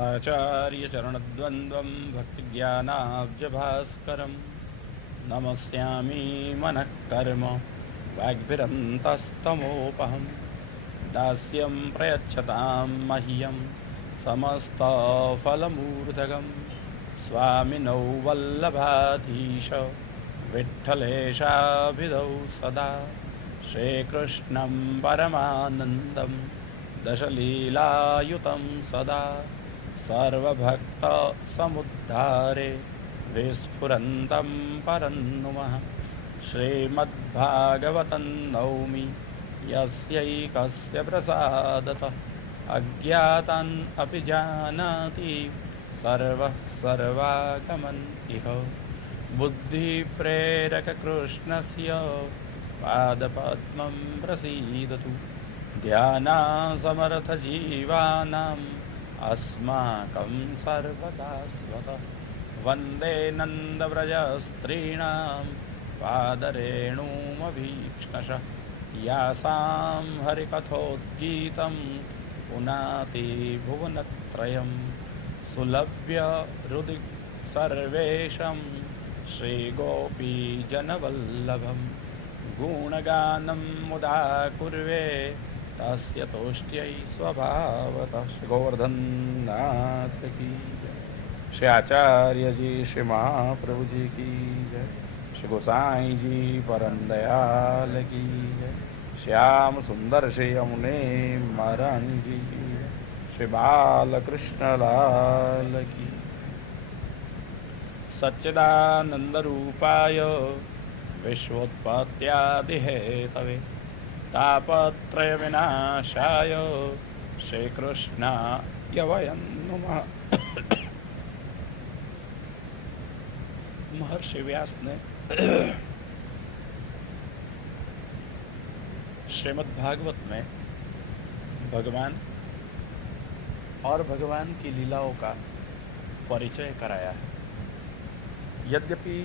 आचार्यचरणद्वन्द्वं भक्तिज्ञानाब्जभास्करं नमस्यामि मनः कर्म वाग्भिरन्तस्तमोपहं दास्यं प्रयच्छतां मह्यं समस्तफलमूर्धगं स्वामिनौ वल्लभाधीश विठ्ठलेशाभिधौ सदा श्रीकृष्णं परमानन्दं दशलीलायुतं सदा सर्वभक्तसमुद्धारे विस्फुरन्तं परं नुमः श्रीमद्भागवतं नौमि यस्यैकस्य प्रसादतः अज्ञातान् अपि जानाति सर्वः सर्वागमन् इह बुद्धिप्रेरककृष्णस्य पादपद्मं प्रसीदतु ध्यानासमर्थजीवानाम् अस्माकं सर्वदा स्वतः वन्दे नन्दव्रजस्त्रीणां पादरेणुमभीक्ष्णशः यासां हरिकथोद्गीतं पुनाति भुवनत्रयं सुलभ्य हृदि सर्वेषां श्रीगोपीजनवल्लभं गुणगानं मुदा कुर्वे तस्य तोष्ट्यै स्वभावतः। श्री गोवर्धन नाथ की जय। श्री आचार्य जी श्री महाप्रभु जी की जय। श्री गोसाई जी परम दयाल की जय। श्याम सुंदर श्री यमुने महारानी जी की जय। श्री बालकृष्ण लाल की। सच्चिदानंद रूपाय विश्वोत्पत्त्यादिहेतवे तापत्रय विनाशाय श्रीकृष्णाय वयं नुमः। महर्षि व्यास ने श्रीमद् भागवत में भगवान और भगवान की लीलाओं का परिचय कराया है। यद्यपि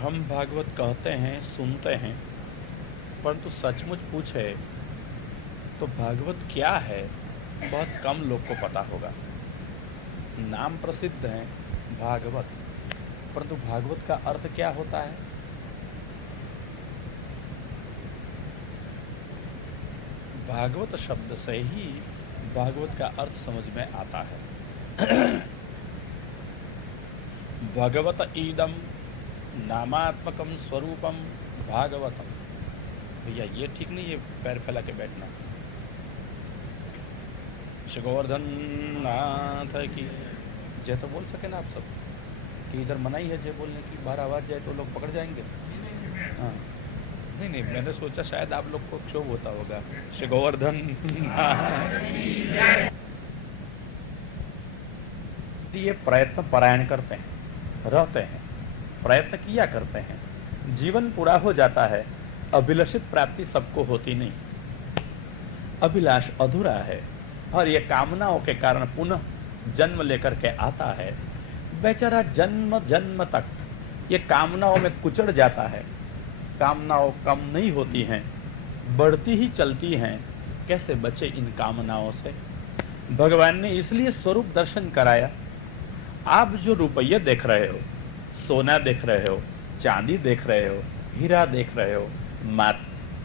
हम भागवत कहते हैं, सुनते हैं, परंतु सचमुच पूछे तो भागवत क्या है बहुत कम लोग को पता होगा। नाम प्रसिद्ध है भागवत, परंतु भागवत का अर्थ क्या होता है? भागवत शब्द से ही भागवत का अर्थ समझ में आता है। भगवत ईदम नामात्मकम स्वरूपम भागवतम। भैया ये ठीक नहीं, ये पैर फैला के बैठना। श्री गोवर्धन नाथ की जय। तो बोल सके ना आप सब कि इधर मनाही है जय बोलने की, बाहर आवाज जाए तो लोग पकड़ जाएंगे। हाँ नहीं, मैंने सोचा शायद आप लोग को क्षोभ होता होगा। श्री गोवर्धन ये प्रयत्न परायण करते हैं, रहते हैं, प्रयत्न किया करते हैं, जीवन पूरा हो जाता है, अभिलषित प्राप्ति सबको होती नहीं, अभिलाष अधूरा है और ये कामनाओं के कारण पुनः जन्म लेकर के आता है। बेचारा जन्म जन्म तक ये कामनाओं में कुचड़ जाता है। कामनाओं कम नहीं होती हैं, बढ़ती ही चलती हैं। कैसे बचे इन कामनाओं से? भगवान ने इसलिए स्वरूप दर्शन कराया। आप जो रुपये देख रहे हो, सोना देख रहे हो, चांदी देख रहे हो, हीरा देख रहे हो,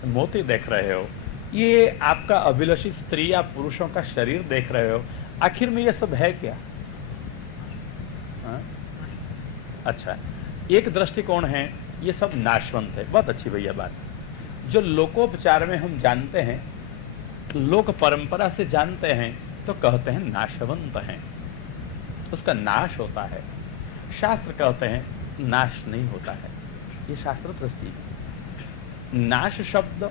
मोती देख रहे हो, ये आपका अभिलषित स्त्री या पुरुषों का शरीर देख रहे हो, आखिर में ये सब है क्या? अच्छा, एक दृष्टिकोण है ये सब नाशवंत है। बहुत अच्छी भैया बात। जो लोकोपचार में हम जानते हैं, लोक परंपरा से जानते हैं, तो कहते हैं नाशवंत हैं, उसका नाश होता है। शास्त्र कहते हैं नाश नहीं होता है। ये शास्त्र दृष्टि है। नाश शब्द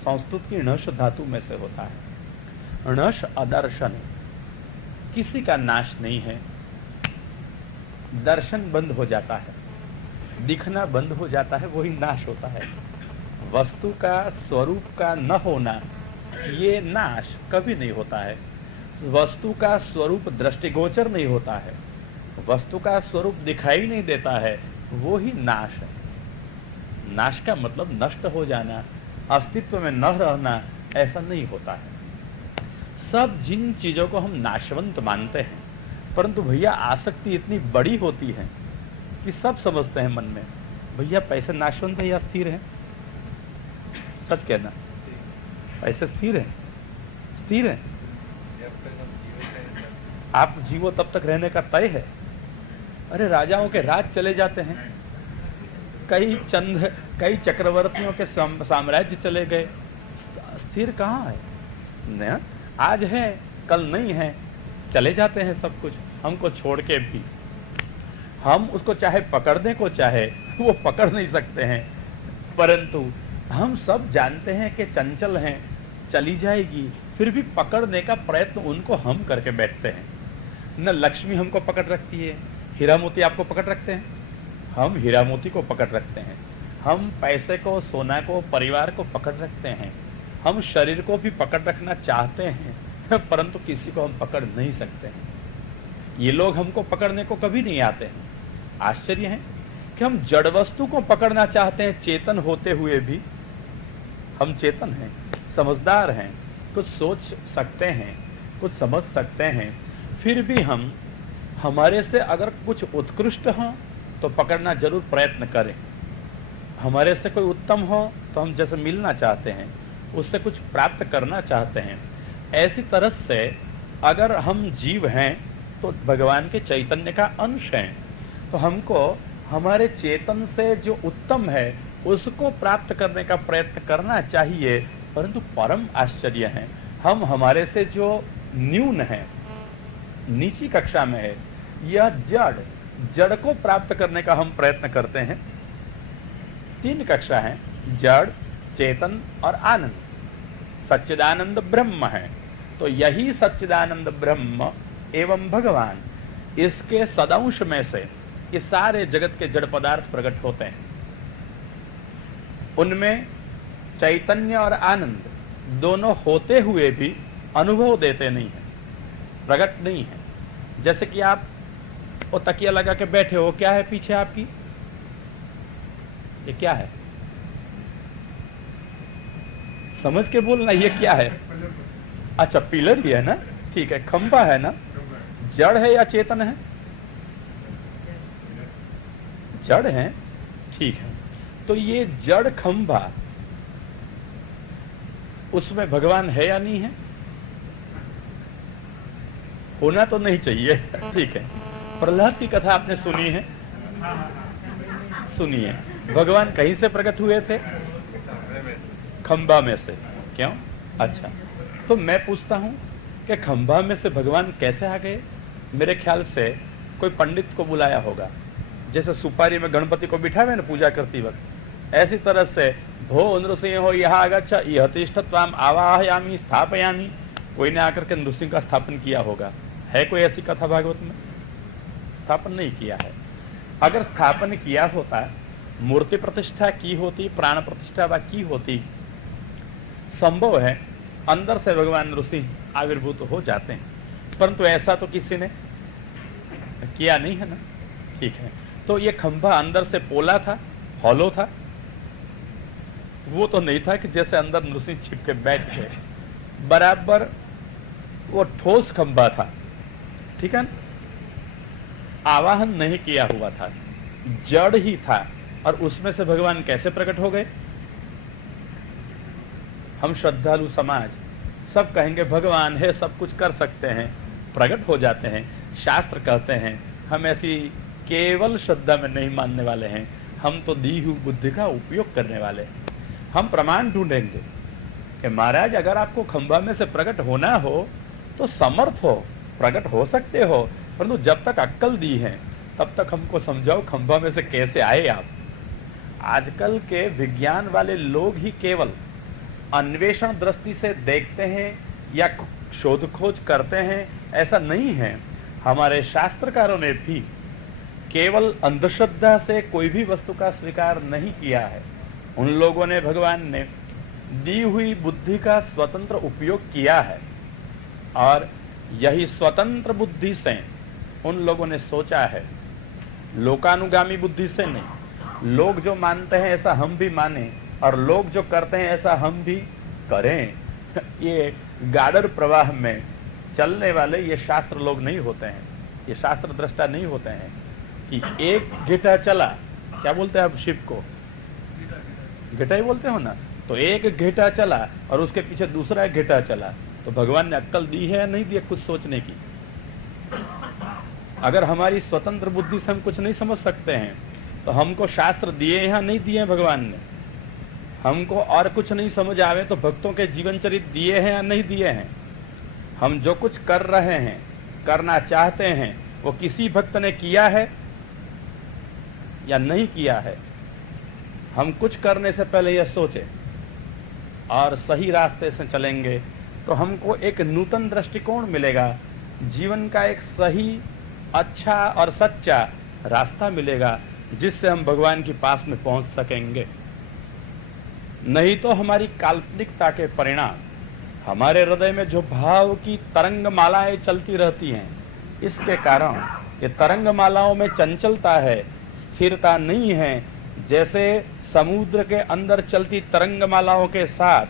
संस्कृत की णश धातु में से होता है। णश अदर्शन, किसी का नाश नहीं है। दर्शन बंद हो जाता है, दिखना बंद हो जाता है, वही नाश होता है। वस्तु का स्वरूप का न होना, ये नाश कभी नहीं होता है। वस्तु का स्वरूप दृष्टिगोचर नहीं होता है, वस्तु का स्वरूप दिखाई नहीं देता है, वो ही नाश है। नाश का मतलब नष्ट हो जाना, अस्तित्व में न रहना, ऐसा नहीं होता है। सब जिन चीजों को हम नाशवंत मानते हैं, परंतु भैया आसक्ति इतनी बड़ी होती है कि सब समझते हैं मन में, भैया पैसे नाशवंत है या स्थिर है? सच कहना, पैसे स्थिर है? स्थिर है? आप जीवो तब तक रहने का तय है। अरे राजाओं के राज चले जाते हैं, कई चक्रवर्तियों के साम्राज्य चले गए, स्थिर कहाँ है? न, आज है कल नहीं है, चले जाते हैं सब कुछ हमको छोड़ के भी। हम उसको चाहे पकड़ने को चाहे वो पकड़ नहीं सकते हैं, परंतु हम सब जानते हैं कि चंचल हैं, चली जाएगी, फिर भी पकड़ने का प्रयत्न उनको हम करके बैठते हैं। न लक्ष्मी हमको पकड़ रखती है, हीरा मोती आपको पकड़ रखते हैं, हम हीरा मोती को पकड़ रखते हैं। हम पैसे को, सोना को, परिवार को पकड़ रखते हैं। हम शरीर को भी पकड़ रखना चाहते हैं, परंतु किसी को हम पकड़ नहीं सकते हैं। ये लोग हमको पकड़ने को कभी नहीं आते हैं। आश्चर्य है कि हम जड़ वस्तु को पकड़ना चाहते हैं, चेतन होते हुए भी। हम चेतन हैं, समझदार हैं, कुछ सोच सकते हैं, कुछ समझ सकते हैं, फिर भी हम हमारे से अगर कुछ उत्कृष्ट हो तो पकड़ना जरूर प्रयत्न करें। हमारे से कोई उत्तम हो तो हम जैसे मिलना चाहते हैं, उससे कुछ प्राप्त करना चाहते हैं। ऐसी तरह से अगर हम जीव हैं तो भगवान के चैतन्य का अंश हैं, तो हमको हमारे चेतन से जो उत्तम है उसको प्राप्त करने का प्रयत्न करना चाहिए। परंतु परम आश्चर्य है, हम हमारे से जो न्यून है, नीची कक्षा में है, यह जड़ को प्राप्त करने का हम प्रयत्न करते हैं। 3 कक्षा हैं, जड़, चेतन और आनंद। सच्चिदानंद ब्रह्म है, तो यही सच्चिदानंद ब्रह्म एवं भगवान, इसके सदंश में से ये सारे जगत के जड़ पदार्थ प्रकट होते हैं। उनमें चैतन्य और आनंद दोनों होते हुए भी अनुभव देते नहीं है, प्रकट नहीं है। जैसे कि आप वो तकिया लगा के बैठे हो, क्या है पीछे आपकी? ये क्या है? समझ के बोलना, ये क्या है? अच्छा, पिलर भी है ना, ठीक है। खंबा है ना, जड़ है या चेतन है? जड़ है, ठीक है। तो ये जड़ खंबा, उसमें भगवान है या नहीं है? होना तो नहीं चाहिए, ठीक है। प्रहलाद की कथा आपने सुनी है? सुनिए, भगवान कहीं से प्रकट हुए थे? खंबा में से। क्यों? अच्छा, तो मैं पूछता हूं कि खंबा में से भगवान कैसे आ गए? मेरे ख्याल से कोई पंडित को बुलाया होगा, जैसे सुपारी में गणपति को बिठावे ना पूजा करती वक्त, ऐसी तरह से भो नृसिंह हो यहाँ आगच्छ यह तिष्ठत्वाम आवाहयामि स्थापयामि, कोई ने आकर के नृसिंह का स्थापन किया होगा। है कोई ऐसी कथा भागवत में? स्थापन नहीं किया है। अगर स्थापन किया होता, मूर्ति प्रतिष्ठा की होती, प्राण प्रतिष्ठा की होती, संभव है अंदर से भगवान नृसिंह आविर्भूत हो जाते हैं, परंतु ऐसा तो किसी ने किया नहीं है ना, ठीक है। तो ये खंभा अंदर से पोला था, हॉलो था, वो तो नहीं था कि जैसे अंदर नृसिंह छिप के बैठ गए, बराबर वो ठोस खंभा था, ठीक है। आवाहन नहीं किया हुआ था, जड़ ही था, और उसमें से भगवान कैसे प्रकट हो गए? हम श्रद्धालु समाज सब कहेंगे भगवान है, सब कुछ कर सकते हैं, प्रकट हो जाते हैं। शास्त्र कहते हैं, हम ऐसी केवल श्रद्धा में नहीं मानने वाले हैं, हम तो दी हुई बुद्धि का उपयोग करने वाले हैं। हम प्रमाण ढूंढेंगे कि महाराज अगर आपको खंभा में से प्रकट होना हो तो समर्थ हो, प्रकट हो सकते हो, परंतु जब तक अक्कल दी है तब तक हमको समझाओ खंभा में से कैसे आए आप। आजकल के विज्ञान वाले लोग ही केवल अन्वेषण दृष्टि से देखते हैं या शोध खोज करते हैं, ऐसा नहीं है। हमारे शास्त्रकारों ने भी केवल अंधश्रद्धा से कोई भी वस्तु का स्वीकार नहीं किया है। उन लोगों ने, भगवान ने दी हुई बुद्धि का स्वतंत्र उपयोग किया है, और यही स्वतंत्र बुद्धि से उन लोगों ने सोचा है, लोकानुगामी बुद्धि से नहीं। लोग जो मानते हैं ऐसा हम भी माने, और लोग जो करते हैं ऐसा हम भी करें। ये गाडर प्रवाह में चलने वाले ये शास्त्र लोग नहीं होते हैं। ये शास्त्र दृष्टा नहीं होते हैं कि एक घिटा चला, क्या बोलते हैं आप शिव को? घिटा ही बोलते हो ना। तो एक घिटा चला और उसके पीछे दूसरा घिटा चला, तो भगवान ने अक्कल दी है या नहीं दी है कुछ सोचने की? अगर हमारी स्वतंत्र बुद्धि से हम कुछ नहीं समझ सकते हैं तो हमको शास्त्र दिए या नहीं दिए हैं भगवान ने? हमको और कुछ नहीं समझ आवे तो भक्तों के जीवन चरित्र दिए हैं या नहीं दिए हैं? हम जो कुछ कर रहे हैं, करना चाहते हैं, वो किसी भक्त ने किया है या नहीं किया है? हम कुछ करने से पहले यह सोचें और सही रास्ते से चलेंगे तो हमको एक नूतन दृष्टिकोण मिलेगा, जीवन का एक सही, अच्छा और सच्चा रास्ता मिलेगा जिससे हम भगवान के पास में पहुंच सकेंगे। नहीं तो हमारी काल्पनिकता के परिणाम, हमारे हृदय में जो भाव की तरंग मालाएं चलती रहती हैं, इसके कारण ये तरंग मालाओं में चंचलता है, स्थिरता नहीं है। जैसे समुद्र के अंदर चलती तरंग मालाओं के साथ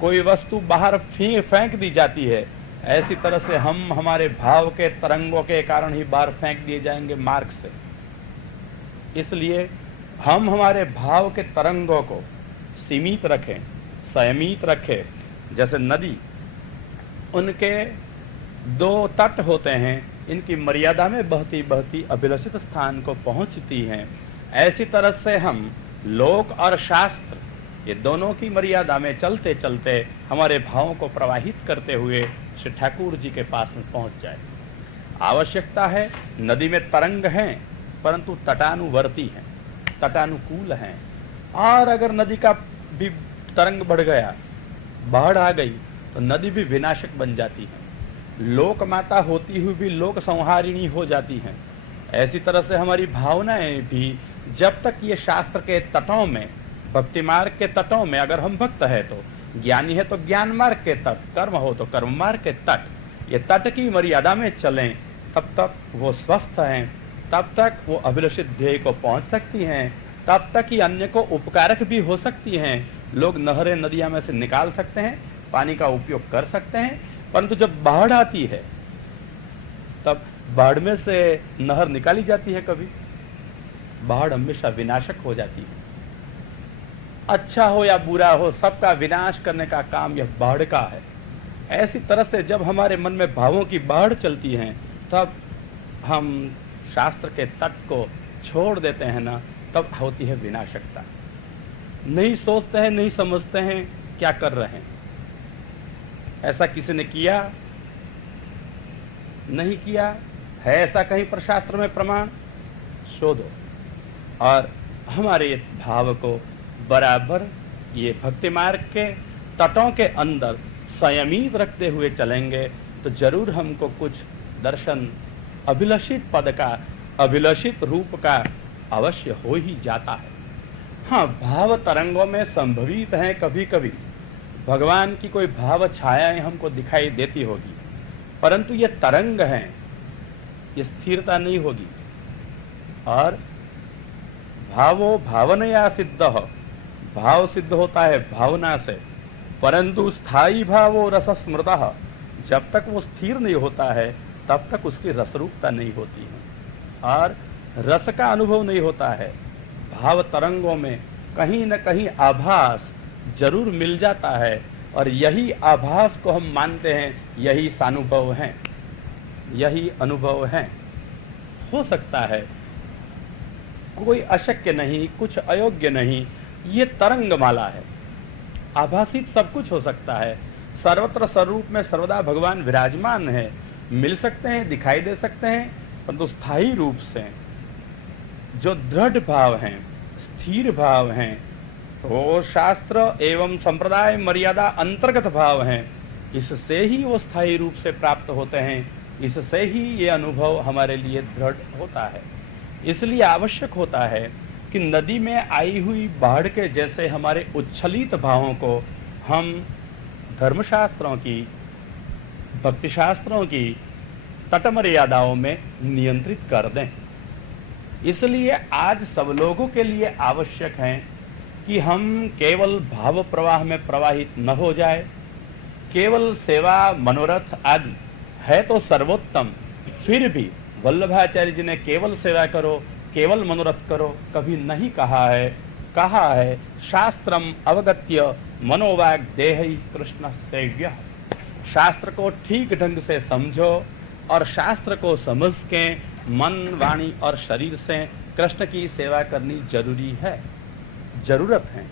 कोई वस्तु बाहर फेंक दी जाती है, ऐसी तरह से हम हमारे भाव के तरंगों के कारण ही बाहर फेंक दिए जाएंगे मार्ग से। इसलिए हम हमारे भाव के तरंगों को सीमित रखें, संयमित रखें। जैसे नदी, उनके दो तट होते हैं, इनकी मर्यादा में बहती बहती अभिलषित स्थान को पहुंचती हैं। ऐसी तरह से हम लोक और शास्त्र, ये दोनों की मर्यादा में चलते चलते हमारे भावों को प्रवाहित करते हुए श्री ठाकुर जी के पास में पहुंच जाए। आवश्यकता है, नदी में तरंग हैं परंतु तटानुवर्ती हैं, तटानुकूल हैं। और अगर नदी का भी तरंग बढ़ गया, बाढ़ आ गई, तो नदी भी विनाशक बन जाती है, लोक माता होती हुई भी लोक संहारिणी हो जाती हैं। ऐसी तरह से हमारी भावनाएं भी जब तक ये शास्त्र के तटों में, भक्ति मार्ग के तटों में, अगर हम भक्त है तो, ज्ञानी है तो ज्ञान मार्ग के तट, कर्म हो तो कर्म मार्ग के तट, ये तट की मर्यादा में चलें, तब तक वो स्वस्थ हैं, तब तक वो अभिलषित ध्येय को पहुंच सकती हैं, तब तक ही अन्य को उपकारक भी हो सकती हैं। लोग नहरें नदियां में से निकाल सकते हैं, पानी का उपयोग कर सकते हैं, परंतु जब बाढ़ आती है तब बाढ़ में से नहर निकाली जाती है कभी? बाढ़ हमेशा विनाशक हो जाती है। अच्छा हो या बुरा हो, सबका विनाश करने का काम यह बाढ़ का है। ऐसी तरह से जब हमारे मन में भावों की बाढ़ चलती है, तब हम शास्त्र के तट को छोड़ देते हैं ना, तब होती है विनाशकता। नहीं सोचते हैं, नहीं समझते हैं क्या कर रहे हैं। ऐसा किसी ने किया? नहीं किया है ऐसा कहीं पर शास्त्र में प्रमाण? शोधो और हमारे भाव को बराबर ये भक्ति मार्ग के तटों के अंदर संयमित रखते हुए चलेंगे तो जरूर हमको कुछ दर्शन अभिलषित पद का, अभिलषित रूप का अवश्य हो ही जाता है। हाँ, भाव तरंगों में संभवित हैं, कभी कभी भगवान की कोई भाव छायाएं हमको दिखाई देती होगी, परंतु ये तरंग हैं, ये स्थिरता नहीं होगी। और भावो भावनया सिद्ध, भाव सिद्ध होता है भावना से, परंतु स्थायी भावो रस स्मृतः, जब तक वो स्थिर नहीं होता है तब तक उसकी रसरूपता नहीं होती है और रस का अनुभव नहीं होता है। भाव तरंगों में कहीं न कहीं आभास जरूर मिल जाता है और यही आभास को हम मानते हैं, यही सानुभव है, यही अनुभव है। हो सकता है कोई अशक्य नहीं, कुछ अयोग्य नहीं, ये तरंगमाला है, आभासित सब कुछ हो सकता है। सर्वत्र स्वरूप में सर्वदा भगवान विराजमान है, मिल सकते हैं, दिखाई दे सकते हैं, परंतु स्थायी रूप से जो दृढ़ भाव हैं, स्थिर भाव हैं, वो शास्त्र एवं संप्रदाय मर्यादा अंतर्गत भाव हैं, इससे ही वो स्थायी रूप से प्राप्त होते हैं, इससे ही ये अनुभव हमारे लिए दृढ़ होता है। इसलिए आवश्यक होता है कि नदी में आई हुई बाढ़ के जैसे हमारे उच्छलित भावों को हम धर्मशास्त्रों की, भक्ति शास्त्रों की तट मर्यादाओं में नियंत्रित कर दें। इसलिए आज सब लोगों के लिए आवश्यक है कि हम केवल भाव प्रवाह में प्रवाहित न हो जाए। केवल सेवा, मनोरथ आदि है तो सर्वोत्तम, फिर भी वल्लभाचार्य जी ने केवल सेवा करो, केवल मनोरथ करो कभी नहीं कहा है। कहा है शास्त्रम अवगत्य मनोवाग देहि कृष्ण सेव्य। शास्त्र को ठीक ढंग से समझो और शास्त्र को समझ के मन, वाणी और शरीर से कृष्ण की सेवा करनी जरूरी है, जरूरत है।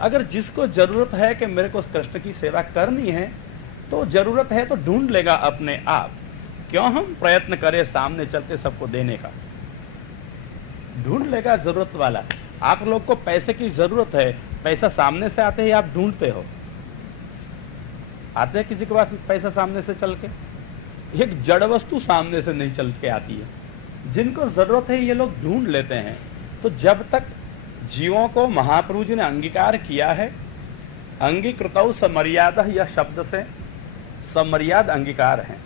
अगर जिसको जरूरत है कि मेरे को कृष्ण की सेवा करनी है, तो जरूरत है तो ढूंढ लेगा अपने आप। क्यों हम प्रयत्न करें सामने चलते सबको देने का? ढूंढ लेगा जरूरत वाला। आप लोग को पैसे की जरूरत है, पैसा सामने से आते ही आप ढूंढते हो? आते हैं किसी के पास पैसा सामने से चल के? एक जड़ वस्तु सामने से नहीं चल के आती है। जिनको जरूरत है ये लोग ढूंढ लेते हैं। तो जब तक जीवों को महाप्रभु जी ने अंगीकार किया है, अंगीकृतौ समर्यादा, यह शब्द से समर्याद अंगीकार है।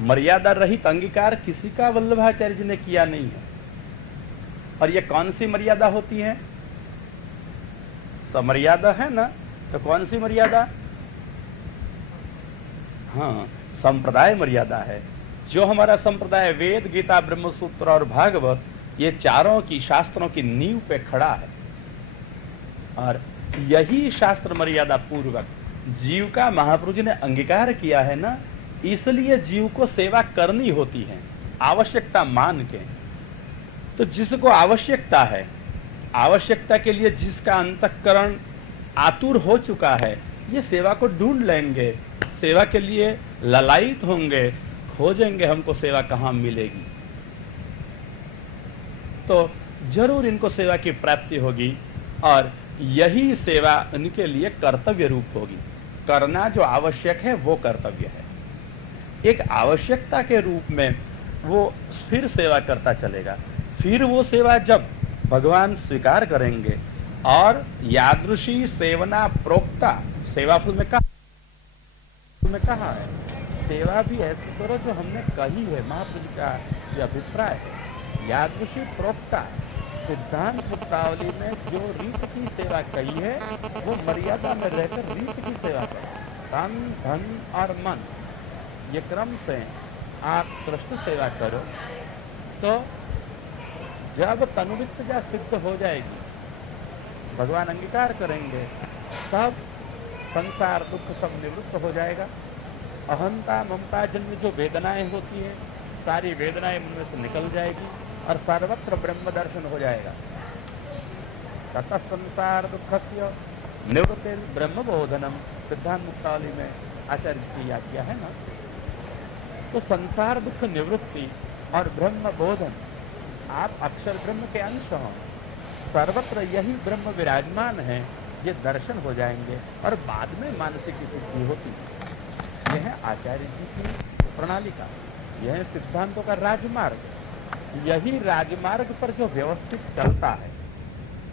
मर्यादा रहित अंगीकार किसी का वल्लभाचार्य जी ने किया नहीं है। और ये कौन सी मर्यादा होती है? समर्यादा है ना, तो कौन सी मर्यादा? हाँ, संप्रदाय मर्यादा है। जो हमारा संप्रदाय वेद, गीता, ब्रह्मसूत्र और भागवत, ये चारों की शास्त्रों की नींव पे खड़ा है। और यही शास्त्र मर्यादा पूर्वक जीव का महाप्रभु जी ने अंगीकार किया है ना, इसलिए जीव को सेवा करनी होती है, आवश्यकता मान के। तो जिसको आवश्यकता है, आवश्यकता के लिए जिसका अंतःकरण आतुर हो चुका है, ये सेवा को ढूंढ लेंगे, सेवा के लिए ललायित होंगे, खोजेंगे हमको सेवा कहाँ मिलेगी। तो जरूर इनको सेवा की प्राप्ति होगी और यही सेवा इनके लिए कर्तव्य रूप होगी। करना जो आवश्यक है वो कर्तव्य है। एक आवश्यकता के रूप में वो फिर सेवा करता चलेगा। फिर वो सेवा जब भगवान स्वीकार करेंगे और यादृशी सेवना प्रोक्ता, सेवा फल में कहा है सेवा भी ऐसी करो जो हमने कही है। महाप्रभु का ये अभिप्राय है। यादृशी प्रोक्ता, सिद्धांत मुक्तावली में जो रीत की सेवा कही है वो मर्यादा में रहकर रीत की सेवा करें। तन, धन और मन, ये क्रम से आप कृष्ण सेवा करो तो जब तनुवित्तजा सिद्ध हो जाएगी, भगवान अंगीकार करेंगे, तब संसार दुख सब निवृत्त हो जाएगा। अहंता ममता जन्य जो वेदनाएं होती हैं, सारी वेदनाएं उनमें से निकल जाएगी और सर्वत्र ब्रह्म दर्शन हो जाएगा। ततः संसार दुखस्य निवृत्ति ब्रह्म बोधनम, सिद्धांत मुक्तावली में आचार्य की आज्ञा है ना। तो संसार दुख निवृत्ति और ब्रह्म बोधन, आप अक्षर ब्रह्म के अंश हो, सर्वत्र यही ब्रह्म विराजमान है, ये दर्शन हो जाएंगे और बाद में मानसिक सिद्धि होती है। यह है आचार्य जी की प्रणाली का, यह है सिद्धांतों का राजमार्ग। यही राजमार्ग पर जो व्यवस्थित चलता है,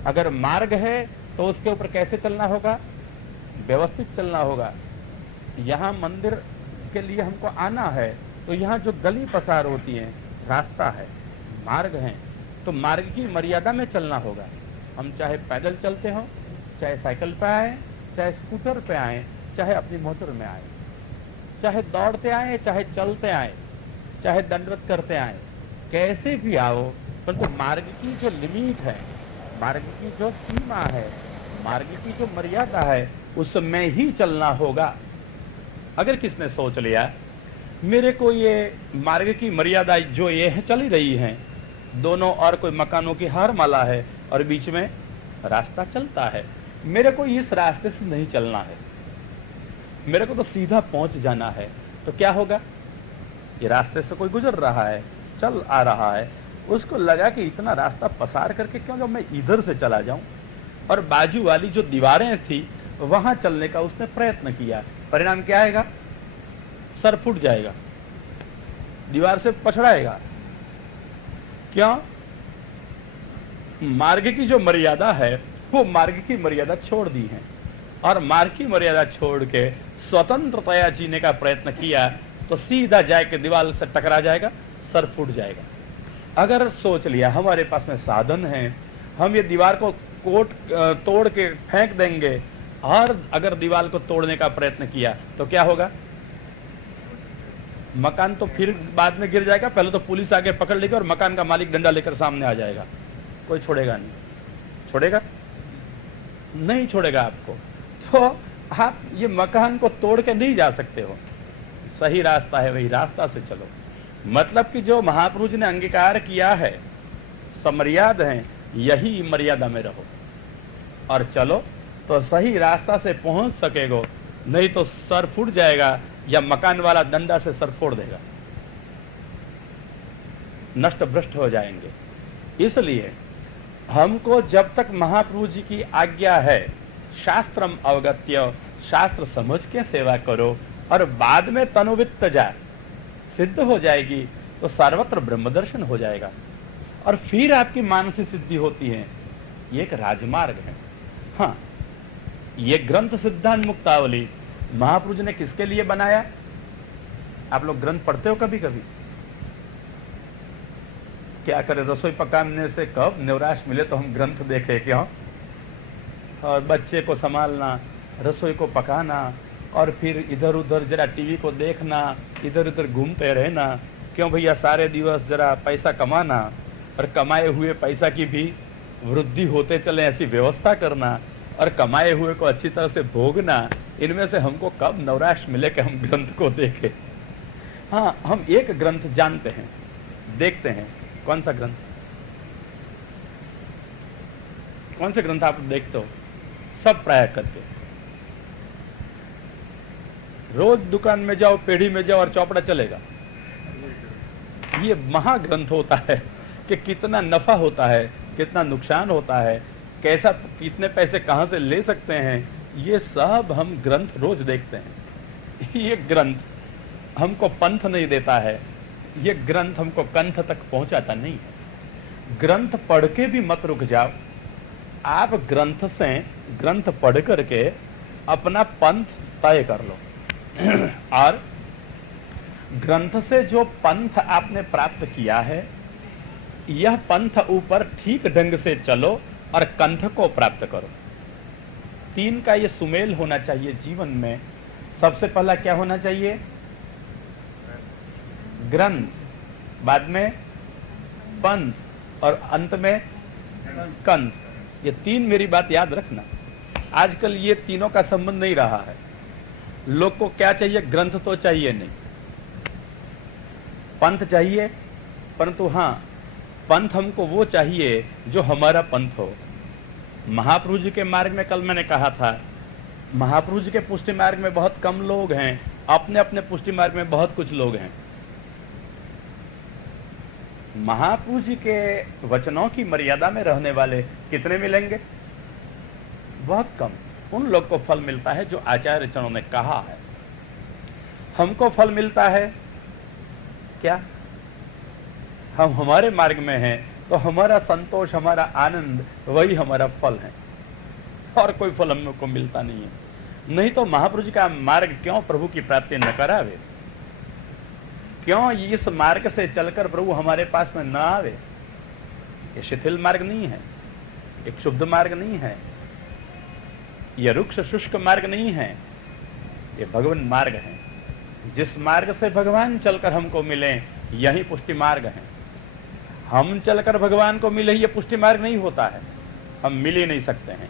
अगर मार्ग है तो उसके ऊपर कैसे चलना होगा? व्यवस्थित चलना होगा। यहाँ मंदिर के लिए हमको आना है तो यहाँ जो गली पसार होती है, रास्ता है, मार्ग है, तो मार्ग की मर्यादा में चलना होगा। हम चाहे पैदल चलते हो, चाहे साइकिल पे आए, चाहे स्कूटर पे आए, चाहे अपनी मोटर में आए, चाहे दौड़ते आए, चाहे चलते आए, चाहे दंडवत करते आए, कैसे भी आओ, परंतु मार्ग की जो लिमिट है, मार्ग की जो सीमा है, मार्ग की जो मर्यादा है, उसमें ही चलना होगा। अगर किसने सोच लिया मेरे को ये मार्ग की मर्यादा जो ये है चल ही रही है, दोनों और कोई मकानों की हार माला है और बीच में रास्ता चलता है, मेरे को इस रास्ते से नहीं चलना है, मेरे को तो सीधा पहुंच जाना है, तो क्या होगा? ये रास्ते से कोई गुजर रहा है, चल आ रहा है, उसको लगा कि इतना रास्ता पसार करके क्यों जब मैं इधर से चला जाऊं, और बाजू वाली जो दीवारें थी वहां चलने का उसने प्रयत्न किया, परिणाम क्या आएगा? सर फूट जाएगा, दीवार से पछड़ाएगा। क्यों? मार्ग की जो मर्यादा है वो मार्ग की मर्यादा छोड़ दी है और मार्ग की मर्यादा छोड़ के स्वतंत्रतया जीने का प्रयत्न किया तो सीधा जाके दीवार से टकरा जाएगा, सर फूट जाएगा। अगर सोच लिया हमारे पास में साधन है, हम ये दीवार को तोड़ के फेंक देंगे, और अगर दीवार को तोड़ने का प्रयत्न किया तो क्या होगा? मकान तो फिर बाद में गिर जाएगा, पहले तो पुलिस आके पकड़ लेगी और मकान का मालिक डंडा लेकर सामने आ जाएगा, कोई छोड़ेगा नहीं। छोड़ेगा? नहीं छोड़ेगा आपको। तो आप ये मकान को तोड़ के नहीं जा सकते हो। सही रास्ता है, वही रास्ता से चलो। मतलब कि जो महापुरुष ने अंगीकार किया है, समर्याद है, यही मर्यादा में रहो और चलो तो सही रास्ता से पहुंच सकेगो, नहीं तो सर फूट जाएगा या मकान वाला डंडा से सर फोड़ देगा, नष्ट भ्रष्ट हो जाएंगे। इसलिए हमको जब तक महाप्रभु जी की आज्ञा है, शास्त्रम अवगत्य, शास्त्र समझ के सेवा करो और बाद में तनुवित्त जा सिद्ध हो जाएगी तो सर्वत्र ब्रह्म दर्शन हो जाएगा और फिर आपकी मानसिक सिद्धि होती है। ये एक राजमार्ग है। हाँ, ये ग्रंथ सिद्धांत मुक्तावली महाप्रभु जी ने किसके लिए बनाया? आप लोग ग्रंथ पढ़ते हो कभी कभी? क्या करें, रसोई पकाने से कब निवराश मिले तो हम ग्रंथ देखे क्यों? और बच्चे को संभालना, रसोई को पकाना और फिर इधर उधर जरा टीवी को देखना, इधर उधर घूमते रहना, क्यों भैया सारे दिवस जरा पैसा कमाना और कमाए हुए पैसा की भी वृद्धि होते चले ऐसी व्यवस्था करना और कमाए हुए को अच्छी तरह से भोगना, इनमें से हमको कब नवराश मिले कि हम ग्रंथ को देखें। हाँ, हम एक ग्रंथ जानते हैं, देखते हैं। कौन सा ग्रंथ? कौन से ग्रंथ आप देखते हो? सब प्राय करके रोज दुकान में जाओ, पेढ़ी में जाओ और चौपड़ा चलेगा। ये महाग्रंथ होता है कि कितना नफा होता है, कितना नुकसान होता है, कैसा कितने पैसे कहां से ले सकते हैं, ये सब हम ग्रंथ रोज देखते हैं। ये ग्रंथ हमको पंथ नहीं देता है, ये ग्रंथ हमको कंठ तक पहुंचाता नहीं है। ग्रंथ पढ़ के भी मत रुक जाओ, आप ग्रंथ से, ग्रंथ पढ़ करके अपना पंथ तय कर लो और ग्रंथ से जो पंथ आपने प्राप्त किया है, यह पंथ ऊपर ठीक ढंग से चलो और कंठ को प्राप्त करो। तीन का ये सुमेल होना चाहिए जीवन में। सबसे पहला क्या होना चाहिए? ग्रंथ, बाद में पंथ और अंत में कंठ। ये तीन मेरी बात याद रखना। आजकल ये तीनों का संबंध नहीं रहा है। लोग को क्या चाहिए? ग्रंथ तो चाहिए नहीं, पंथ चाहिए, परंतु हाँ, पंथ हमको वो चाहिए जो हमारा पंथ हो। महाप्रभु जी के मार्ग में कल मैंने कहा था, महाप्रभु जी के पुष्टि मार्ग में बहुत कम लोग हैं, अपने अपने पुष्टि मार्ग में बहुत कुछ लोग हैं। महाप्रभु जी के वचनों की मर्यादा में रहने वाले कितने मिलेंगे? बहुत कम। उन लोग को फल मिलता है जो आचार्य चरणों ने कहा है। हमको फल मिलता है क्या? हम हमारे मार्ग में हैं तो हमारा संतोष, हमारा आनंद, वही हमारा फल है और कोई फल हमको मिलता नहीं है। नहीं तो महाप्रभु जी का मार्ग क्यों प्रभु की प्राप्ति न करावे? क्यों इस मार्ग से चलकर प्रभु हमारे पास में न आवे? ये शिथिल मार्ग नहीं है, एक शुद्ध मार्ग नहीं है, यह रुक्ष शुष्क मार्ग नहीं है, ये भगवान मार्ग है। जिस मार्ग से भगवान चलकर हमको मिले, यही पुष्टि मार्ग है। हम चलकर भगवान को मिले, ये पुष्टि मार्ग नहीं होता है। हम मिल ही नहीं सकते हैं,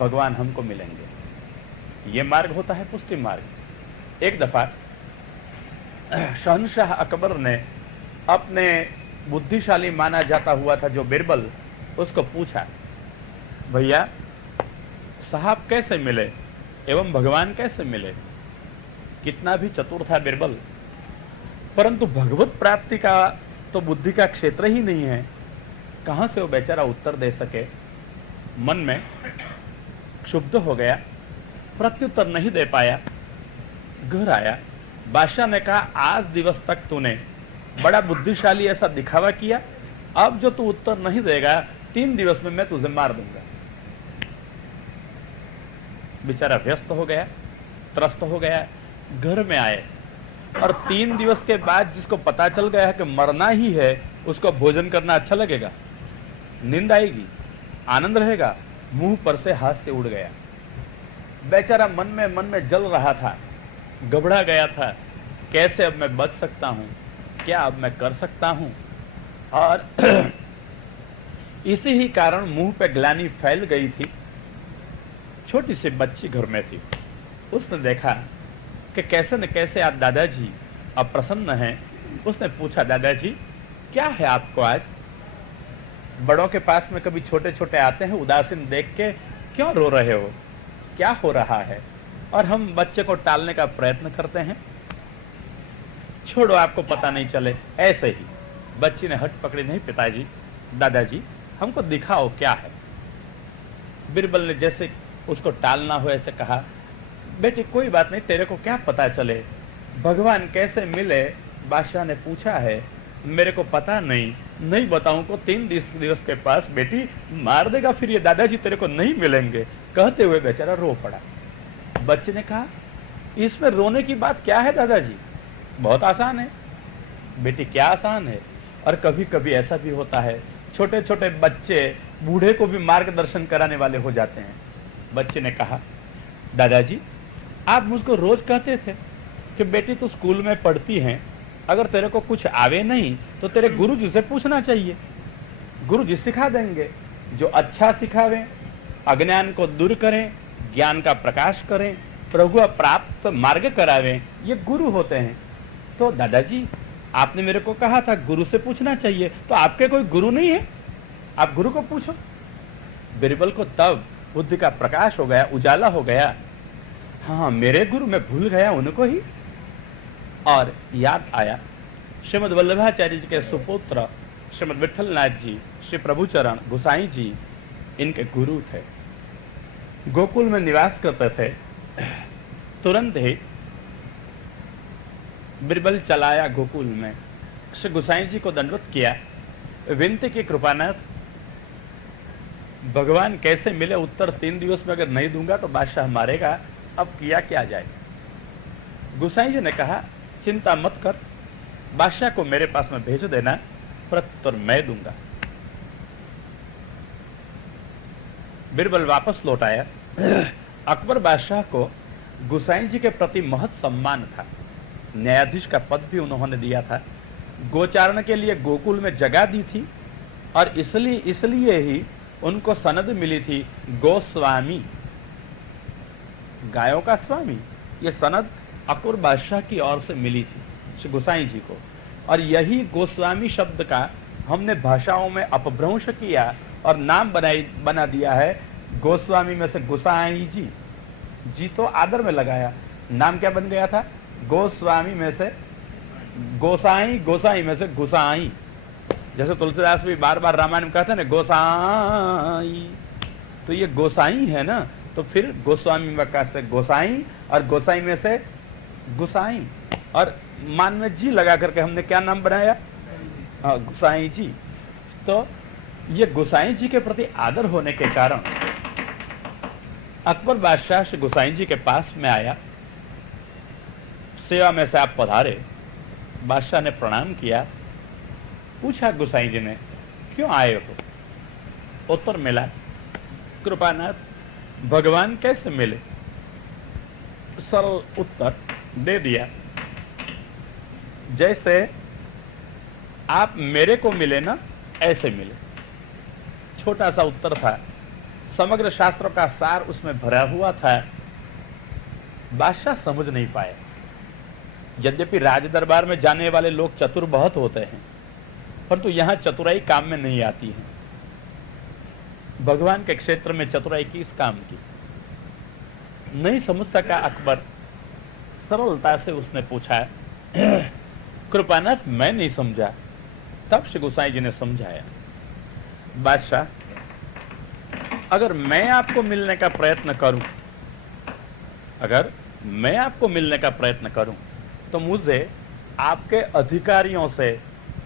भगवान हमको मिलेंगे, ये मार्ग होता है पुष्टि मार्ग। एक दफा शहनशाह अकबर ने अपने बुद्धिशाली माना जाता हुआ था जो बिरबल, उसको पूछा, भैया साहब कैसे मिले एवं भगवान कैसे मिले? कितना भी चतुर था बिरबल, परंतु भगवत प्राप्ति का तो बुद्धि का क्षेत्र ही नहीं है, कहां से वो बेचारा उत्तर दे सके? मन में क्षुब्ध हो गया, प्रत्युत्तर नहीं दे पाया। घर आया, बादशाह ने कहा, आज दिवस तक तूने बड़ा बुद्धिशाली ऐसा दिखावा किया, अब जो तू उत्तर नहीं देगा, 3 दिवस में मैं तुझे मार दूंगा। बेचारा व्यस्त हो गया, त्रस्त हो गया। घर में आए और 3 दिवस के बाद जिसको पता चल गया है कि मरना ही है, उसको भोजन करना अच्छा लगेगा? नींद आएगी, आनंद रहेगा? मुंह पर से हाथ से उड़ गया। बेचारा मन में जल रहा था, घबरा गया था, कैसे अब मैं बच सकता हूं, क्या अब मैं कर सकता हूं। और इसी ही कारण मुंह पे ग्लानि फैल गई थी। छोटी सी बच्ची घर में थी, उसने देखा कि कैसे न कैसे आप दादाजी अप्रसन्न हैं। उसने पूछा, दादाजी क्या है आपको आज? बड़ों के पास में कभी छोटे छोटे आते हैं, उदासीन देख के क्यों रो रहे हो, क्या हो रहा है? और हम बच्चे को टालने का प्रयत्न करते हैं। छोड़ो, आपको पता नहीं चले। ऐसे ही बच्ची ने हट पकड़ी, नहीं पिताजी, दादाजी हमको दिखाओ क्या है। बिरबल ने जैसे उसको टालना हो ऐसे कहा, बेटी कोई बात नहीं, तेरे को क्या पता चले, भगवान कैसे मिले? बादशाह ने पूछा है, मेरे को पता नहीं, नहीं बताऊं को 3 दिवस के पास बेटी मार देगा, फिर ये दादाजी तेरे को नहीं मिलेंगे। कहते हुए बेचारा रो पड़ा। बच्चे ने कहा, इसमें रोने की बात क्या है दादाजी, बहुत आसान है। बेटी क्या आसान है? और कभी कभी ऐसा भी होता है, छोटे छोटे बच्चे बूढ़े को भी मार्गदर्शन कराने वाले हो जाते हैं। बच्चे ने कहा, दादाजी आप मुझको रोज कहते थे कि बेटी तू स्कूल में पढ़ती है, अगर तेरे को कुछ आवे नहीं तो तेरे गुरुजी से पूछना चाहिए, गुरुजी सिखा देंगे। जो अच्छा सिखावें, अज्ञान को दूर करें, ज्ञान का प्रकाश करें, प्रभु प्राप्त मार्ग करावें, ये गुरु होते हैं। तो दादाजी आपने मेरे को कहा था गुरु से पूछना चाहिए, तो आपके कोई गुरु नहीं है, आप गुरु को पूछो। बिरबल को तब बुद्धि का प्रकाश हो गया, उजाला हो गया। हाँ, मेरे गुरु, मैं भूल गया उनको ही। और याद आया श्रीमद वल्लभाचार्य जी के सुपुत्र श्रीमद विठलनाथ जी, श्री प्रभुचरण गोसाई जी इनके गुरु थे, गोकुल में निवास करते थे। तुरंत ही बिरबल चलाया गोकुल में, श्री गोसाई जी को दंडवत किया, विनती की, कृपानाथ भगवान कैसे मिले? उत्तर 3 दिवस में अगर नहीं दूंगा तो बादशाह मारेगा, अब किया क्या जाए? गोसाई जी ने कहा, चिंता मत कर, बादशाह को मेरे पास में भेज देना, प्रत्युत्तर मैं दूंगा। बिरबल वापस लौट आया। अकबर बादशाह को गोसाई जी के प्रति महत सम्मान था, न्यायाधीश का पद भी उन्होंने दिया था, गोचारण के लिए गोकुल में जगह दी थी, और इसलिए ही उनको सनद मिली थी गोस्वामी, गायों का स्वामी। ये सनद अकबर बादशाह की ओर से मिली थी श्री गोसाई जी को। और यही गोस्वामी शब्द का हमने भाषाओं में अपभ्रंश किया और नाम बना दिया है गोस्वामी में से गोसाई जी। जी तो आदर में लगाया, नाम क्या बन गया था? गोस्वामी में से गोसाई, गोसाई में से गोसाई। जैसे तुलसीदास भी बार बार रामायण में कहते हैं ना गोसाई, तो ये गोसाई है ना, तो फिर गोस्वामी में से गोसाई, और गोसाई में से गोसाई, और मान में जी लगा करके हमने क्या नाम बनाया? गोसाई जी। तो ये गोसाई जी के प्रति आदर होने के कारण अकबर बादशाह श्री गोसाई जी के पास में आया, सेवा में से आप पधारे। बादशाह ने प्रणाम किया, पूछा गोसाई जी ने, क्यों आए हो? उत्तर मिला, कृपानाथ भगवान कैसे मिले? सरल उत्तर दे दिया, जैसे आप मेरे को मिले ना, ऐसे मिले। छोटा सा उत्तर था, समग्र शास्त्रों का सार उसमें भरा हुआ था। बादशाह समझ नहीं पाए। यद्यपि राज दरबार में जाने वाले लोग चतुर बहुत होते हैं, परंतु यहां चतुराई काम में नहीं आती है। भगवान के क्षेत्र में चतुराई किस काम की? नहीं समझ सका अकबर। सरलता से उसने पूछा, कृपानाथ मैं नहीं समझा। तब श्री गोसाई जी ने समझाया, बादशाह अगर मैं आपको मिलने का प्रयत्न करूं, अगर मैं आपको मिलने का प्रयत्न करूं, तो मुझे आपके अधिकारियों से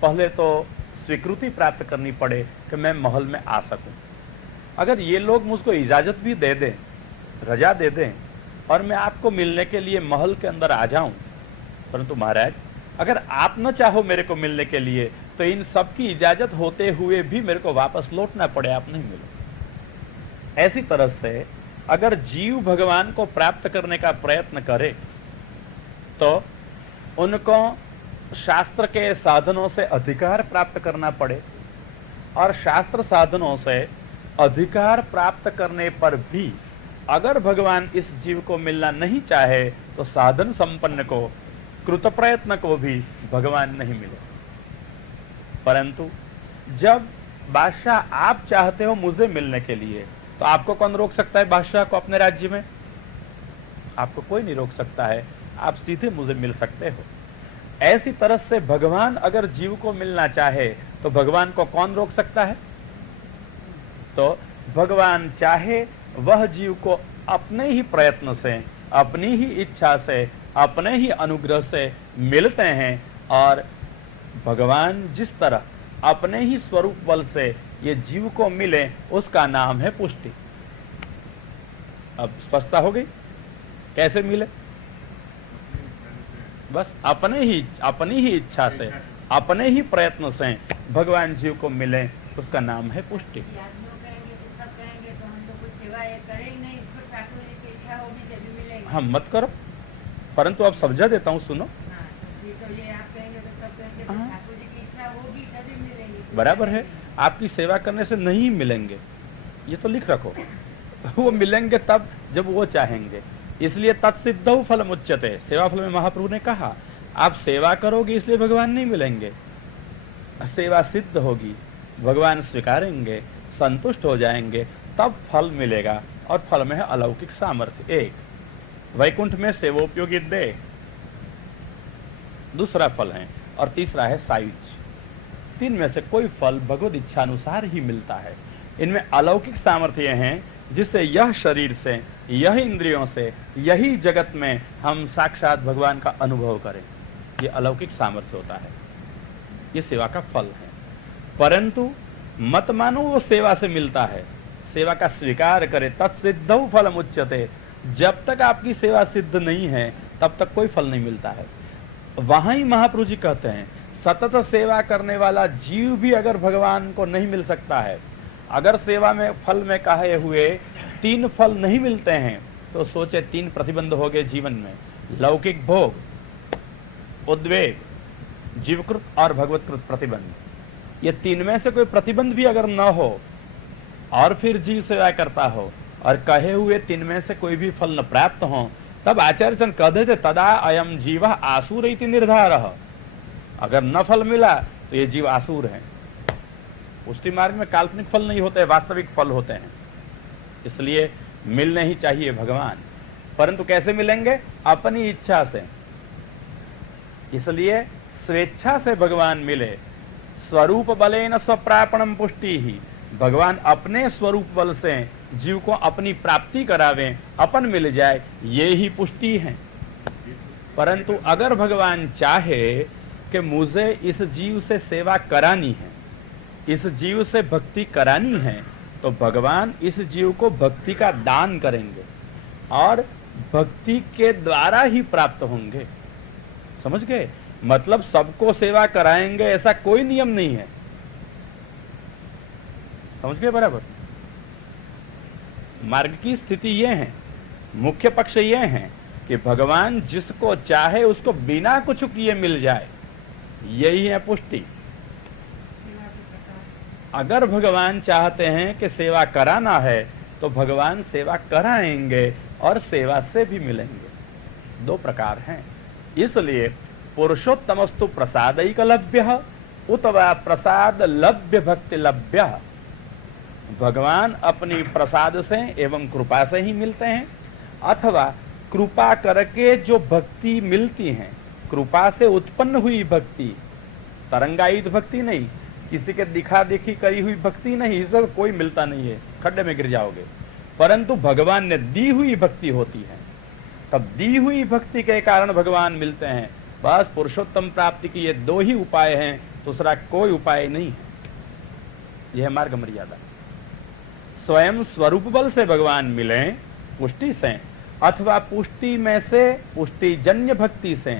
पहले तो स्वीकृति प्राप्त करनी पड़े कि मैं महल में आ सकूं। अगर ये लोग मुझको इजाजत भी दे दें, रजा दे दें, और मैं आपको मिलने के लिए महल के अंदर आ जाऊं, परंतु महाराज अगर आप न चाहो मेरे को मिलने के लिए, तो इन सब की इजाजत होते हुए भी मेरे को वापस लौटना पड़े, आप नहीं मिलो। ऐसी तरह से अगर जीव भगवान को प्राप्त करने का प्रयत्न करे, तो उनको शास्त्र के साधनों से अधिकार प्राप्त करना पड़े, और शास्त्र साधनों से अधिकार प्राप्त करने पर भी अगर भगवान इस जीव को मिलना नहीं चाहे तो साधन संपन्न को, कृत प्रयत्न को भी भगवान नहीं मिले। परंतु जब बादशाह आप चाहते हो मुझे मिलने के लिए, तो आपको कौन रोक सकता है बादशाह को अपने राज्य में? आपको कोई नहीं रोक सकता है, आप सीधे मुझे मिल सकते हो। ऐसी तरह से भगवान अगर जीव को मिलना चाहे तो भगवान को कौन रोक सकता है? तो भगवान चाहे वह जीव को अपने ही प्रयत्न से, अपनी ही इच्छा से, अपने ही अनुग्रह से मिलते हैं, और भगवान जिस तरह अपने ही स्वरूप बल से ये जीव को मिले उसका नाम है पुष्टि। अब स्पष्टता हो गई कैसे मिले? बस अपनी ही इच्छा से, अपने ही प्रयत्न से भगवान जीव को मिले, उसका नाम है पुष्टि। हम मत करो, परंतु अब समझा देता हूँ, सुनो। बराबर है, आपकी सेवा करने से नहीं मिलेंगे, ये तो लिख रखो। वो मिलेंगे तब जब वो चाहेंगे। इसलिए तत्सिद्धौ फलम उच्यते, सेवा फल में महाप्रभु ने कहा आप सेवा करोगे इसलिए भगवान नहीं मिलेंगे। सेवा सिद्ध होगी, भगवान स्वीकारेंगे, संतुष्ट हो जाएंगे, तब फल मिलेगा। और फल में है अलौकिक सामर्थ्य। एक वैकुंठ में सेवोपयोगी दे, दूसरा फल है, और तीसरा है सायुज्य। तीन में से कोई फल भगवत इच्छा अनुसार ही मिलता है। इनमें अलौकिक सामर्थ्य हैं जिससे यह शरीर से, यह इंद्रियों से, यही जगत में हम साक्षात भगवान का अनुभव करें। ये अलौकिक सामर्थ्य होता है, ये सेवा का फल है। परंतु मत मानो वो सेवा से मिलता है, सेवा का स्वीकार करे। तत्सिद्धौ फलम उच्यते, जब तक आपकी सेवा सिद्ध नहीं है तब तक कोई फल नहीं मिलता है। वहां ही महाप्रभु जी कहते हैं सतत सेवा करने वाला जीव भी अगर भगवान को नहीं मिल सकता है, अगर सेवा में फल में कहे हुए 3 फल नहीं मिलते हैं, तो सोचे 3 प्रतिबंध हो गए जीवन में, लौकिक भोग, उद्वेग, जीवकृत और भगवतकृत प्रतिबंध। ये 3 में से कोई प्रतिबंध भी अगर न हो और फिर जीव सेवा करता हो और कहे हुए 3 में से कोई भी फल न प्राप्त हो, तब आचार्य चंद कह देते तदा अयम जीव आसुर इति निर्धारः। अगर न फल मिला तो ये जीव आसुर है। पुष्टि मार्ग में काल्पनिक फल नहीं होते, वास्तविक फल होते हैं। इसलिए मिलने ही चाहिए भगवान, परंतु कैसे मिलेंगे? अपनी इच्छा से। इसलिए स्वेच्छा से भगवान मिले। स्वरूप बलेन स्वप्रापणम पुष्टि ही, भगवान अपने स्वरूप बल से जीव को अपनी प्राप्ति करावे, अपन मिल जाए, ये ही पुष्टि है। परंतु अगर भगवान चाहे कि मुझे इस जीव से सेवा करानी है, इस जीव से भक्ति करानी है, तो भगवान इस जीव को भक्ति का दान करेंगे और भक्ति के द्वारा ही प्राप्त होंगे। समझ गए? मतलब सबको सेवा कराएंगे ऐसा कोई नियम नहीं है। समझ गए? बराबर। मार्ग की स्थिति यह है, मुख्य पक्ष यह है कि भगवान जिसको चाहे उसको बिना कुछ किए मिल जाए, यही है पुष्टि। अगर भगवान चाहते हैं कि सेवा कराना है तो भगवान सेवा कराएंगे और सेवा से भी मिलेंगे। 2 प्रकार हैं। इसलिए पुरुषोत्तमस्तु प्रसादैक लभ्य उत वा प्रसाद लभ्य भक्ति लभ्य। भगवान अपनी प्रसाद से एवं कृपा से ही मिलते हैं, अथवा कृपा करके जो भक्ति मिलती है, कृपा से उत्पन्न हुई भक्ति, तरंगायित भक्ति नहीं, किसी के दिखा देखी करी हुई भक्ति नहीं, इससे कोई मिलता नहीं है, खड्डे में गिर जाओगे। परंतु भगवान ने दी हुई भक्ति होती है, तब दी हुई भक्ति के कारण भगवान मिलते हैं। बस पुरुषोत्तम प्राप्ति की ये 2 ही उपाय हैं, दूसरा कोई उपाय नहीं है। यह मार्ग मर्यादा। स्वयं स्वरूप बल से भगवान मिले पुष्टि से, अथवा पुष्टि में से पुष्टिजन्य भक्ति से,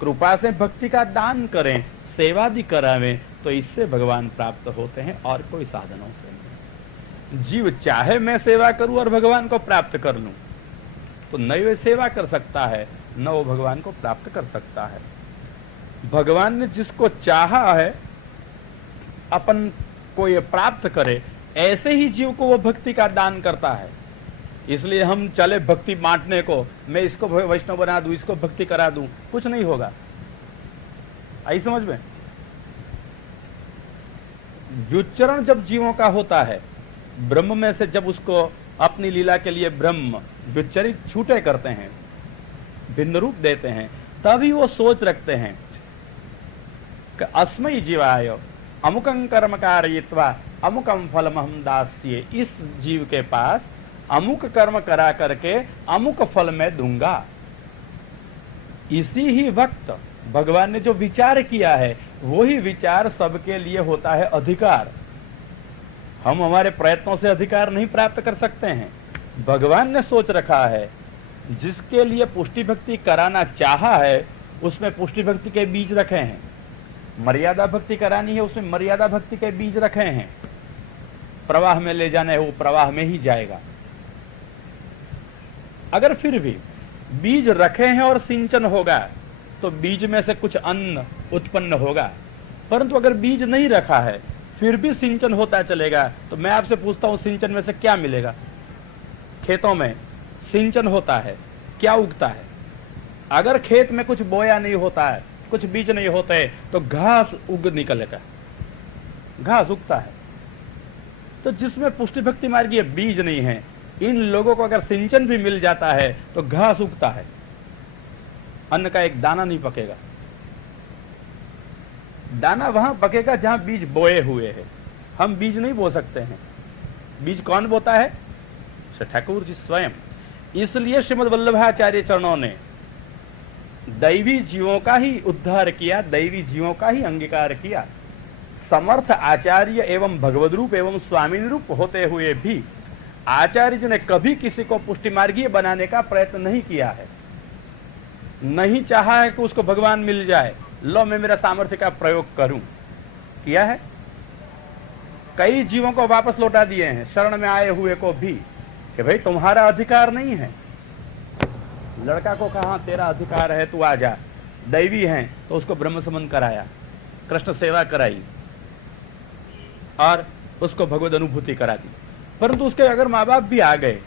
कृपा से भक्ति का दान करें, सेवा भी करावें, तो इससे भगवान प्राप्त होते हैं और कोई साधनों से नहीं। जीव चाहे मैं सेवा करूं और भगवान को प्राप्त कर लूं, तो न वे सेवा कर सकता है, न वो भगवान को प्राप्त कर सकता है। भगवान ने जिसको चाहा है अपन को ये प्राप्त करे, ऐसे ही जीव को वो भक्ति का दान करता है। इसलिए हम चले भक्ति बांटने को, मैं इसको वैष्णव बना दूं, इसको भक्ति करा दूं, कुछ नहीं होगा। आई समझ में? व्युच्चरण जब जीवों का होता है, ब्रह्म में से जब उसको अपनी लीला के लिए ब्रह्म व्युच्चरित छूटे करते हैं, भिन्न रूप देते हैं, तभी वो सोच रखते हैं कि अस्मै जीवाय अमुकं कर्म कारयित्वा अमुकं फलमहं दास्ये। इस जीव के पास अमुक कर्म करा करके अमुक फल मैं दूंगा। इसी ही वक्त भगवान ने जो विचार किया है, वही विचार सबके लिए होता है अधिकार। हम हमारे प्रयत्नों से अधिकार नहीं प्राप्त कर सकते हैं। भगवान ने सोच रखा है, जिसके लिए पुष्टि भक्ति कराना चाहा है, उसमें पुष्टि भक्ति के बीज रखे हैं। मर्यादा भक्ति करानी है, उसमें मर्यादा भक्ति के बीज रखे हैं। प्रवाह में ले जाना है, वो प्रवाह में ही जाएगा। अगर फिर भी बीज रखे हैं और सिंचन होगा तो बीज में से कुछ अन्न उत्पन्न होगा, परंतु अगर बीज नहीं रखा है फिर भी सिंचन होता चलेगा, तो मैं आपसे पूछता हूं सिंचन में से क्या मिलेगा? खेतों में सिंचन होता है, क्या उगता है? अगर खेत में कुछ बोया नहीं होता है, कुछ बीज नहीं होते, तो घास उग निकलेगा, घास उगता है। तो जिसमें पुष्टि भक्ति मार्गीय बीज नहीं है, इन लोगों को अगर सिंचन भी मिल जाता है तो घास उगता है, अन्न का एक दाना नहीं पकेगा। दाना वहां पकेगा जहां बीज बोए हुए हैं। हम बीज नहीं बो सकते हैं। बीज कौन बोता है? ठाकुर जी स्वयं। इसलिए श्रीमद् वल्लभाचार्य चरणों ने दैवी जीवों का ही उद्धार किया, दैवी जीवों का ही अंगीकार किया। समर्थ आचार्य एवं भगवद रूप एवं स्वामी रूप होते हुए भी आचार्य जी ने कभी किसी को पुष्टि मार्गीय बनाने का प्रयत्न नहीं किया है। नहीं चाहा है कि उसको भगवान मिल जाए, लो मैं मेरा सामर्थ्य का प्रयोग करूं। किया है? कई जीवों को वापस लौटा दिए हैं, शरण में आए हुए को भी, कि भाई तुम्हारा अधिकार नहीं है। लड़का को कहा तेरा अधिकार है, तू आ जा। दैवी है तो उसको ब्रह्म संबंध कराया, कृष्ण सेवा कराई और उसको भगवद अनुभूति करा दी। परंतु उसके अगर माँ बाप भी आ गए,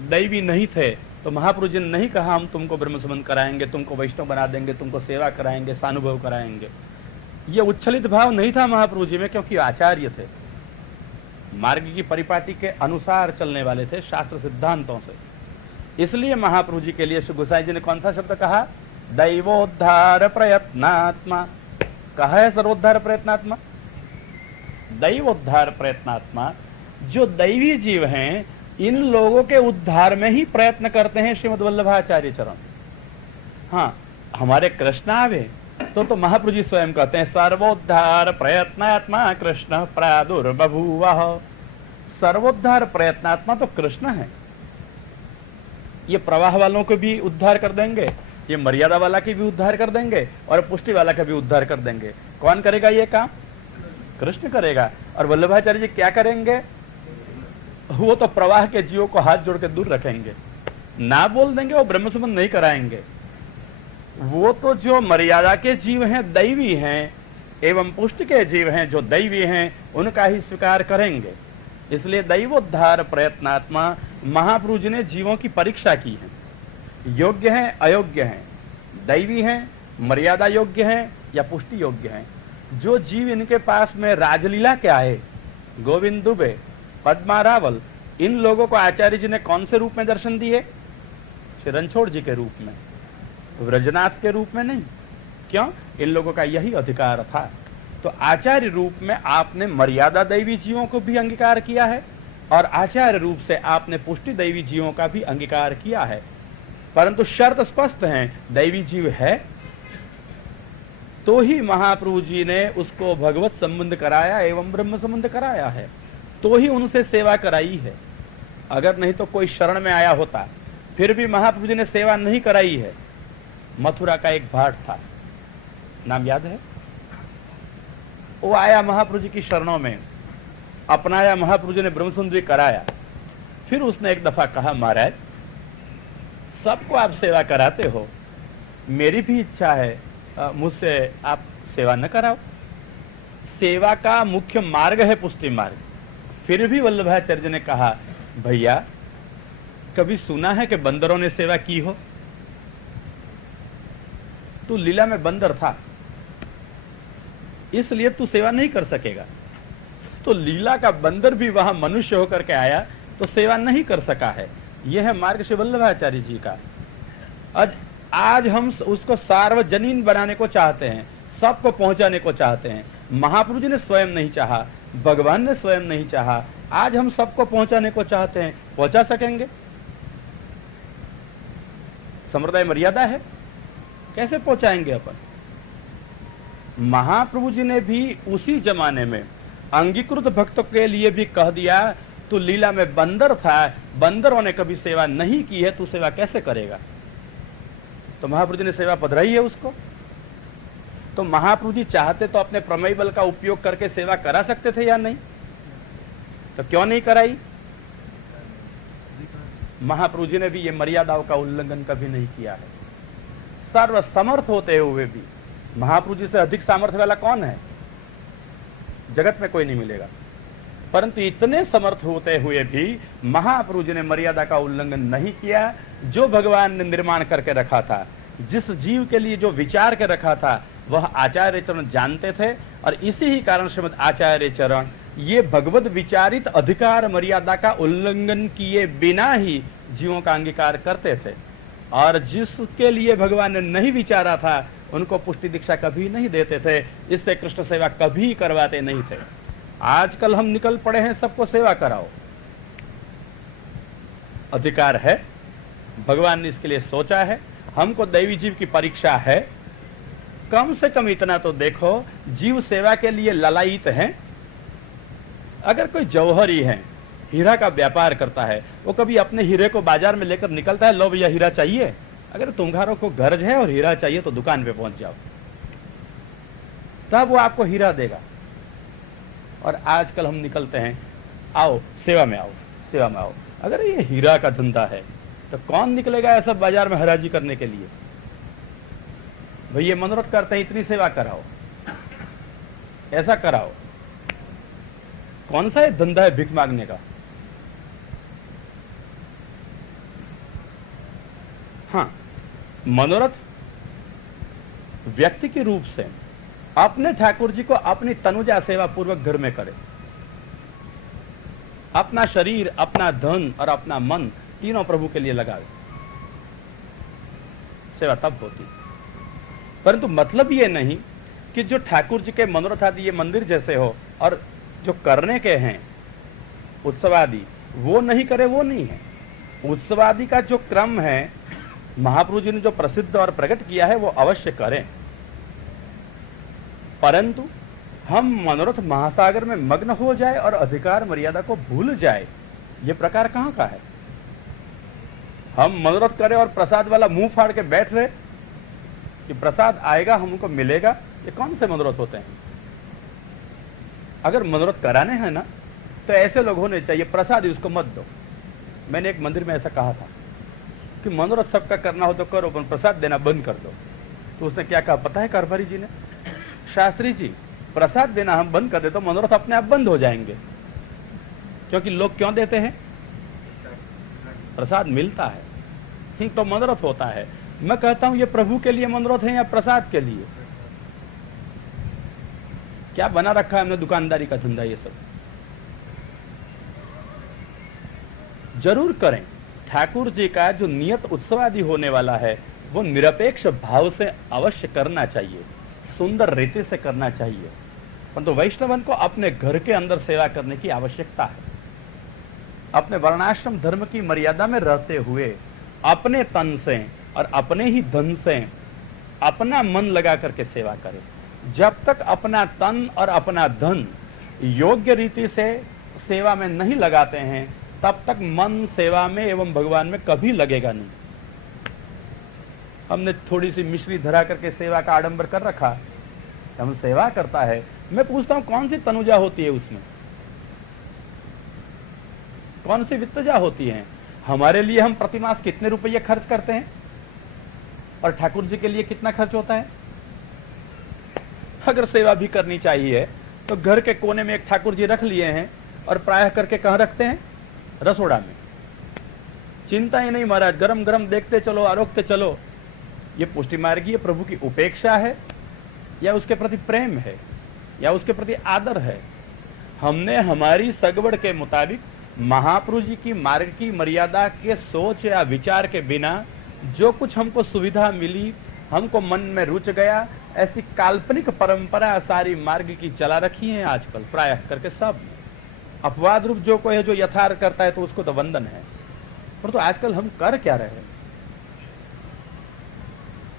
दैवी नहीं थे, तो महापुरुष जी ने नहीं कहा हम तुमको ब्रह्म संबंध कराएंगे, तुमको वैष्णव बना देंगे, तुमको सेवा कराएंगे, सानुभव कराएंगे। ये उच्छलित भाव नहीं था महापुरुष जी में, क्योंकि आचार्य थे, मार्ग की परिपाटी के अनुसार चलने वाले थे, शास्त्र सिद्धांतों से। इसलिए महाप्रभु जी के लिए श्री गोसाई जी ने कौन सा शब्द कहा? दैवोद्धार प्रयत्नात्मा। कहा है सर्वोद्धार प्रयत्नात्मा, दैवोद्धार प्रयत्नात्मा। जो दैवी जीव हैं, इन लोगों के उद्धार में ही प्रयत्न करते हैं श्रीमद् वल्लभाचार्य चरण। हाँ, हमारे कृष्ण आवे तो महाप्रभु जी स्वयं कहते हैं सर्वोद्धार प्रयत्नात्मा कृष्ण प्रादुर्बभूवः। सर्वोद्धार प्रयत्नात्मा तो कृष्ण है। ये प्रवाह वालों को भी उद्धार कर देंगे, ये मर्यादा वाला की भी उद्धार कर देंगे और पुष्टि वाला का भी उद्धार कर देंगे। कौन करेगा ये काम? कृष्ण करेगा। और वल्लभाचार्य जी क्या करेंगे? वो तो प्रवाह के जीवों को हाथ जोड़ के दूर रखेंगे, ना बोल देंगे, वो ब्रह्म संबंध नहीं कराएंगे। वो तो जो मर्यादा के जीव हैं, दैवी हैं, एवं पुष्टि के जीव हैं जो दैवी हैं, उनका ही स्वीकार करेंगे। इसलिए दैवोद्धार प्रयत्नात्मा महाप्रभु जी ने जीवों की परीक्षा की है। योग्य हैं, अयोग्य हैं, दैवी हैं, मर्यादा योग्य हैं या पुष्टि योग्य हैं। जो जीव इनके पास में राजलीला के आए, गोविंद दुबे, पद्मा रावल, इन लोगों को आचार्य जी ने कौन से रूप में दर्शन दिए? श्री रणछोड़ जी के रूप में, व्रजनाथ के रूप में नहीं। क्यों? इन लोगों का यही अधिकार था। तो आचार्य रूप में आपने मर्यादा दैवी जीवों को भी अंगीकार किया है और आचार्य रूप से आपने पुष्टि दैवी जीवों का भी अंगीकार किया है। परंतु शर्त स्पष्ट है, दैवी जीव है तो ही महाप्रभु जी ने उसको भगवत संबंध कराया एवं ब्रह्म संबंध कराया है, तो ही उनसे सेवा कराई है। अगर नहीं तो कोई शरण में आया होता, फिर भी महाप्रभु जी ने सेवा नहीं कराई है। मथुरा का एक भाट था, नाम याद है? वो आया महाप्रभु जी की शरणों में, अपनाया, महाप्रभु जी ने ब्रह्मसुंदरी कराया। फिर उसने एक दफा कहा, महाराज सबको आप सेवा कराते हो, मेरी भी इच्छा है मुझसे आप सेवा न कराओ। सेवा का मुख्य मार्ग है पुष्टि मार्ग। फिर भी वल्लभाचार्य ने कहा, भैया कभी सुना है कि बंदरों ने सेवा की हो? तू लीला में बंदर था, इसलिए तू सेवा नहीं कर सकेगा। तो लीला का बंदर भी वहां मनुष्य होकर के आया तो सेवा नहीं कर सका है। यह है मार्ग श्री वल्लभाचार्य जी का। आज हम उसको सार्वजनीन बनाने को चाहते हैं, सबको पहुंचाने को चाहते हैं। महाप्रभु जी ने स्वयं नहीं चाहा, भगवान ने स्वयं नहीं चाहा, आज हम सबको पहुंचाने को चाहते हैं। पहुंचा सकेंगे? संप्रदाय मर्यादा है, कैसे पहुंचाएंगे अपन? महाप्रभु जी ने भी उसी जमाने में अंगीकृत भक्तों के लिए भी कह दिया, तू लीला में बंदर था, बंदरों ने कभी सेवा नहीं की है, तू सेवा कैसे करेगा? तो महाप्रभु जी ने सेवा पधराई है उसको। तो महाप्रभु जी चाहते तो अपने प्रमेय बल का उपयोग करके सेवा करा सकते थे या नहीं? तो क्यों नहीं कराई? महाप्रभु जी ने भी ये मर्यादाओं का उल्लंघन कभी नहीं किया है। सर्वसमर्थ होते हुए भी महाप्रभु जी से अधिक सामर्थ्य वाला कौन है? जगत में कोई नहीं मिलेगा। परंतु इतने समर्थ होते हुए भी महाप्रभु जी ने मर्यादा का उल्लंघन नहीं किया। जो भगवान ने निर्माण करके रखा था, जिस जीव के लिए जो विचार के रखा था, वह आचार्य चरण जानते थे। और इसी ही कारण श्रीमद आचार्य चरण ये भगवत विचारित अधिकार मर्यादा का उल्लंघन किए बिना ही जीवों का अंगीकार करते थे। और जिसके लिए भगवान ने नहीं विचारा था, उनको पुष्टि दीक्षा कभी नहीं देते थे। इससे कृष्ण सेवा कभी करवाते नहीं थे। आजकल हम निकल पड़े हैं, सबको सेवा कराओ। अधिकार है, भगवान ने इसके लिए सोचा है। हमको दैवी जीव की परीक्षा है। कम से कम इतना तो देखो, जीव सेवा के लिए ललायित हैं। अगर कोई जौहरी है, हीरा का व्यापार करता है, वो कभी अपने हीरे को बाजार में लेकर निकलता है, लो भैया हीरा चाहिए? अगर तुम्हारों को गरज है और हीरा चाहिए तो दुकान पे पहुंच जाओ, तब वो आपको हीरा देगा। और आजकल हम निकलते हैं, आओ सेवा में आओ, सेवा में आओ। अगर ये हीरा का धंधा है तो कौन निकलेगा ऐसा बाजार में हराजी करने के लिए? भैया मनोरथ करते हैं, इतनी सेवा कराओ, ऐसा कराओ। कौन सा ये धंधा है भीख मांगने का? हाँ, मनोरथ व्यक्ति के रूप से अपने ठाकुर जी को अपनी तनुजा सेवा पूर्वक घर में करे। अपना शरीर, अपना धन और अपना मन तीनों प्रभु के लिए लगावे, सेवा तब होती। परंतु मतलब ये नहीं कि जो ठाकुर जी के मनोरथ आदि ये मंदिर जैसे हो और जो करने के हैं उत्सवादि, वो नहीं करे, वो नहीं है। उत्सवादि का जो क्रम है महाप्रभु जी ने जो प्रसिद्ध और प्रकट किया है, वो अवश्य करें। परंतु हम मनोरथ महासागर में मग्न हो जाए और अधिकार मर्यादा को भूल जाए, ये प्रकार कहां का है? हम मनोरथ करें और प्रसाद वाला मुंह फाड़ के बैठ रहे कि प्रसाद आएगा, हमको मिलेगा। ये कौन से मनोरथ होते हैं? अगर मनोरथ कराने हैं ना, तो ऐसे लोग होने चाहिए, प्रसाद उसको मत दो। मैंने एक मंदिर में ऐसा कहा था कि मनोरथ सबका करना हो तो करो, पर प्रसाद देना बंद कर दो। तो उसने क्या कहा पता है कारभारी जी ने? शास्त्री जी, प्रसाद देना हम बंद कर दे तो मनोरथ अपने आप बंद हो जाएंगे। क्योंकि लोग क्यों देते हैं? प्रसाद मिलता है, ठीक तो मनोरथ होता है। मैं कहता हूं ये प्रभु के लिए मनोरथ है या प्रसाद के लिए? क्या बना रखा है हमने दुकानदारी का धंधा? ये सब जरूर करें। ठाकुर जी का जो नियत उत्सवादि होने वाला है, वो निरपेक्ष भाव से अवश्य करना चाहिए, सुंदर रीति से करना चाहिए। परंतु वैष्णवन को अपने घर के अंदर सेवा करने की आवश्यकता है। अपने वर्णाश्रम धर्म की मर्यादा में रहते हुए अपने तन से और अपने ही धन से अपना मन लगा करके सेवा करें। जब तक अपना तन और अपना धन योग्य रीति से सेवा में नहीं लगाते हैं, तब तक मन सेवा में एवं भगवान में कभी लगेगा नहीं। हमने थोड़ी सी मिश्री धरा करके सेवा का आडंबर कर रखा, हम सेवा करता है। मैं पूछता हूं कौन सी तनुजा होती है उसमें? कौन सी वित्तजा होती है? हमारे लिए हम प्रतिमास कितने रुपये खर्च करते हैं और ठाकुर जी के लिए कितना खर्च होता है? अगर सेवा भी करनी चाहिए तो घर के कोने में एक ठाकुर जी रख लिए हैं और प्रायः करके कहां रखते हैं? रसोड़ा में। चिंता ही नहीं महाराज, गरम गरम देखते चलो, आरोगते चलो। ये पुष्टि मार्गीय प्रभु की उपेक्षा है या उसके प्रति प्रेम है या उसके प्रति आदर है? हमने हमारी सगवड़ के मुताबिक महाप्रभु जी की मार्ग की मर्यादा के सोच या विचार के बिना जो कुछ हमको सुविधा मिली, हमको मन में रुच गया, ऐसी काल्पनिक परंपरा सारी मार्ग की चला रखी है आजकल प्रायः करके सब। अपवाद रूप जो कोई है जो यथार्थ करता है तो उसको तो वंदन है, परंतु आजकल हम कर क्या रहे हैं?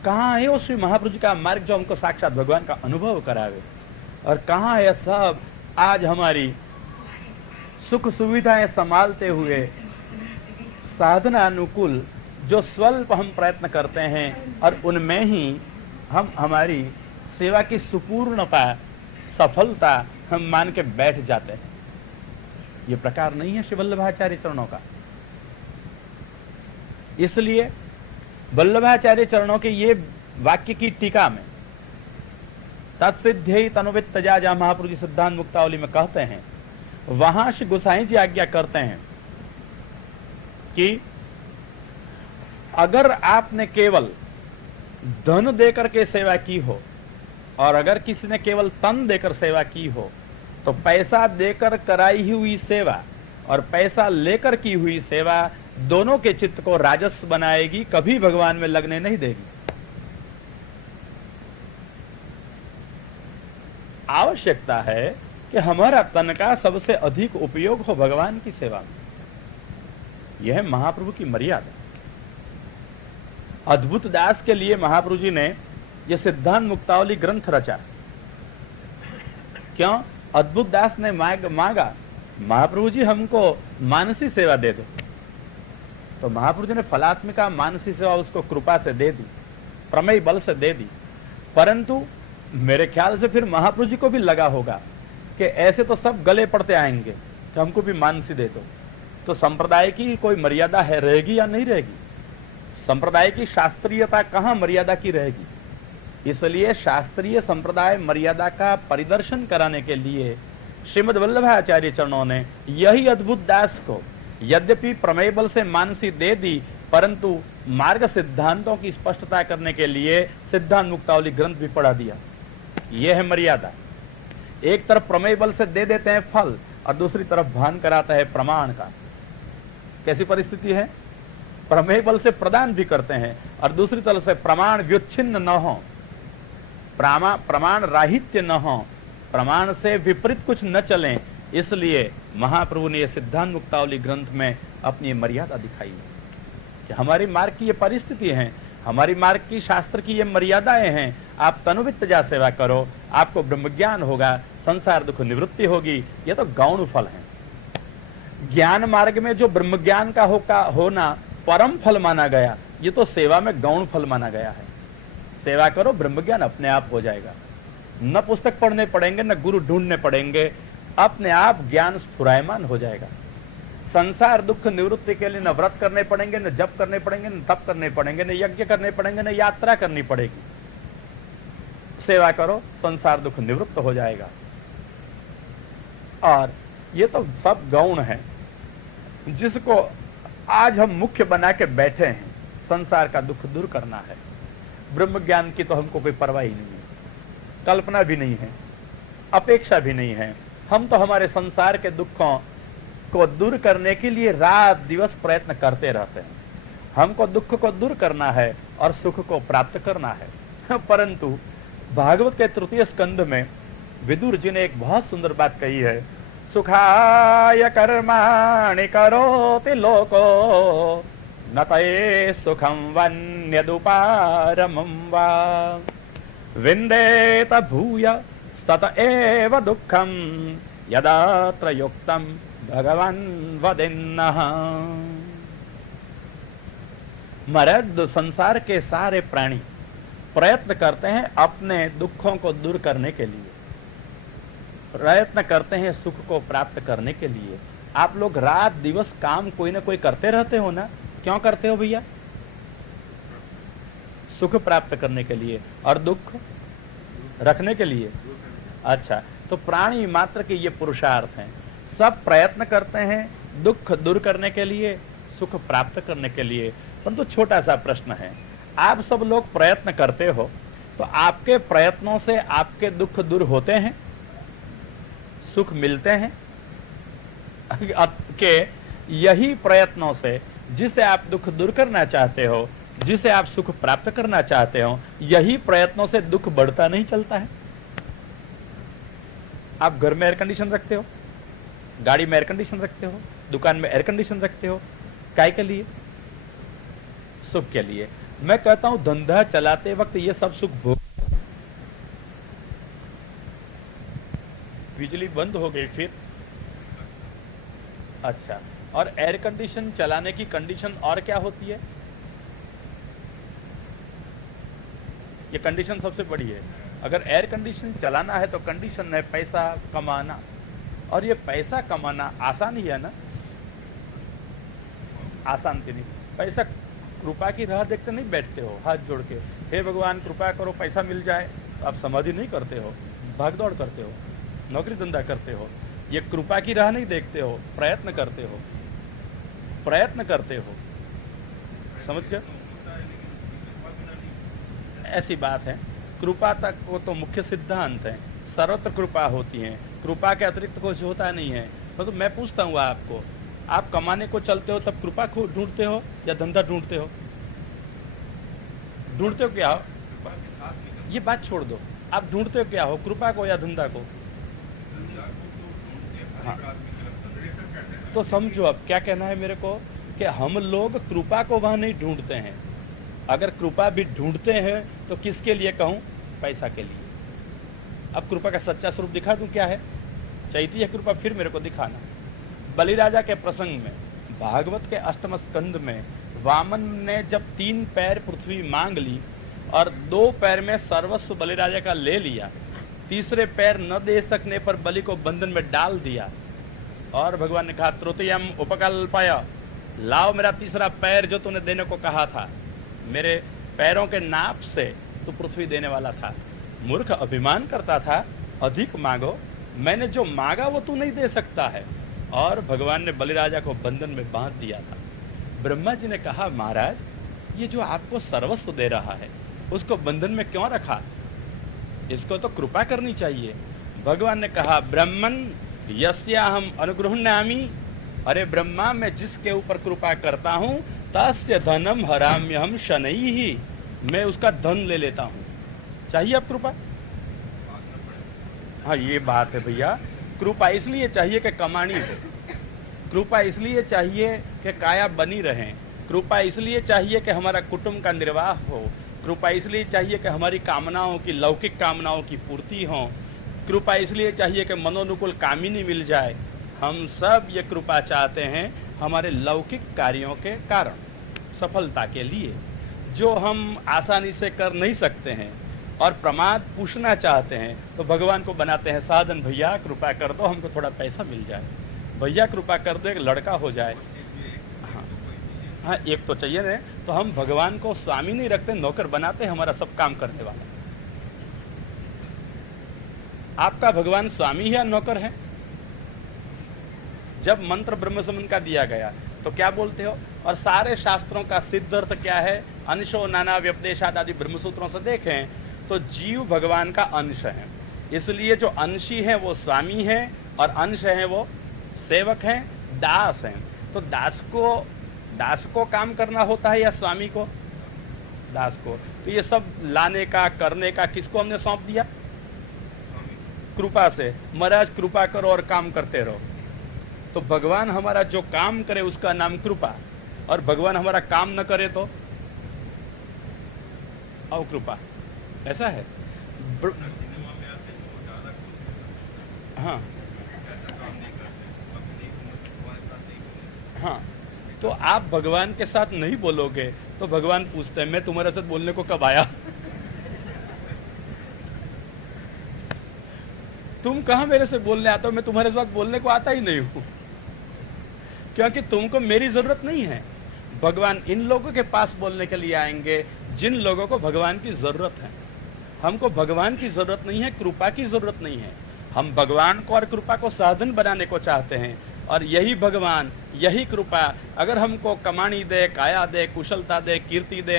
कहां है वो श्री महाप्रभु जी का मार्ग जो हमको साक्षात भगवान का अनुभव करावे, और कहां है सब आज हमारी सुख सुविधाएं संभालते हुए साधना अनुकूल जो स्वल्प हम प्रयत्न करते हैं और उनमें ही हम हमारी सेवा की सुपूर्णता, सफलता हम मान के बैठ जाते हैं। ये प्रकार नहीं है श्री वल्लभाचार्य चरणों का। इसलिए वल्लभाचार्य चरणों के ये वाक्य की टीका में तत्सिद्धि तनुवित तजा, जहां महाप्रभु जी सिद्धांत मुक्तावली में कहते हैं, वहां श्री गोसाई जी आज्ञा करते हैं कि अगर आपने केवल धन देकर के सेवा की हो और अगर किसी ने केवल तन देकर सेवा की हो, तो पैसा देकर कराई हुई सेवा और पैसा लेकर की हुई सेवा दोनों के चित्त को राजस्व बनाएगी, कभी भगवान में लगने नहीं देगी। आवश्यकता है कि हमारा तन का सबसे अधिक उपयोग हो भगवान की सेवा में। यह है महाप्रभु की मर्यादा। अद्भुत दास के लिए महाप्रभु जी ने यह सिद्धांत मुक्तावली ग्रंथ रचा। क्यों? अद्भुत दास ने मांगा, महाप्रभु जी हमको मानसी सेवा दे दो, तो महाप्रभु जी ने फलात्मिका मानसी सेवा उसको कृपा से दे दी, प्रमेय बल से दे दी। परंतु मेरे ख्याल से फिर महाप्रभु जी को भी लगा होगा कि ऐसे तो सब गले पड़ते आएंगे कि हमको भी मानसी दे दो, तो संप्रदाय की कोई मर्यादा है, रहेगी या नहीं रहेगी? संप्रदाय की शास्त्रीयता कहां मर्यादा की रहेगी? इसलिए शास्त्रीय संप्रदाय मर्यादा का परिदर्शन कराने के लिए श्रीमद् वल्लभाचार्य चरणों ने यही अद्भुत दास को यद्यपि प्रमेय बल से मानसी दे दी, परंतु मार्ग सिद्धांतों की स्पष्टता करने के लिए सिद्धांत मुक्तावली ग्रंथ भी पढ़ा दिया। यह है मर्यादा। एक तरफ प्रमेय बल से दे देते हैं फल और दूसरी तरफ भान कराता है प्रमाण का। कैसी परिस्थिति है? प्रमेय बल से प्रदान भी करते हैं और दूसरी तरफ से प्रमाण व्युच्छिन्न न हो, प्रमाण राहित्य न हो, प्रमाण से विपरीत कुछ न चले। इसलिए महाप्रभु ने यह सिद्धांत मुक्तावली ग्रंथ में अपनी मर्यादा दिखाई है कि हमारी मार्ग की ये परिस्थिति है, हमारी मार्ग की शास्त्र की ये मर्यादाएं हैं। आप तनुवित जा सेवा करो, आपको ब्रह्मज्ञान होगा, संसार दुख निवृत्ति होगी। ये तो गौण फल है। ज्ञान मार्ग में जो ब्रह्मज्ञान का होना परम फल माना गया, ये तो सेवा में गौण फल माना गया है। सेवा करो, ब्रह्मज्ञान अपने आप हो जाएगा। न पुस्तक पढ़ने पड़ेंगे, न गुरु ढूंढने पड़ेंगे, अपने आप ज्ञान स्फुरायमान हो जाएगा। संसार दुख निवृत्ति के लिए न व्रत करने पड़ेंगे, न जप करने पड़ेंगे, न तप करने पड़ेंगे, न यज्ञ करने पड़ेंगे, न यात्रा करनी पड़ेगी। सेवा करो, संसार दुख निवृत्त हो जाएगा। और ये तो सब गौण है, जिसको आज हम मुख्य बना के बैठे हैं। संसार का दुख दूर करना है। ब्रह्म ज्ञान की तो हमको कोई परवाह ही नहीं है, कल्पना भी नहीं है, अपेक्षा भी नहीं है। हम तो हमारे संसार के दुखों को दूर करने के लिए रात दिवस प्रयत्न करते रहते हैं। हमको दुख को दूर करना है और सुख को प्राप्त करना है। परंतु भागवत के तृतीय स्कंध में विदुर जी ने एक बहुत सुंदर बात कही है। सुखाय कर्माणि करोति लोको न तये सुखं वन्यदुपारमं वा विन्देत भूय तत एव दुःखं यदात्र युक्तं भगवान वदेन्नः। मर्द संसार के सारे प्राणी प्रयत्न करते हैं अपने दुखों को दूर करने के लिए, प्रयत्न करते हैं सुख को प्राप्त करने के लिए। आप लोग रात दिवस काम कोई ना कोई करते रहते हो ना? क्यों करते हो भैया? सुख प्राप्त करने के लिए। और दुख रखने के लिए। अच्छा, तो प्राणी मात्र के ये पुरुषार्थ हैं। सब प्रयत्न करते हैं दुख दूर करने के लिए, सुख प्राप्त करने के लिए। परंतु छोटा सा प्रश्न है, आप सब लोग प्रयत्न करते हो, तो आपके प्रयत्नों से आपके दुख दूर होते हैं, सुख मिलते हैं? के यही प्रयत्नों से जिसे आप दुख दूर करना चाहते हो, जिसे आप सुख प्राप्त करना चाहते हो, यही प्रयत्नों से दुख बढ़ता नहीं चलता है? आप घर में एयर कंडीशन रखते हो, गाड़ी में एयर कंडीशन रखते हो, दुकान में एयर कंडीशन रखते हो, काय के लिए? सुख के लिए। मैं कहता हूं धंधा चलाते वक्त ये सब सुख भोग, बिजली बंद हो गई फिर? अच्छा, और एयर कंडीशन चलाने की कंडीशन और क्या होती है? ये कंडीशन सबसे बड़ी है। अगर एयर कंडीशन चलाना है तो कंडीशन है पैसा कमाना, और ये पैसा कमाना आसान ही है ना? आसान तो नहीं। पैसा, कृपा की राह देखते नहीं बैठते हो हाथ जोड़ के, हे भगवान कृपा करो पैसा मिल जाए, तो आप समाधि नहीं करते हो, भागदौड़ करते हो, नौकरी धंधा करते हो। ये कृपा की राह नहीं देखते हो, प्रयत्न करते हो, प्रयत्न करते हो। समझ गए? ऐसी बात है। कृपा तक वो तो मुख्य सिद्धांत है, सर्वत्र कृपा होती है, कृपा के अतिरिक्त कुछ होता नहीं है। तो मैं पूछता हूँ आपको, आप कमाने को चलते हो तब कृपा को ढूंढते हो या धंधा ढूंढते हो? ढूंढते हो क्या हो? ये बात छोड़ दो, आप ढूंढते हो क्या हो, कृपा को या धंधा को? हाँ, तो समझो अब क्या कहना है मेरे को, कि हम लोग कृपा को वहां नहीं ढूंढते हैं। अगर कृपा भी ढूंढते हैं तो किसके लिए कहूं? पैसा के लिए। अब कृपा का सच्चा स्वरूप दिखा दूं क्या है? चाहती है कृपा, फिर मेरे को दिखाना। बलिराजा के प्रसंग में, भागवत के 8वें स्कंद में, वामन ने जब 3 पैर पृथ्वी मांग ली और 2 पैर में सर्वस्व बलिराजा का ले लिया, तीसरे पैर न दे सकने पर बलि को बंधन में डाल दिया, और भगवान ने कहा तृतीयम उपकल्पय, लाओ मेरा तीसरा पैर जो तूने देने को कहा था, मेरे पैरों के नाप से तू पृथ्वी देने वाला था। मूर्ख अभिमान करता था, अधिक मांगो, मैंने जो मांगा वो तू नहीं दे सकता है। और भगवान ने बलिराजा को बंधन में बांध दिया था। ब्रह्मा जी ने कहा महाराज, ये जो आपको सर्वस्व दे रहा है उसको बंधन में क्यों रखा? इसको तो कृपा करनी चाहिए। भगवान ने कहा ब्रह्मन यस्याहम अनुगृह्णामि, अरे ब्रह्मा मैं जिसके ऊपर कृपा करता हूं तस्य धनम हराम्यहम शनैहि, मैं उसका धन ले लेता हूं। चाहिए अब कृपा? हाँ ये बात है भैया, कृपा इसलिए चाहिए कि कमानी हो, कृपा इसलिए चाहिए कि काया बनी रहे, कृपा इसलिए चाहिए कि हमारा कुटुंब का निर्वाह हो, कृपा इसलिए चाहिए कि हमारी कामनाओं की, लौकिक कामनाओं की पूर्ति हो, कृपा इसलिए चाहिए कि मनोनुकूल कामिनी मिल जाए। हम सब ये कृपा चाहते हैं हमारे लौकिक कार्यों के कारण, सफलता के लिए, जो हम आसानी से कर नहीं सकते हैं और प्रमाद पूछना चाहते हैं, तो भगवान को बनाते हैं साधन। भैया कृपा कर दो, हमको थोड़ा पैसा मिल जाए, भैया कृपा कर दो एक लड़का हो जाए। हाँ एक तो चाहिए ना, तो हम भगवान को स्वामी नहीं रखते, नौकर बनाते हैं, हमारा सब काम करने वाला। आपका भगवान स्वामी है या नौकर है? जब मंत्र ब्रह्म समन का दिया गया तो क्या बोलते हो? और सारे शास्त्रों का सिद्ध अर्थ क्या है? अंशो नाना व्यपदेशाद आदि ब्रह्मसूत्रों से देखें तो जीव भगवान का अंश है, इसलिए जो अंशी है वो स्वामी है और अंश है वो सेवक हैं, दास हैं। तो दास को काम करना होता है या स्वामी को? दास को। तो ये सब लाने का, करने का किसको हमने सौंप दिया? कृपा से। महाराज कृपा करो और काम करते रहो। तो भगवान हमारा जो काम करे उसका नाम कृपा, और भगवान हमारा काम न करे तो अकृपा। ऐसा है। हाँ हाँ, तो आप भगवान के साथ नहीं बोलोगे तो भगवान पूछते हैं मैं तुम्हारे साथ बोलने को कब आया? तुम कहां मेरे से बोलने आते हो? मैं तुम्हारे साथ बोलने को आता ही नहीं हूं, क्योंकि तुमको मेरी जरूरत नहीं है। भगवान इन लोगों के पास बोलने के लिए आएंगे जिन लोगों को भगवान की जरूरत है। हमको भगवान की जरूरत नहीं है, कृपा की जरूरत नहीं है। हम भगवान को और कृपा को साधन बनाने को चाहते हैं, और यही भगवान, यही कृपा अगर हमको कमानी दे, काया दे, कुशलता दे, कीर्ति दे,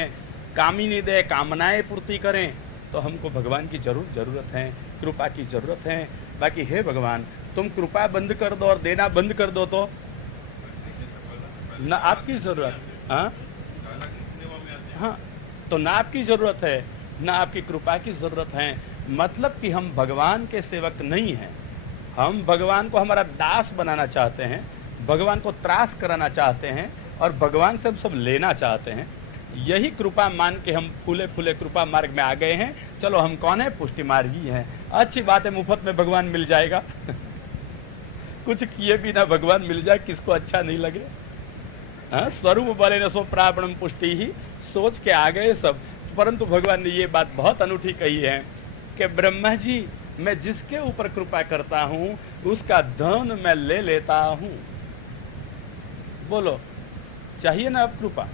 कामिनी दे, कामनाएं पूर्ति करें, तो हमको भगवान की जरूरत है, कृपा की जरूरत है। बाकी हे भगवान, तुम कृपा बंद कर दो और देना बंद कर दो तो ना आपकी जरूरत, हाँ हाँ, तो ना आपकी जरूरत है, ना आपकी कृपा की जरूरत है। मतलब कि हम भगवान के सेवक नहीं हैं, हम भगवान को हमारा दास बनाना चाहते हैं, भगवान को त्रास कराना चाहते हैं, और भगवान से हम सब लेना चाहते हैं। यही कृपा मान के हम फूले फूले कृपा मार्ग में आ गए हैं। चलो हम कौन है, पुष्टि मार्गी हैं। अच्छी बात है, मुफ्त में भगवान मिल जाएगा कुछ किए भी ना भगवान मिल जाए, किसको अच्छा नहीं लगे। हाँ, स्वरूप बले न सो प्रापणम पुष्टि ही, सोच के आ गए सब। परंतु भगवान ने ये बात बहुत अनूठी कही है कि ब्रह्मा जी, मैं जिसके ऊपर कृपा करता हूं उसका धन मैं ले लेता हूं। बोलो, चाहिए ना अब कृपा?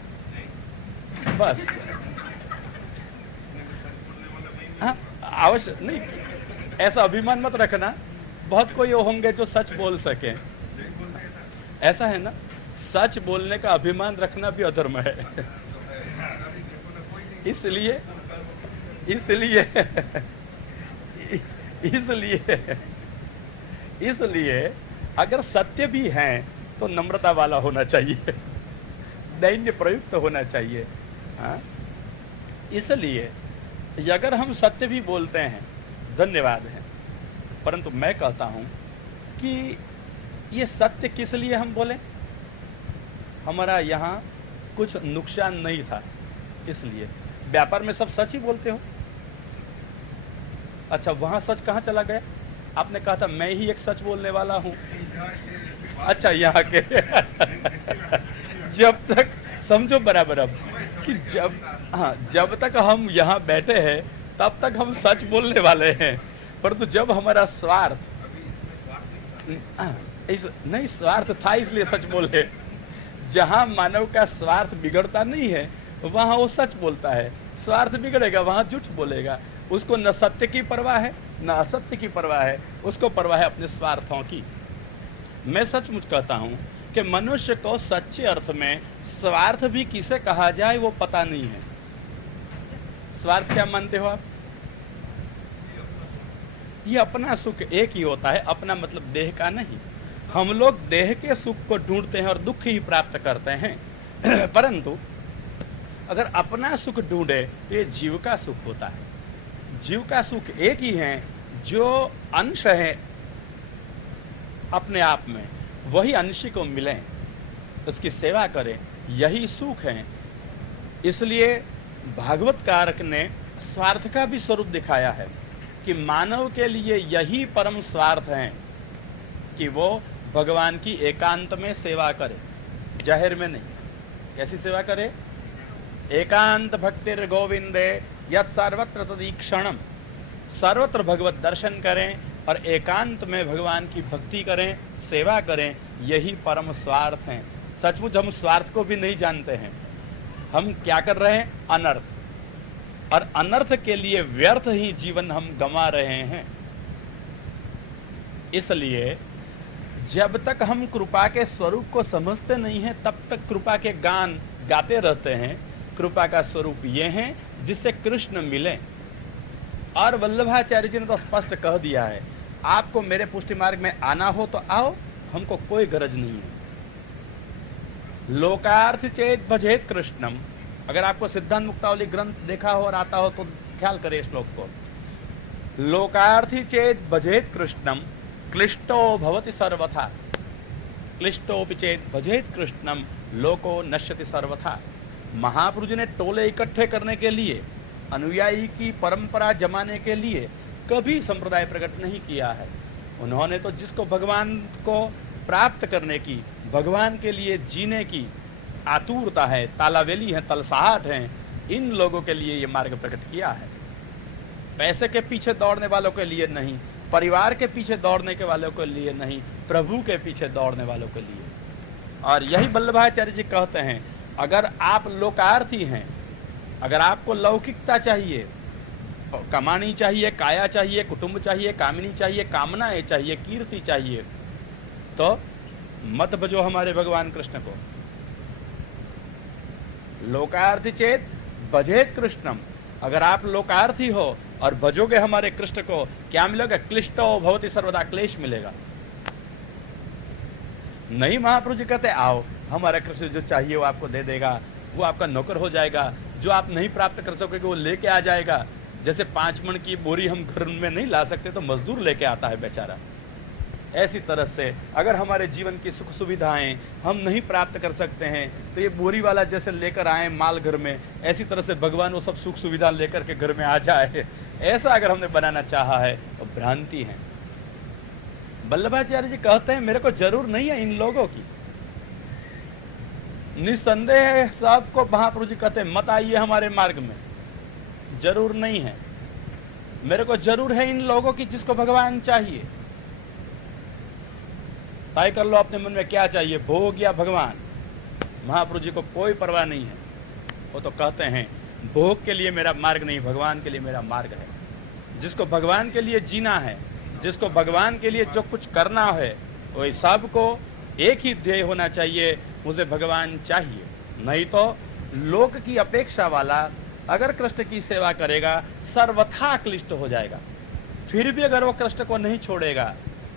बस हाँ, आवश्यक नहीं, ऐसा अभिमान मत रखना। बहुत कोई होंगे जो सच बोल सके, ऐसा है ना, सच बोलने का अभिमान रखना भी अधर्म है इसलिए इसलिए इसलिए इसलिए अगर सत्य भी है तो नम्रता वाला होना चाहिए, दैन्य प्रयुक्त होना चाहिए। हाँ, इसलिए अगर हम सत्य भी बोलते हैं, धन्यवाद है, परंतु मैं कहता हूं कि ये सत्य किस लिए हम बोले। हमारा यहाँ कुछ नुकसान नहीं था, इसलिए। व्यापार में सब सच ही बोलते हो। अच्छा, वहां सच कहाँ चला गया? आपने कहा था मैं ही एक सच बोलने वाला हूं। अच्छा, यहाँ के जब तक समझो बराबर, अब कि जब तक हम यहाँ बैठे हैं तब तक हम सच बोलने वाले हैं, परंतु जब हमारा स्वार्थ नहीं, स्वार्थ था इसलिए सच बोले। जहां मानव का स्वार्थ बिगड़ता नहीं है वहां वो सच बोलता है, स्वार्थ बिगड़ेगा वहां झूठ बोलेगा। उसको न सत्य की परवाह है न असत्य की परवाह है, उसको परवाह है अपने स्वार्थों की। मैं सचमुच कहता हूं कि मनुष्य को सच्चे अर्थ में स्वार्थ भी किसे कहा जाए वो पता नहीं है। स्वार्थ क्या मानते हो आप? ये अपना सुख एक ही होता है, अपना मतलब देह का नहीं। हम लोग देह के सुख को ढूंढते हैं और दुख ही प्राप्त करते हैं परंतु अगर अपना सुख ढूंढे तो ये जीव का सुख होता है। जीव का सुख एक ही है, जो अंश है अपने आप में, वही अंश को मिले, उसकी सेवा करें, यही सुख है। इसलिए भागवत कारक ने स्वार्थ का भी स्वरूप दिखाया है कि मानव के लिए यही परम स्वार्थ है कि वो भगवान की एकांत में सेवा करे, जाहिर में नहीं। कैसी सेवा करे? एकांत भक्तिर गोविंदे यत् सर्वत्र तदीक्षणम, सर्वत्र भगवत दर्शन करें और एकांत में भगवान की भक्ति करें, सेवा करें, यही परम स्वार्थ है। सचमुच हम स्वार्थ को भी नहीं जानते हैं। हम क्या कर रहे हैं? अनर्थ, और अनर्थ के लिए व्यर्थ ही जीवन हम गंवा रहे हैं। इसलिए जब तक हम कृपा के स्वरूप को समझते नहीं हैं तब तक कृपा के गान गाते रहते हैं। कृपा का स्वरूप ये है जिससे कृष्ण मिले। और वल्लभाचार्य जी ने तो स्पष्ट कह दिया है, आपको मेरे पुष्टि मार्ग में आना हो तो आओ, हमको कोई गरज नहीं है। लोकार्थ चेत भजेत कृष्णम, अगर आपको सिद्धांत मुक्तावली ग्रंथ देखा हो और आता हो तो ख्याल करें श्लोक को। लोकार्थी चेत भजेत कृष्णम क्लिष्टो भवति सर्वथा, क्लिष्टोपि चेत भजेत कृष्णम लोको नश्यति सर्वथा। महापुरुष ने टोले इकट्ठे करने के लिए, अनुयायी की परंपरा जमाने के लिए कभी संप्रदाय प्रकट नहीं किया है। उन्होंने तो जिसको भगवान को प्राप्त करने की, भगवान के लिए जीने की आतुरता है, तालावेली है, तलसाहट है, इन लोगों के लिए ये मार्ग प्रकट किया है। पैसे के पीछे दौड़ने वालों के लिए नहीं, परिवार के पीछे दौड़ने के वालों के लिए नहीं, प्रभु के पीछे दौड़ने वालों के लिए। और यही वल्लभाचार्य जी कहते हैं, अगर आप लोकार्थी हैं, अगर आपको लौकिकता चाहिए, कमानी चाहिए, काया चाहिए, कुटुंब चाहिए, कामिनी चाहिए, कामनाएं चाहिए, कीर्ति चाहिए, तो मत भजो हमारे भगवान कृष्ण को। लोकार्थी चेत भजेत कृष्णम, अगर आप लोकार्थी हो और भजोगे हमारे कृष्ण को, क्या मिलेगा? क्लिष्टो भवति सर्वदा, क्लेश मिलेगा। नहीं, महाप्रभु जी कहते आओ, हमारा कृष्ण जो चाहिए वो आपको दे देगा, वो आपका नौकर हो जाएगा, जो आप नहीं प्राप्त कर सकोगे वो लेके आ जाएगा। जैसे 5 मन की बोरी हम घर में नहीं ला सकते तो मजदूर लेके आता है बेचारा, ऐसी तरह से अगर हमारे जीवन की सुख सुविधाएं हम नहीं प्राप्त कर सकते हैं तो ये बोरी वाला जैसे लेकर आए माल घर में, ऐसी तरह से भगवान वो सब सुख सुविधा लेकर के घर में आ जाए, ऐसा अगर हमने बनाना चाहा है तो भ्रांति है। वल्लभाचार्य जी कहते हैं मेरे को जरूर नहीं है इन लोगों की, निसंदेह है सबको महाप्रभु जी कहते हैं मत आइए हमारे मार्ग में, जरूर नहीं है। मेरे को जरूर है इन लोगों की जिसको भगवान चाहिए। तय कर लो अपने मन में क्या चाहिए, भोग या भगवान। महाप्रभु जी को कोई परवाह नहीं है, वो तो कहते हैं भोग के लिए मेरा मार्ग नहीं, भगवान के लिए मेरा मार्ग है। जिसको भगवान के लिए जीना है, जिसको भगवान के लिए जो कुछ करना है, वही सबको एक ही ध्येय होना चाहिए, मुझे भगवान चाहिए। नहीं तो लोक की अपेक्षा वाला अगर कृष्ण की सेवा करेगा सर्वथा क्लिष्ट हो जाएगा। फिर भी अगर वो कृष्ण को नहीं छोड़ेगा,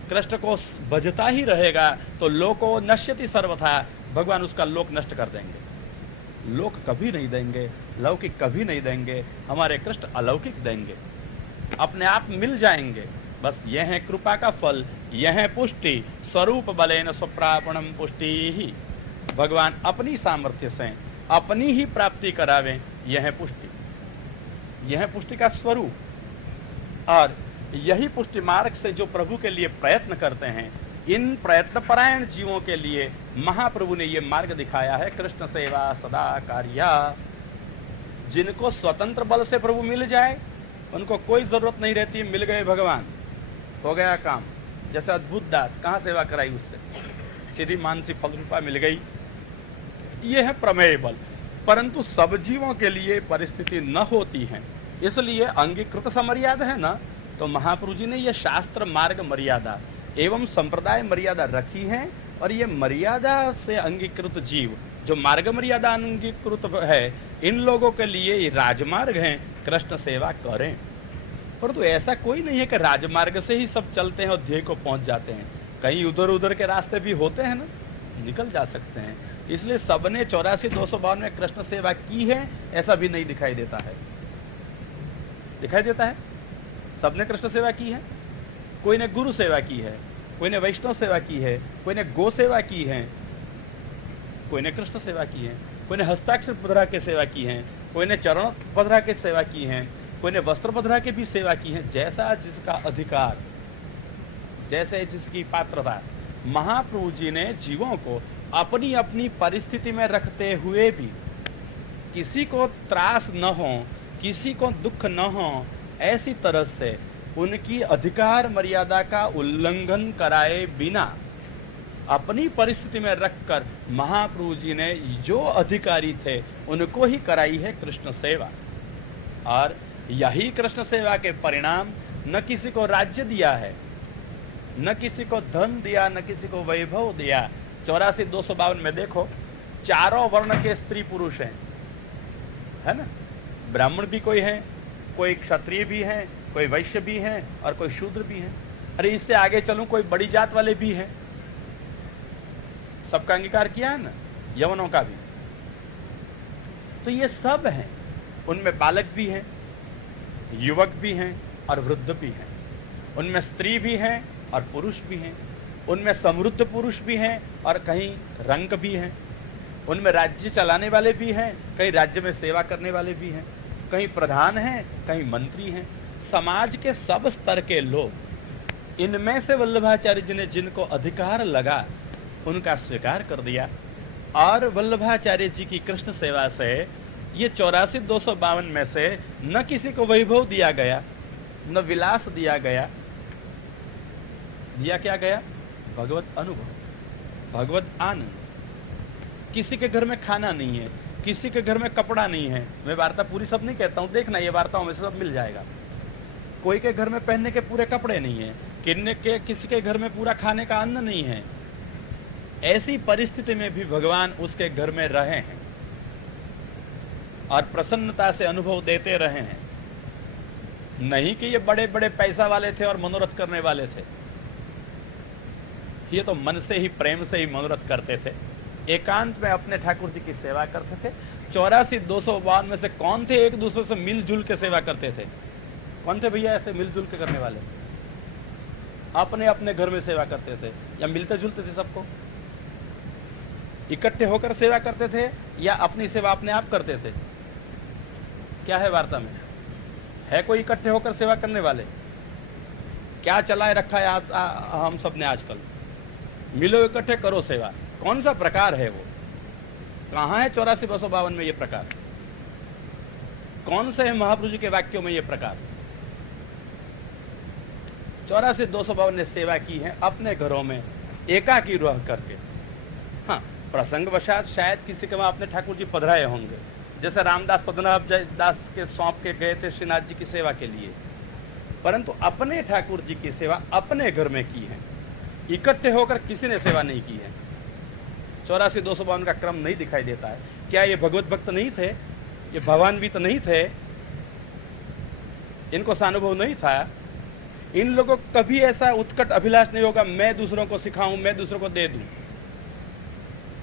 कृष्ण को भजता ही रहेगा, तो लोको नश्यति सर्वथा, भगवान उसका लोक नष्ट कर देंगे। लोक कभी नहीं देंगे, लौकिक कभी नहीं देंगे, हमारे कृष्ण अलौकिक देंगे, अपने आप मिल जाएंगे। बस यह है कृपा का फल, यह है पुष्टि, स्वरूप बलेन स्वप्रापणम पुष्टि ही। भगवान अपनी सामर्थ्य से अपनी ही प्राप्ति करावे, यह है पुष्टि, यह है पुष्टि का स्वरूप। और यही पुष्टि मार्ग से जो प्रभु के लिए प्रयत्न करते हैं, इन प्रयत्न परायण जीवों के लिए महाप्रभु ने यह मार्ग दिखाया है, कृष्ण सेवा सदा कार्या। जिनको स्वतंत्र बल से प्रभु मिल जाए उनको कोई जरूरत नहीं रहती, मिल गए भगवान, हो गया काम। जैसे अद्भुत दास, कहां सेवा कराई उससे, सीधी मानसी फल रूपा मिल गई। यह है प्रमेय बल। परंतु सब जीवों के लिए परिस्थिति न होती है, इसलिए अंगीकृत समर्यादा है ना, तो महाप्रभु जी ने यह शास्त्र मार्ग मर्यादा एवं संप्रदाय मर्यादा रखी है। और ये मर्यादा से अंगीकृत जीव जो मार्ग मर्यादा अंगीकृत है, इन लोगों के लिए ये राजमार्ग है, कृष्ण सेवा करें। परंतु ऐसा कोई नहीं है कि राजमार्ग से ही सब चलते हैं और ध्येय को पहुंच जाते हैं। कहीं उधर उधर के रास्ते भी होते हैं ना, निकल जा सकते हैं। इसलिए सबने 84-252 में कृष्ण सेवा की है ऐसा भी नहीं दिखाई देता है। दिखाई देता है सबने कृष्ण सेवा की है। कोई ने गुरु सेवा की है, कोई ने वैष्णव सेवा की है, कोई ने गो सेवा की है, कोई ने कृष्ण सेवा की है, कोई ने हस्ताक्षर पधरा के सेवा की है, कोई ने चरण पधरा के सेवा की है, कोई ने वस्त्र पधरा के भी सेवा की है। जैसा जिसका अधिकार, जैसे जिसकी पात्रता। महाप्रभु जी ने जीवों को अपनी अपनी परिस्थिति में रखते हुए भी किसी को त्रास न हो, किसी को दुख न हो, ऐसी तरह से उनकी अधिकार मर्यादा का उल्लंघन कराए बिना अपनी परिस्थिति में रखकर महाप्रभु जी ने जो अधिकारी थे उनको ही कराई है कृष्ण सेवा। और यही कृष्ण सेवा के परिणाम, न किसी को राज्य दिया है, न किसी को धन दिया, न किसी को वैभव दिया। 84-252 में देखो, चारों वर्ण के स्त्री पुरुष हैं, है ना। ब्राह्मण भी कोई है, कोई क्षत्रिय भी है, कोई वैश्य भी है और कोई शूद्र भी है। अरे इससे आगे चलूं, कोई बड़ी जात वाले भी हैं। सबका अंगीकार किया है ना, यवनों का भी। तो ये सब हैं, उनमें बालक भी हैं, युवक भी हैं और वृद्ध भी हैं, उनमें स्त्री भी हैं और पुरुष भी हैं, उनमें समृद्ध पुरुष भी हैं और कहीं रंक भी हैं, उनमें राज्य चलाने वाले भी हैं, कहीं राज्य में सेवा करने वाले भी हैं, कहीं प्रधान हैं, कहीं मंत्री हैं। समाज के सब स्तर के लोग, इनमें से वल्लभाचार्य जी ने जिनको अधिकार लगा उनका स्वीकार कर दिया। और वल्लभाचार्य जी की कृष्ण सेवा से ये 84-252 में से न किसी को वैभव दिया गया, न विलास दिया गया। दिया क्या गया? भगवत अनुभव, भगवत आनंद। किसी के घर में खाना नहीं है, किसी के घर में कपड़ा नहीं है। मैं वार्ता पूरी सब नहीं कहता हूं, देखना ये वार्ताओं में से सब मिल जाएगा। कोई के घर में पहनने के पूरे कपड़े नहीं है, किसी के घर में पूरा खाने का अन्न नहीं है। ऐसी परिस्थिति में भी भगवान उसके घर में रहे हैं और प्रसन्नता से अनुभव देते रहे हैं। नहीं कि ये बड़े बड़े पैसा वाले थे और मनोरथ करने वाले थे, ये तो मन से ही, प्रेम से ही मनोरथ करते थे। एकांत में अपने ठाकुर जी की सेवा करते थे। 84,252 में से कौन थे एक दूसरे से मिलजुल के सेवा करते थे? कौन थे भैया ऐसे मिलजुल के करने वाले? अपने अपने घर में सेवा करते थे या मिलते जुलते थे? सबको इकट्ठे होकर सेवा करते थे या अपनी सेवा अपने आप करते थे? क्या है वार्ता में? है कोई इकट्ठे होकर सेवा करने वाले? क्या चलाए रखा है हम सब ने आजकल? मिलो इकट्ठे करो सेवा। कौन सा प्रकार है वो? कहां है 84,252 में ये प्रकार? कौन से है महाप्रभु जी के वाक्यों में ये प्रकार? 84,252 ने सेवा की है अपने घरों में एकाकी रह करके। हाँ, प्रसंगवशात शायद किसी के वहां अपने ठाकुर जी पधराए होंगे, जैसे रामदास पद्मनाभ दास के सौंप के गए थे श्रीनाथ जी की सेवा के लिए, परंतु अपने ठाकुर जी की सेवा अपने घर में की है, इकट्ठे होकर किसी ने सेवा नहीं की है। 84,252 का क्रम नहीं दिखाई देता है। क्या ये भगवत भक्त नहीं थे? ये भगवान्वित नहीं थे? इनको सानुभव नहीं था? इन लोगों को कभी ऐसा उत्कट अभिलाष नहीं होगा मैं दूसरों को सिखाऊं, मैं दूसरों को दे दूं?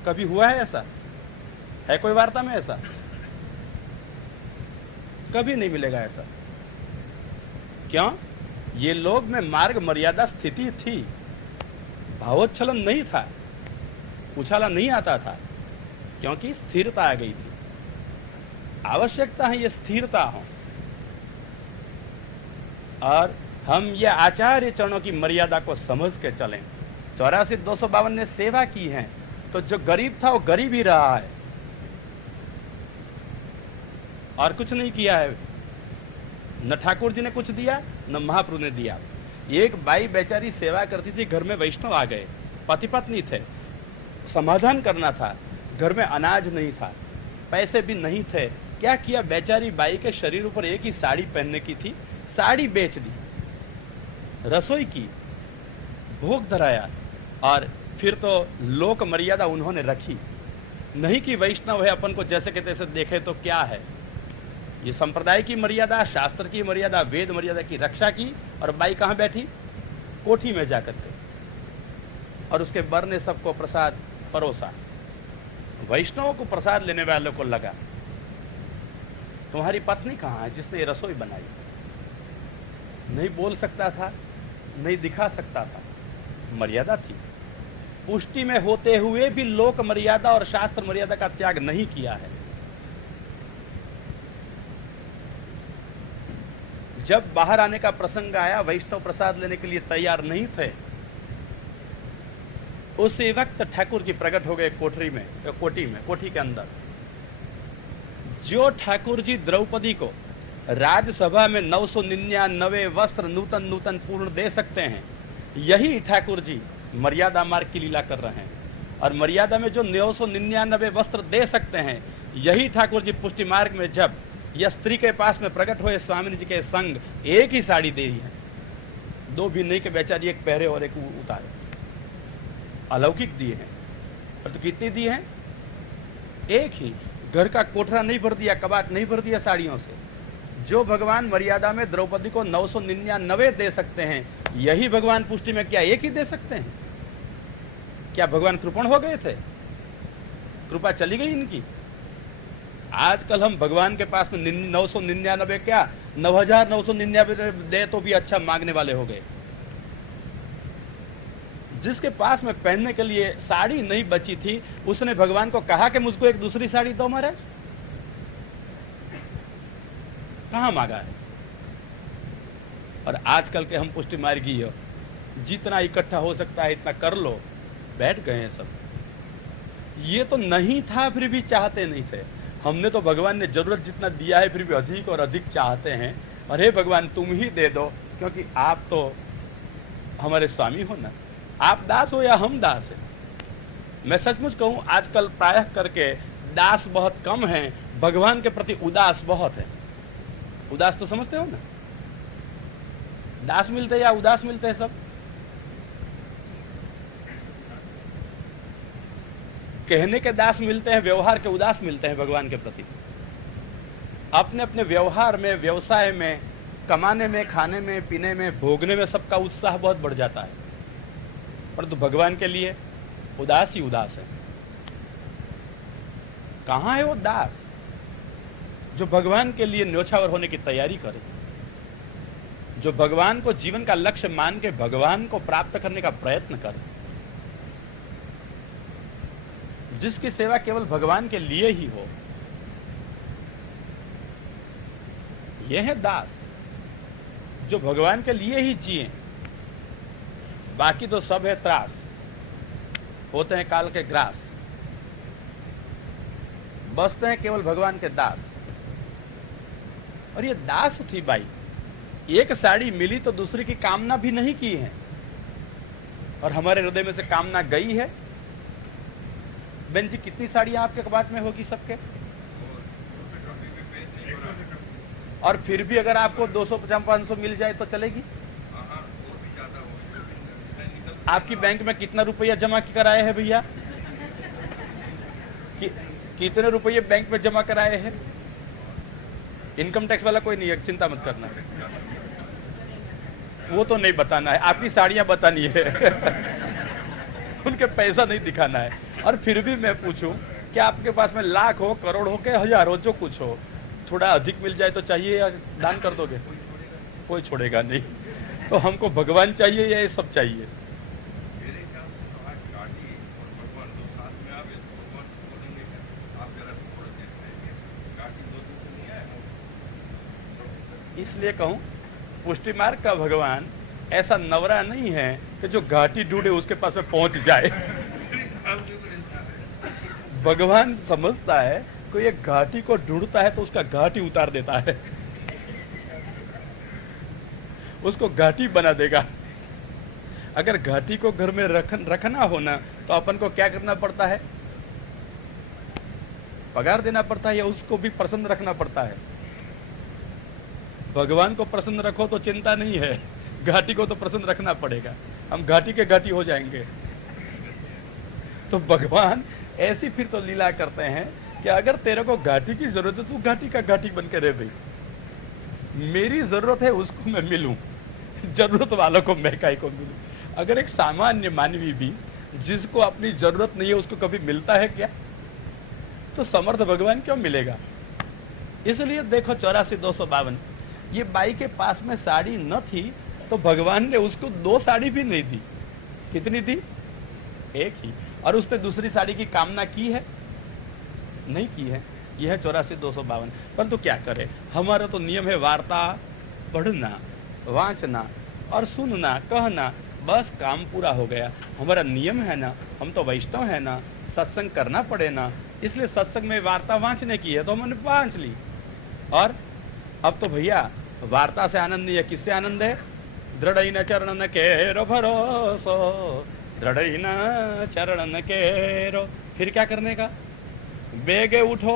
कभी हुआ है ऐसा? है कोई वार्ता में ऐसा? कभी नहीं मिलेगा ऐसा। क्यों? ये लोग में मार्ग मर्यादा स्थिति थी, भावोच्छलन नहीं था, उछाला नहीं आता था, क्योंकि स्थिरता आ गई थी। आवश्यकता है ये स्थिरता हो, और हम ये आचार्य चरणों की मर्यादा को समझ के चलें। 84,252 ने सेवा की है, तो जो गरीब था वो गरीब ही रहा है और कुछ नहीं किया है। न ठाकुर जी ने कुछ दिया, न महाप्रभु ने दिया। एक बाई बेचारी सेवा करती थी, घर में वैष्णव आ गए, पति पत्नी थे, समाधान करना था, घर में अनाज नहीं था, पैसे भी नहीं थे। क्या किया? बेचारी बाई के शरीर ऊपर एक ही साड़ी पहनने की थी, साड़ी बेच दी, रसोई की, भोग धराया, और फिर तो लोक मर्यादा उन्होंने रखी। नहीं कि वैष्णव है अपन को जैसे के तैसे देखे तो क्या है। ये संप्रदाय की मर्यादा, शास्त्र की मर्यादा, वेद मर्यादा की रक्षा की, और बाई कहां बैठी? कोठी में जाकर के, और उसके बर ने सबको प्रसाद परोसा। वैष्णवों को प्रसाद लेने वालों को लगा तुम्हारी पत्नी कहां है जिसने ये रसोई बनाई? नहीं बोल सकता था, नहीं दिखा सकता था, मर्यादा थी। पुष्टि में होते हुए भी लोक मर्यादा और शास्त्र मर्यादा का त्याग नहीं किया है। जब बाहर आने का प्रसंग आया, वैष्णव प्रसाद लेने के लिए तैयार नहीं थे, उसी वक्त ठाकुर जी प्रकट हो गए कोठी के अंदर। जो ठाकुर जी द्रौपदी को राज्यसभा में 999 वस्त्र नूतन नूतन पूर्ण दे सकते हैं, यही ठाकुर जी मर्यादा मार्ग की लीला कर रहे हैं। और मर्यादा में जो 999 वस्त्र दे सकते हैं, यही ठाकुर जी पुष्टि मार्ग में जब यह स्त्री के पास में प्रकट हुए स्वामी जी के संग एक ही साड़ी दे दी है, दो भी नहीं के बेचारी एक पहरे और एक उतारे, अलौकिक दिए हैं। और तो कितनी दी हैं? एक ही। घर का कोठरा नहीं भर दिया, कबाट नहीं भर दिया साड़ियों से। जो भगवान मर्यादा में द्रौपदी को 999 दे सकते हैं, यही भगवान पुष्टि में क्या एक ही दे सकते हैं? क्या भगवान कृपण हो गए थे? कृपा चली गई इनकी? आजकल हम भगवान के पास में 999 क्या 9,999 दे तो भी अच्छा मांगने वाले हो गए। जिसके पास में पहनने के लिए साड़ी नहीं बची थी, उसने भगवान को कहा कि मुझको एक दूसरी साड़ी दो महाराज। कहां मांगा है? और आजकल के हम पुष्टि मार्गी हो, जितना इकट्ठा हो सकता है इतना कर लो, बैठ गए हैं सब। ये तो नहीं था, फिर भी चाहते नहीं थे। हमने तो भगवान ने जरूरत जितना दिया है, फिर भी अधिक और अधिक चाहते हैं। अरे भगवान तुम ही दे दो, क्योंकि आप तो हमारे स्वामी हो ना। आप दास हो या हम दास है? मैं सचमुच कहूं, आजकल प्रायः करके दास बहुत कम हैं, भगवान के प्रति उदास बहुत है। उदास तो समझते हो ना? दास मिलते हैं या उदास मिलते हैं? सब कहने के दास मिलते हैं, व्यवहार के उदास मिलते हैं भगवान के प्रति। अपने अपने व्यवहार में, व्यवसाय में, कमाने में, खाने में, पीने में, भोगने में सबका उत्साह बहुत बढ़ जाता है, परंतु भगवान के लिए उदास ही उदास है। कहां है वो दास जो भगवान के लिए न्योछावर होने की तैयारी करे, जो भगवान को जीवन का लक्ष्य मान के भगवान को प्राप्त करने का प्रयत्न करे, जिसकी सेवा केवल भगवान के लिए ही हो? यह है दास जो भगवान के लिए ही जिए, बाकी तो सब है त्रास, होते हैं काल के ग्रास, बसते हैं केवल भगवान के दास। और ये दास थी बाई, एक साड़ी मिली तो दूसरी की कामना भी नहीं की है, और हमारे हृदय में से कामना गई है। बहन जी, कितनी साड़ियां आपके कबाड़ में होगी सबके? और फिर भी अगर आपको 250-500 मिल जाए तो चलेगी? आपकी बैंक में कितना रुपया जमा कराए हैं भैया? कितने रुपये बैंक में जमा कराए हैं? इनकम टैक्स वाला कोई नहीं है, चिंता मत करना, वो तो नहीं बताना है, आपकी साड़ियां बतानी है उनके पैसा नहीं दिखाना है। और फिर भी मैं पूछूं कि आपके पास में लाख हो, करोड़ हो, के हजार हो, जो कुछ हो, थोड़ा अधिक मिल जाए तो चाहिए या दान कर दोगे? कोई छोड़ेगा नहीं। तो हमको भगवान चाहिए या ये सब चाहिए? इसलिए कहूं, पुष्टि मार्ग का भगवान ऐसा नवरा नहीं है कि जो घाटी ढूंढे उसके पास में पहुंच जाए। भगवान समझता है कोई एक घाटी को ढूंढता है तो उसका घाटी उतार देता है, उसको घाटी बना देगा। अगर घाटी को घर में रखना हो ना, तो अपन को क्या करना पड़ता है? पगार देना पड़ता है या उसको भी प्रसन्न रखना पड़ता है? भगवान को प्रसन्न रखो तो चिंता नहीं है, घाटी को तो प्रसन्न रखना पड़ेगा, हम घाटी के घाटी हो जाएंगे। तो भगवान ऐसी फिर तो लीला करते हैं कि अगर तेरे को घाटी की जरूरत है, तू घाटी का घाटी बन के रह भाई। मेरी जरूरत है उसको मैं मिलूं, जरूरत वालों को मैं काहे को मिलूं? अगर एक सामान्य मानवी भी जिसको अपनी जरूरत नहीं है उसको कभी मिलता है क्या? तो समर्थ भगवान क्यों मिलेगा? इसलिए देखो 84-252, ये बाई के पास में साड़ी न थी तो भगवान ने उसको 2 साड़ी भी नहीं दी। कितनी थी? एक ही। और उसने दूसरी साड़ी की कामना की है? नहीं की है। यह है 84-252। परंतु क्या करे, हमारा तो नियम है वार्ता, पढ़ना, वांचना और सुनना, कहना, बस काम पूरा हो गया। हमारा नियम है ना, हम तो वैष्णव है ना, सत्संग करना पड़े ना, इसलिए सत्संग में वार्ता वांचने की है तो हमने वांच ली। और अब तो भैया वार्ता से आनंद नहीं है, किससे आनंद है? दृढ़ चरण केरो भरोसो, दृढ़ चरण केरो। फिर क्या करने का? बेगे उठो,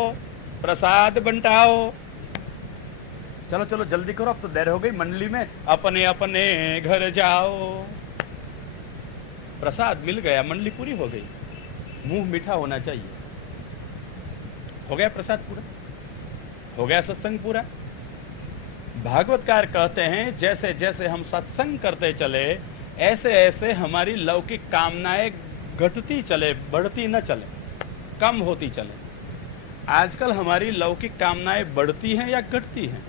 प्रसाद बंटाओ। चलो चलो जल्दी करो, अब तो देर हो गई मंडली में, अपने अपने घर जाओ। प्रसाद मिल गया, मंडली पूरी हो गई, मुंह मीठा होना चाहिए। हो गया प्रसाद पूरा, हो गया सत्संग पूरा। भागवतकार कहते हैं जैसे जैसे हम सत्संग करते चले, ऐसे ऐसे हमारी लौकिक कामनाएं घटती चले, बढ़ती न चले, कम होती चले। आजकल हमारी लौकिक कामनाएं बढ़ती हैं या घटती हैं?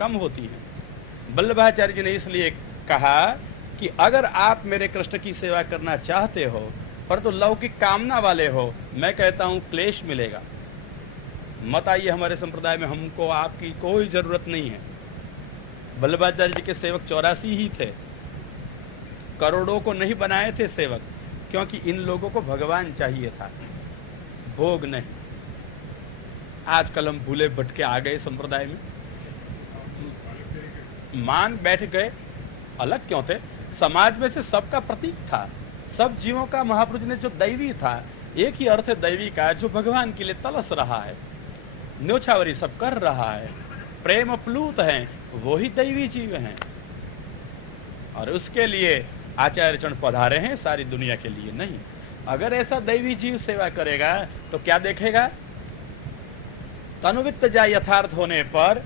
कम होती हैं। वल्लभाचार्य जी ने इसलिए कहा कि अगर आप मेरे कृष्ण की सेवा करना चाहते हो पर तो लौकिक कामना वाले हो, मैं कहता हूं क्लेश मिलेगा। मत आइए हमारे संप्रदाय में, हमको आपकी कोई जरूरत नहीं है। वल्लभाचार्य जी के सेवक 84 ही थे, करोड़ों को नहीं बनाए थे सेवक, क्योंकि इन लोगों को भगवान चाहिए था, भोग नहीं। आजकल हम भूले भटके आ गए संप्रदाय में, मान बैठ गए। अलग क्यों थे? समाज में से सबका प्रतीक था, सब जीवों का महापुरुष ने जो दैवी था, एक ही अर्थ है दैवी का, जो भगवान के लिए तलस रहा है, न्योछावरी सब कर रहा है, प्रेम प्लूत हैं, वो ही दैवी जीव हैं। और उसके लिए आचार्य चरण पधारे हैं, सारी दुनिया के लिए नहीं। अगर ऐसा दैवी जीव सेवा करेगा तो क्या देखेगा? तनुवित्त जा यथार्थ होने पर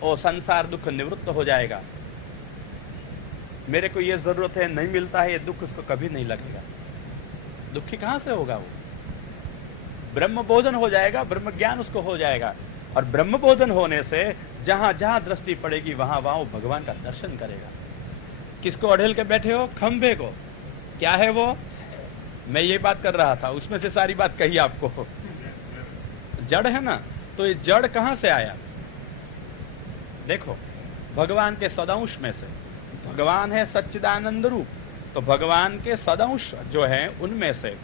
वो संसार दुख निवृत्त हो जाएगा। मेरे को ये जरूरत है, नहीं मिलता है, ये दुख उसको कभी नहीं लगेगा। दुखी कहां से होगा? वो ब्रह्म भोजन हो जाएगा, ब्रह्म ज्ञान उसको हो जाएगा। और ब्रह्म भोजन होने से जहां जहां दृष्टि पड़ेगी वहां वहां वो भगवान का दर्शन करेगा। किसको अढ़ेल के बैठे हो? खंभे को। क्या है वो? मैं ये बात कर रहा था, उसमें से सारी बात कही आपको। जड़ है ना, तो ये जड़ कहां से आया? देखो, भगवान के सदंश में से। भगवान है सच्चिदानंद रूप, तो भगवान के सदंश जो है उनमें से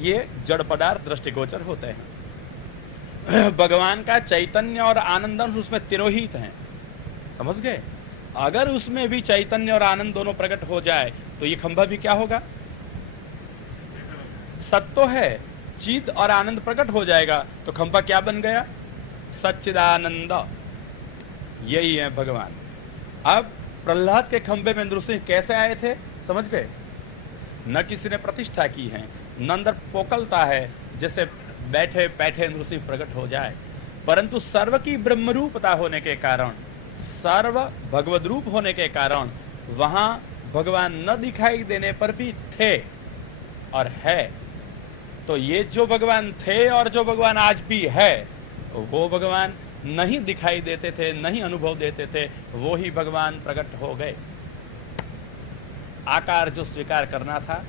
ये जड़ पदार्थ दृष्टिगोचर होते हैं। भगवान का चैतन्य और आनंद अंश उसमें तिरोहित हैं, समझ गए? अगर उसमें भी चैतन्य और आनंद दोनों प्रकट हो जाए तो ये खंभा भी क्या होगा? सत्य है, चिद और आनंद प्रकट हो जाएगा तो खंभा क्या बन गया? सच्चिदानंद। यही है भगवान। अब प्रहलाद के खंभे में नृसिंह कैसे आए थे? समझ गए? न किसी ने प्रतिष्ठा की है, न अंदर पोकलता है जैसे बैठे बैठे नृसिंह प्रकट हो जाए, परंतु सर्व की ब्रह्म रूपता होने के कारण, सर्व भगवद रूप होने के कारण वहां भगवान न दिखाई देने पर भी थे और है। तो ये जो भगवान थे और जो भगवान आज भी है, वो भगवान नहीं दिखाई देते थे, नहीं अनुभव देते थे, वो ही भगवान प्रकट हो गए। आकार जो स्वीकार करना था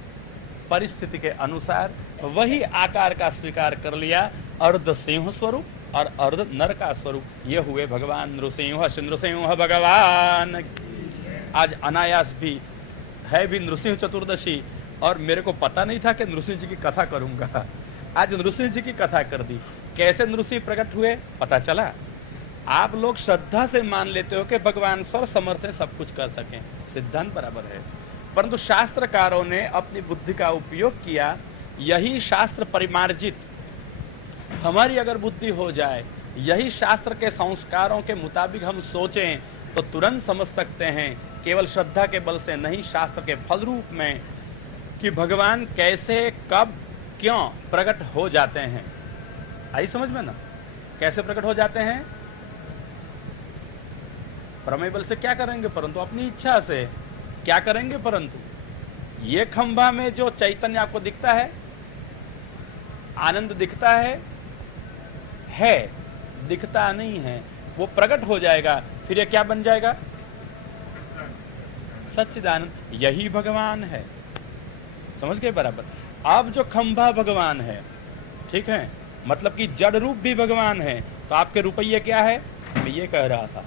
परिस्थिति के अनुसार, वही आकार का स्वीकार कर लिया। अर्ध सिंह स्वरूप और अर्ध नर का स्वरूप, ये हुए भगवान नृसिंह। नृसिंह भगवान। आज अनायास भी है भी नृसिंह चतुर्दशी, और मेरे को पता नहीं था कि नृसिंह जी की कथा करूंगा। आज नृसिंह जी की कथा कर दी। कैसे नृसिंह प्रकट हुए पता चला। आप लोग श्रद्धा से मान लेते हो कि भगवान सर्वसमर्थ है, सब कुछ कर सकें, सिद्धांत बराबर है, परंतु शास्त्रकारों ने अपनी बुद्धि का उपयोग किया। यही शास्त्र परिमार्जित हमारी अगर बुद्धि हो जाए, यही शास्त्र के संस्कारों के मुताबिक हम सोचें, तो तुरंत समझ सकते हैं, केवल श्रद्धा के बल से नहीं, शास्त्र के फल रूप में, कि भगवान कैसे कब क्यों प्रकट हो जाते हैं। आई समझ में ना? कैसे प्रकट हो जाते हैं? प्रमेय बल से क्या करेंगे? परंतु अपनी इच्छा से क्या करेंगे? परंतु ये खंभा में जो चैतन्य आपको दिखता है, आनंद दिखता है, दिखता नहीं है, वो प्रकट हो जाएगा, फिर ये क्या बन जाएगा? सच्चिदानंद। यही भगवान है, समझ गए बराबर? अब जो खंभा भगवान है, ठीक है, मतलब कि जड़ रूप भी भगवान है, तो आपके रुपये क्या है? मैं ये कह रहा था,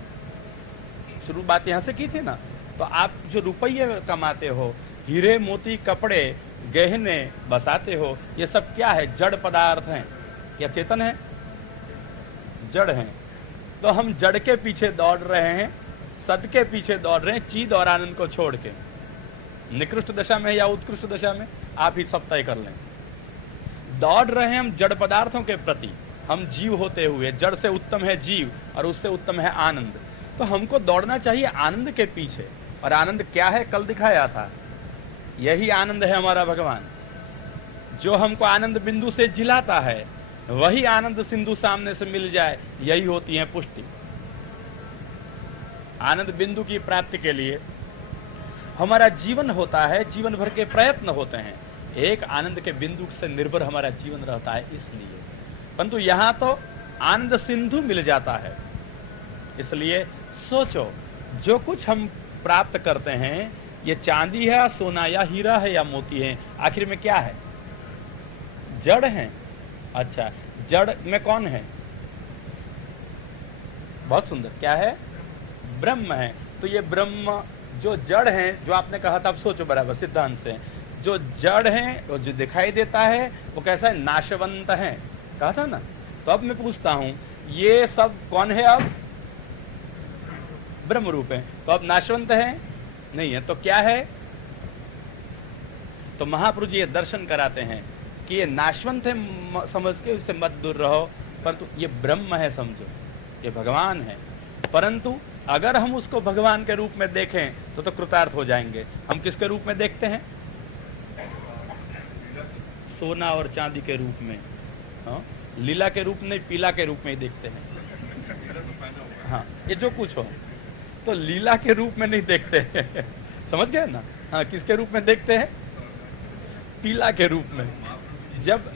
शुरू बात यहां से की थी ना। तो आप जो रुपये कमाते हो, हीरे मोती कपड़े गहने बसाते हो, ये सब क्या है? जड़ पदार्थ हैं या चेतन है? जड़ हैं। तो हम जड़ के पीछे दौड़ रहे हैं, सद के पीछे दौड़ रहे हैं, चीद और आनंद को छोड़ के। निकृष्ट दशा में या उत्कृष्ट दशा में, आप ही सब तय कर लें। दौड़ रहे हैं हम जड़ पदार्थों के प्रति, हम जीव होते हुए। जड़ से उत्तम है जीव और उससे उत्तम है आनंद। तो हमको दौड़ना चाहिए आनंद के पीछे। और आनंद क्या है? कल दिखाया था, यही आनंद है हमारा भगवान, जो हमको आनंद बिंदु से जिलाता है। वही आनंद सिंधु सामने से मिल जाए, यही होती है पुष्टि। आनंद बिंदु की प्राप्ति के लिए हमारा जीवन होता है, जीवन भर के प्रयत्न होते हैं। एक आनंद के बिंदु से निर्भर हमारा जीवन रहता है, इसलिए। परंतु यहां तो आनंद सिंधु मिल जाता है। इसलिए सोचो, जो कुछ हम प्राप्त करते हैं, ये चांदी है या सोना या हीरा है या मोती है, आखिर में क्या है? जड़ है। अच्छा, जड़ में कौन है? बहुत सुंदर, क्या है? ब्रह्म है। तो ये ब्रह्म जो जड़ है, जो आपने कहा था, अब सोचो बराबर सिद्धांत से, जो जड़ है और जो दिखाई देता है वो कैसा है? नाशवंत है, कहा था ना। तो अब मैं पूछता हूं, ये सब कौन है? अब ब्रह्म रूप है, तो अब नाशवंत है? नहीं है, तो क्या है? तो महापुरुष जी ये दर्शन कराते हैं कि ये नाशवंत है, समझ के उससे मत दूर रहो, परंतु ये ब्रह्म है, समझो, ये भगवान है। परंतु अगर हम उसको भगवान के रूप में देखें तो कृतार्थ हो जाएंगे। हम किसके रूप में देखते हैं? सोना और चांदी के रूप में। हाँ, लीला के रूप नहीं, पीला के रूप में ही देखते हैं। हाँ, ये जो कुछ हो तो लीला के रूप में नहीं देखते हैं। समझ गए ना? हाँ, किसके रूप में देखते हैं? पीला के रूप में। जब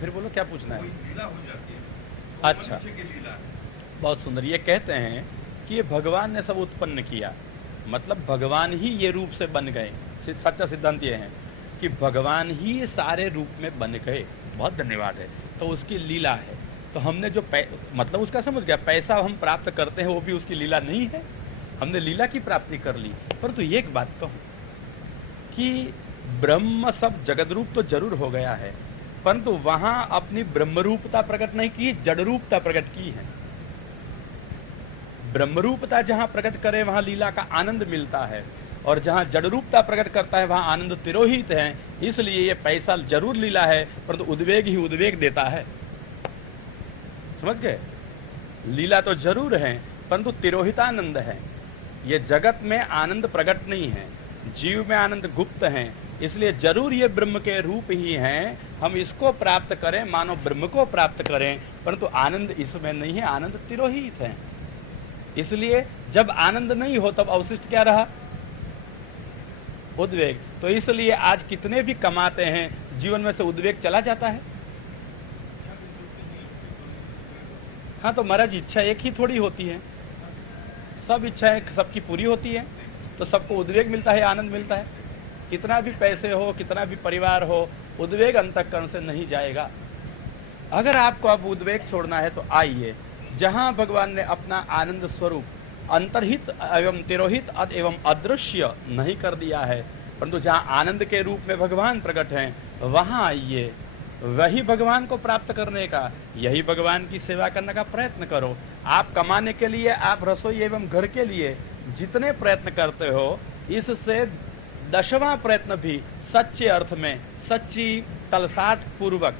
फिर बोलो क्या पूछना है? लीला हो जाती है। अच्छा, बहुत सुंदर। ये कहते हैं कि ये भगवान ने सब उत्पन्न किया, मतलब भगवान ही ये रूप से बन गए। सच्चा सिद्धांत ये है कि भगवान ही सारे रूप में बन गए। बहुत धन्यवाद है। तो उसकी लीला है। तो हमने जो मतलब उसका समझ गया, पैसा हम प्राप्त करते हैं वो भी उसकी लीला नहीं है? हमने लीला की प्राप्ति कर ली। परंतु एक बात कहूं कि ब्रह्म सब जगत रूप तो जरूर हो गया है, परंतु वहां अपनी ब्रह्मरूपता प्रकट नहीं की, जड़ रूपता प्रकट की है। ब्रह्मरूपता जहां प्रकट करे वहां लीला का आनंद मिलता है, और जहां जड़ रूपता प्रकट करता है वहां आनंद तिरोहित है। इसलिए ये पैसा जरूर लीला है, परंतु उद्वेग ही उद्वेग देता है। समझ गए? लीला तो जरूर है, परंतु तिरोहितानंद है। ये जगत में आनंद प्रकट नहीं है, जीव में आनंद गुप्त है। इसलिए जरूर ये ब्रह्म के रूप ही हैं। हम इसको प्राप्त करें, मानो ब्रह्म को प्राप्त करें, परंतु आनंद इसमें नहीं है, आनंद तिरोहित है। इसलिए जब आनंद नहीं हो तब अवशिष्ट क्या रहा? उद्वेग। तो इसलिए आज कितने भी कमाते हैं, जीवन में से उद्वेग चला जाता है। हाँ, तो महाराज इच्छा एक ही थोड़ी होती है, सब इच्छाएं सबकी पूरी होती है, तो सबको उद्वेग मिलता है, आनंद मिलता है। कितना भी पैसे हो, कितना भी परिवार हो, उद्वेग अंतःकरण से नहीं जाएगा। अगर आपको अब उद्वेग छोड़ना है तो आइए, जहां भगवान ने अपना आनंद स्वरूप अंतर्हित एवं तिरोहित एवं अदृश्य नहीं कर दिया है, परंतु जहां आनंद के रूप में भगवान प्रकट हैं, वहां आइए। वही भगवान को प्राप्त करने का, यही भगवान की सेवा करने का प्रयत्न करो। आप कमाने के लिए, आप रसोई एवं घर के लिए जितने प्रयत्न करते हो, इससे 10वां प्रयत्न भी सच्चे अर्थ में, सच्ची तलसाट पूर्वक,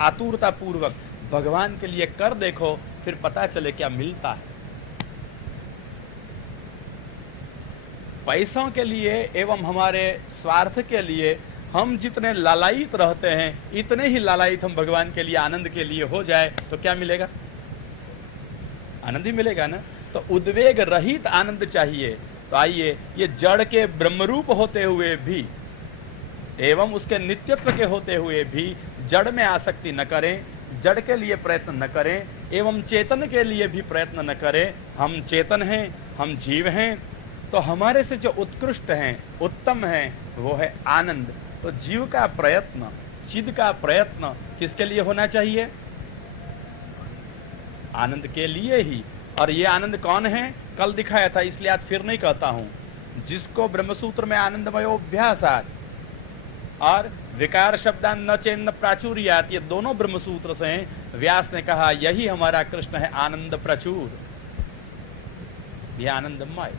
आतुरता पूर्वक भगवान के लिए कर देखो, फिर पता चले क्या मिलता है। पैसों के लिए एवं हमारे स्वार्थ के लिए हम जितने लालायित रहते हैं, इतने ही लालायित हम भगवान के लिए, आनंद के लिए हो जाए तो क्या मिलेगा? आनंद ही मिलेगा ना। तो उद्वेग रहित आनंद चाहिए। तो आइए, ये जड़ के ब्रह्मरूप होते हुए भी एवं उसके नित्यत्व के होते हुए भी जड़ में आसक्ति न करें, जड़ के लिए प्रयत्न न करें, एवं चेतन के लिए भी प्रयत्न न करें। हम चेतन हैं, हम जीव हैं, तो हमारे से जो उत्कृष्ट हैं, उत्तम हैं, वो है आनंद। तो जीव का प्रयत्न, चिद का प्रयत्न किसके लिए होना चाहिए? आनंद के लिए ही। और ये आनंद कौन है? कल दिखाया था, इसलिए आज फिर नहीं कहता हूं। जिसको ब्रह्मसूत्र में आनंदमयोभ्यासात और विकार शब्दान न चेन्न प्राचुर्यात, ये दोनों ब्रह्मसूत्र से हैं। व्यास ने कहा यही हमारा कृष्ण है, आनंद प्रचुर, ये आनंदमय,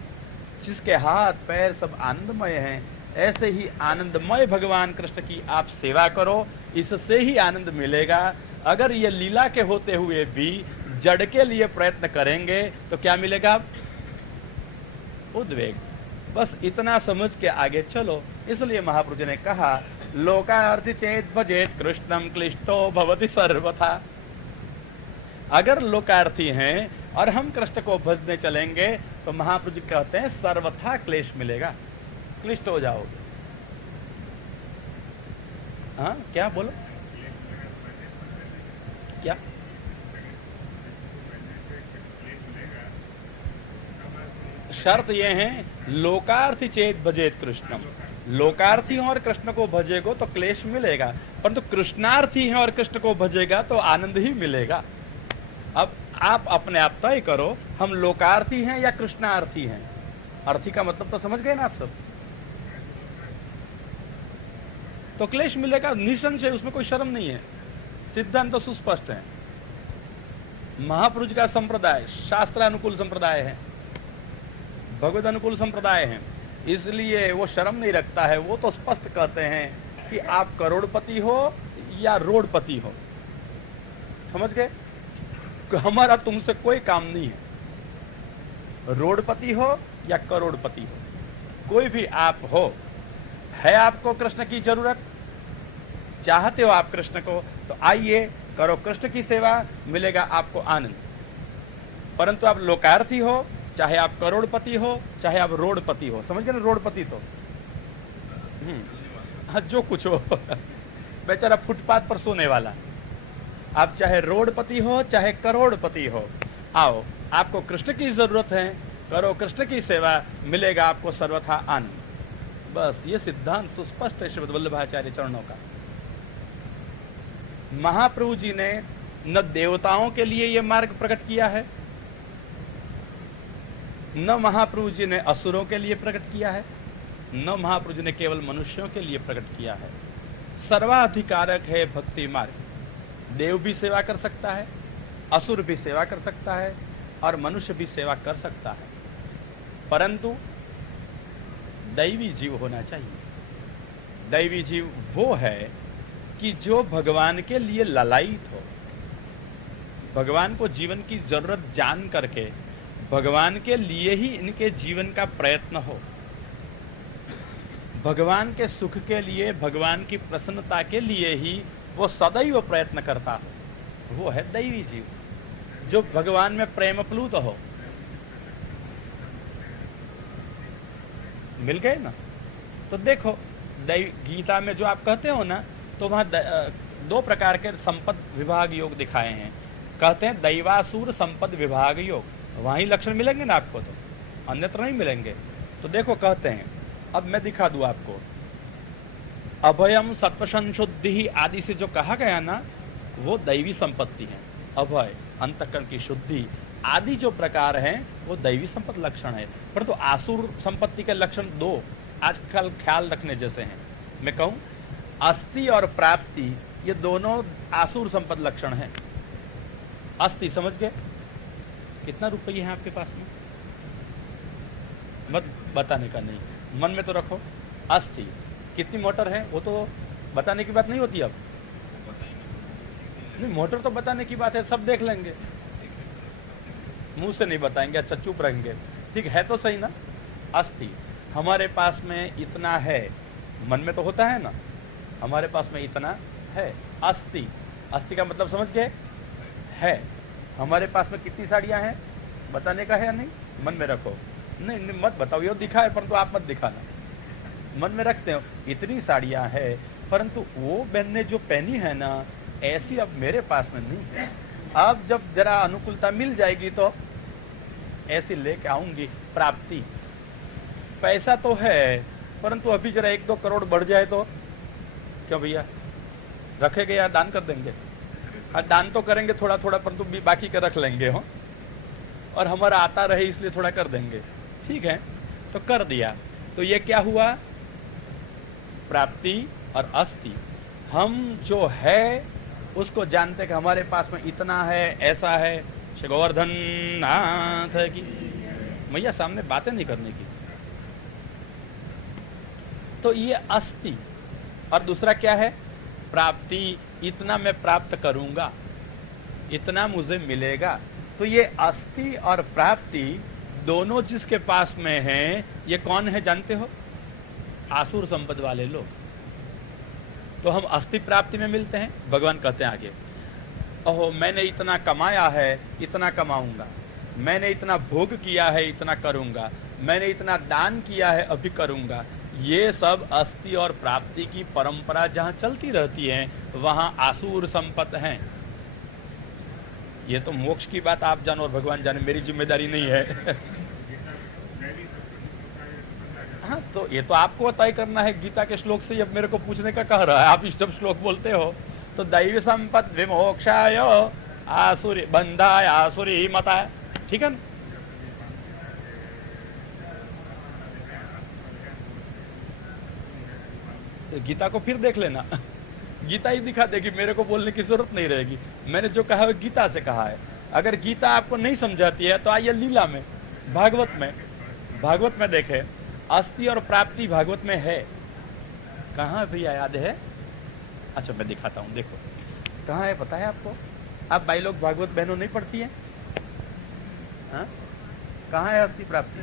जिसके हाथ पैर सब आनंदमय हैं। ऐसे ही आनंदमय भगवान कृष्ण की आप सेवा करो, इससे ही आनंद मिलेगा। अगर ये लीला के होते हुए भी जड़ के लिए प्रयत्न करेंगे तो क्या मिलेगा? उद्वेग। बस इतना समझ के आगे चलो। इसलिए महाप्रभु जी ने कहा लोकार्थी चेत भजेत कृष्णम क्लिष्टो भवति सर्वथा। अगर लोकार्थी हैं और हम कृष्ण को भजने चलेंगे तो महाप्रभु जी कहते हैं सर्वथा क्लेश मिलेगा, क्लिष्ट हो जाओगे। हाँ, क्या बोलो? क्या? शर्त ये है लोकार्थी चेत भजेत कृष्णम। लोकार्थी और कृष्ण को भजेगो तो क्लेश मिलेगा, परंतु कृष्णार्थी है और कृष्ण को भजेगा तो आनंद ही मिलेगा। अब आप अपने आप तय करो, हम लोकार्थी हैं या कृष्णार्थी हैं। अर्थी का मतलब तो समझ गए ना आप सब? तो क्लेश मिलेगा निसंशय, उसमें कोई शर्म नहीं है। सिद्धांत तो सुस्पष्ट है। महापुरुष का संप्रदाय शास्त्रानुकूल संप्रदाय है, भगवत अनुकूल संप्रदाय है, इसलिए वो शर्म नहीं रखता है। वो तो स्पष्ट कहते हैं कि आप करोड़पति हो या रोडपति हो, समझ गए? हमारा तुमसे कोई काम नहीं है। रोडपति हो या करोड़पति हो, कोई भी आप हो, है आपको कृष्ण की जरूरत, चाहते हो आप कृष्ण को, तो आइए करो कृष्ण की सेवा, मिलेगा आपको आनंद। परंतु आप लोकार्थी हो, चाहे आप करोड़पति हो, चाहे आप रोडपति हो, समझ गए ना? रोडपति तो हाँ, जो कुछ हो बेचारा फुटपाथ पर सोने वाला। आप चाहे रोडपति हो चाहे करोड़पति हो, आओ, आपको कृष्ण की जरूरत है, करो कृष्ण की सेवा, मिलेगा आपको सर्वथा आनंद। बस ये सिद्धांत सुस्पष्ट है श्रीमद् वल्लभाचार्य चरणों का। महाप्रभु जी ने न देवताओं के लिए यह मार्ग प्रकट किया है, न महाप्रभु जी ने असुरों के लिए प्रकट किया है, न महाप्रभु जी ने केवल मनुष्यों के लिए प्रकट किया है। सर्वाधिकारक है भक्ति मार्ग। देव भी सेवा कर सकता है, असुर भी सेवा कर सकता है, और मनुष्य भी सेवा कर सकता है, परंतु दैवी जीव होना चाहिए। दैवी जीव वो है कि जो भगवान के लिए ललायित हो, भगवान को जीवन की जरूरत जान करके भगवान के लिए ही इनके जीवन का प्रयत्न हो, भगवान के सुख के लिए, भगवान की प्रसन्नता के लिए ही वो सदैव प्रयत्न करता हो, वो है दैवी जीव, जो भगवान में प्रेम प्लुत हो। मिल गए ना? तो देखो गीता में जो आप कहते हो ना, तो वहां दो प्रकार के संपद विभाग योग दिखाए हैं। कहते हैं दैवासुर संपद विभाग योग, वहीं लक्षण मिलेंगे ना आपको, तो अन्यत्र नहीं मिलेंगे। तो देखो कहते हैं, अब मैं दिखा दूं आपको, अभयम सत्व संशुद्धि आदि से जो कहा गया ना, वो दैवी संपत्ति है। अभय, अंतःकरण की शुद्धि आदि जो प्रकार हैं, वो दैवी संपत्ति लक्षण है। परंतु आसुर संपत्ति के लक्षण दो आजकल ख्याल रखने जैसे हैं। मैं कहूं अस्थि और प्राप्ति, ये दोनों आसुर संपत्ति लक्षण है। अस्थि समझ गए? कितना रुपये है आपके पास में? मत बताने का नहीं, मन में तो रखो। अस्थि कितनी मोटर है, वो तो बताने की बात नहीं होती। अब नहीं, मोटर तो बताने की बात है, सब देख लेंगे, मुंह से नहीं बताएंगे। अच्छा चुप रहेंगे, ठीक है तो सही ना। अस्थि हमारे पास में इतना है, मन में तो होता है ना, हमारे पास में इतना है। अस्थि, अस्थि का मतलब समझ गए? है। हमारे पास में कितनी साड़ियां हैं, बताने का है या नहीं? मन में रखो। नहीं मत बताओ, ये दिखा है परंतु आप मत दिखाना, मन में रखते हो। इतनी साड़ियां हैं, परंतु वो बहन ने जो पहनी है ना, ऐसी अब मेरे पास में नहीं है। अब जब जरा अनुकूलता मिल जाएगी तो ऐसी लेके आऊंगी। प्राप्ति, पैसा तो है, परंतु अभी जरा 1-2 करोड़ बढ़ जाए तो क्यों भैया, रखेंगे या दान कर देंगे? हाँ, दान तो करेंगे थोड़ा थोड़ा, परंतु बाकी का रख लेंगे हो, और हमारा आता रहे इसलिए थोड़ा कर देंगे। ठीक है, तो कर दिया। तो ये क्या हुआ? प्राप्ति और अस्थि। हम जो है उसको जानते कि हमारे पास में इतना है, ऐसा है। श्री गोवर्धन नाथ की मैया सामने बातें नहीं करने की। तो ये अस्थि। और दूसरा क्या है? प्राप्ति, इतना मैं प्राप्त करूंगा, इतना मुझे मिलेगा। तो ये अस्थि और प्राप्ति दोनों जिसके पास में हैं, ये कौन है जानते हो? आसुर संपद वाले लोग। तो हम अस्थि प्राप्ति में मिलते हैं। भगवान कहते हैं आगे, ओहो मैंने इतना कमाया है, इतना कमाऊंगा, मैंने इतना भोग किया है, इतना करूंगा, मैंने इतना दान किया है, अभी करूंगा। ये सब अस्थि और प्राप्ति की परंपरा जहां चलती रहती है, वहां आसुर संपत्त हैं। ये तो मोक्ष की बात आप जानो और भगवान जाने, मेरी जिम्मेदारी नहीं है। हाँ, तो ये तो आपको तय करना है गीता के श्लोक से। अब मेरे को पूछने का कह रहा है, आप इष्टम श्लोक बोलते हो। तो दैवी संपत्ति विमोक्षाय आसुरी बंधाय आसुरी मता, ठीक है ना? तो गीता को फिर देख लेना गीता ही दिखा देगी, मेरे को बोलने की जरूरत नहीं रहेगी। मैंने जो कहा है गीता से कहा है। अगर गीता आपको नहीं समझाती है तो आइए लीला में, भागवत में देखे, अस्थि और प्राप्ति भागवत में है। कहाँ भैया याद है? अच्छा मैं दिखाता हूँ, देखो कहाँ है पता है आपको? आप भाई लोग भागवत बहनों नहीं पढ़ती है? हाँ, कहाँ है अस्थि प्राप्ति?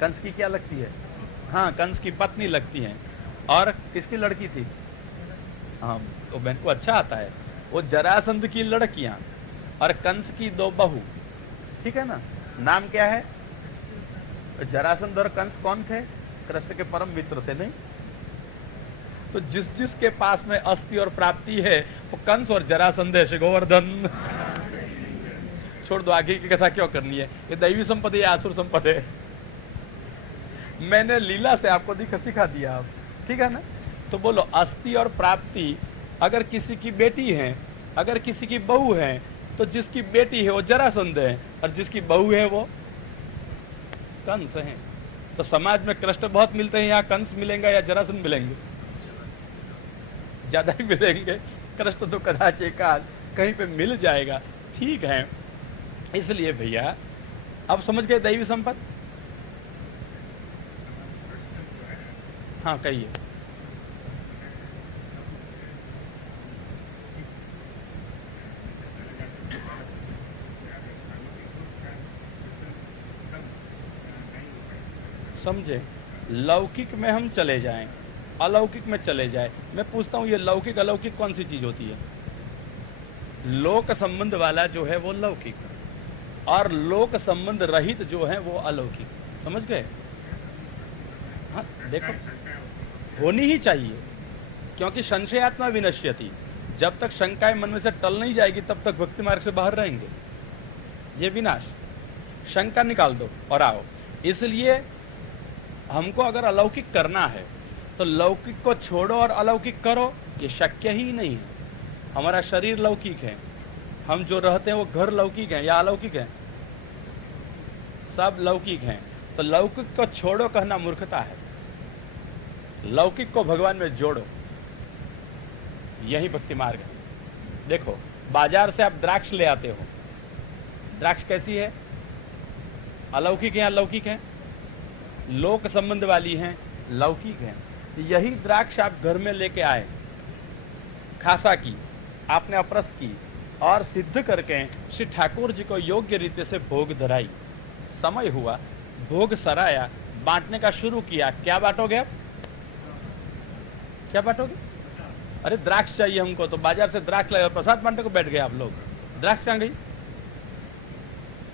कंस की क्या लगती है? हाँ, कंस की पत्नी लगती है। और किसकी लड़की थी? हाँ, तो बहन को अच्छा आता है। वो जरासंध की लड़कियां और कंस की 2 बहू, ठीक है ना? नाम क्या है? जरासंध और कंस कौन थे? कृष्ण के परम मित्र थे, नहीं? तो जिस के पास में अस्थि और प्राप्ति है वो कंस और जरासंध है। गोवर्धन छोड़ दो, आगे की कथा क्यों करनी है? ये दैवी संपत्ति है, आसुर संपत्ति है। मैंने लीला से आपको सिखा दिया आप, ठीक है ना? तो बोलो अस्थि और प्राप्ति अगर किसी की बेटी है, अगर किसी की बहू है, तो जिसकी बेटी है वो जरासंध है और जिसकी बहू है वो कंस है। तो समाज में कृष्ण बहुत मिलते हैं, यहाँ कंस मिलेंगे या जरासंध मिलेंगे? ज्यादा ही मिलेंगे। कृष्ण तो कदाच एकाध कहीं पे मिल जाएगा, ठीक है। इसलिए भैया अब समझ गए दैवी संपत्ति? हाँ कहिए। समझे? लौकिक में हम चले जाएं, अलौकिक में चले जाए। मैं पूछता हूं ये लौकिक अलौकिक कौन सी चीज होती है? लोक संबंध वाला जो है वो लौकिक, और लोक संबंध रहित जो है वो अलौकिक। समझ गए? हाँ देखो, होनी ही चाहिए, क्योंकि संशयात्मा विनश्यति। जब तक शंकाएं मन में से टल नहीं जाएगी तब तक भक्ति मार्ग से बाहर रहेंगे। ये विनाश, शंका निकाल दो और आओ। इसलिए हमको अगर अलौकिक करना है तो लौकिक को छोड़ो और अलौकिक करो, ये शक्य ही नहीं है। हमारा शरीर लौकिक है, हम जो रहते हैं वो घर लौकिक है या अलौकिक है? सब लौकिक हैं। तो लौकिक को छोड़ो कहना मूर्खता है, लौकिक को भगवान में जोड़ो, यही भक्ति मार्ग है। देखो बाजार से आप द्राक्ष ले आते हो, द्राक्ष कैसी है? अलौकिक है या लौकिक है? लोक संबंध वाली हैं, लौकिक हैं। यही द्राक्ष आप घर में लेके आए, खासा की, आपने अपरस की और सिद्ध करके श्री ठाकुर जी को योग्य रीति से भोग धराई। समय हुआ, भोग सराया, बांटने का शुरू किया। क्या बांटोगे आप? क्या बांटोगे? अरे द्राक्ष चाहिए हमको, तो बाजार से द्राक्ष लाए और प्रसाद बांटने को बैठ गए आप लोग। द्राक्ष कहाँ गई?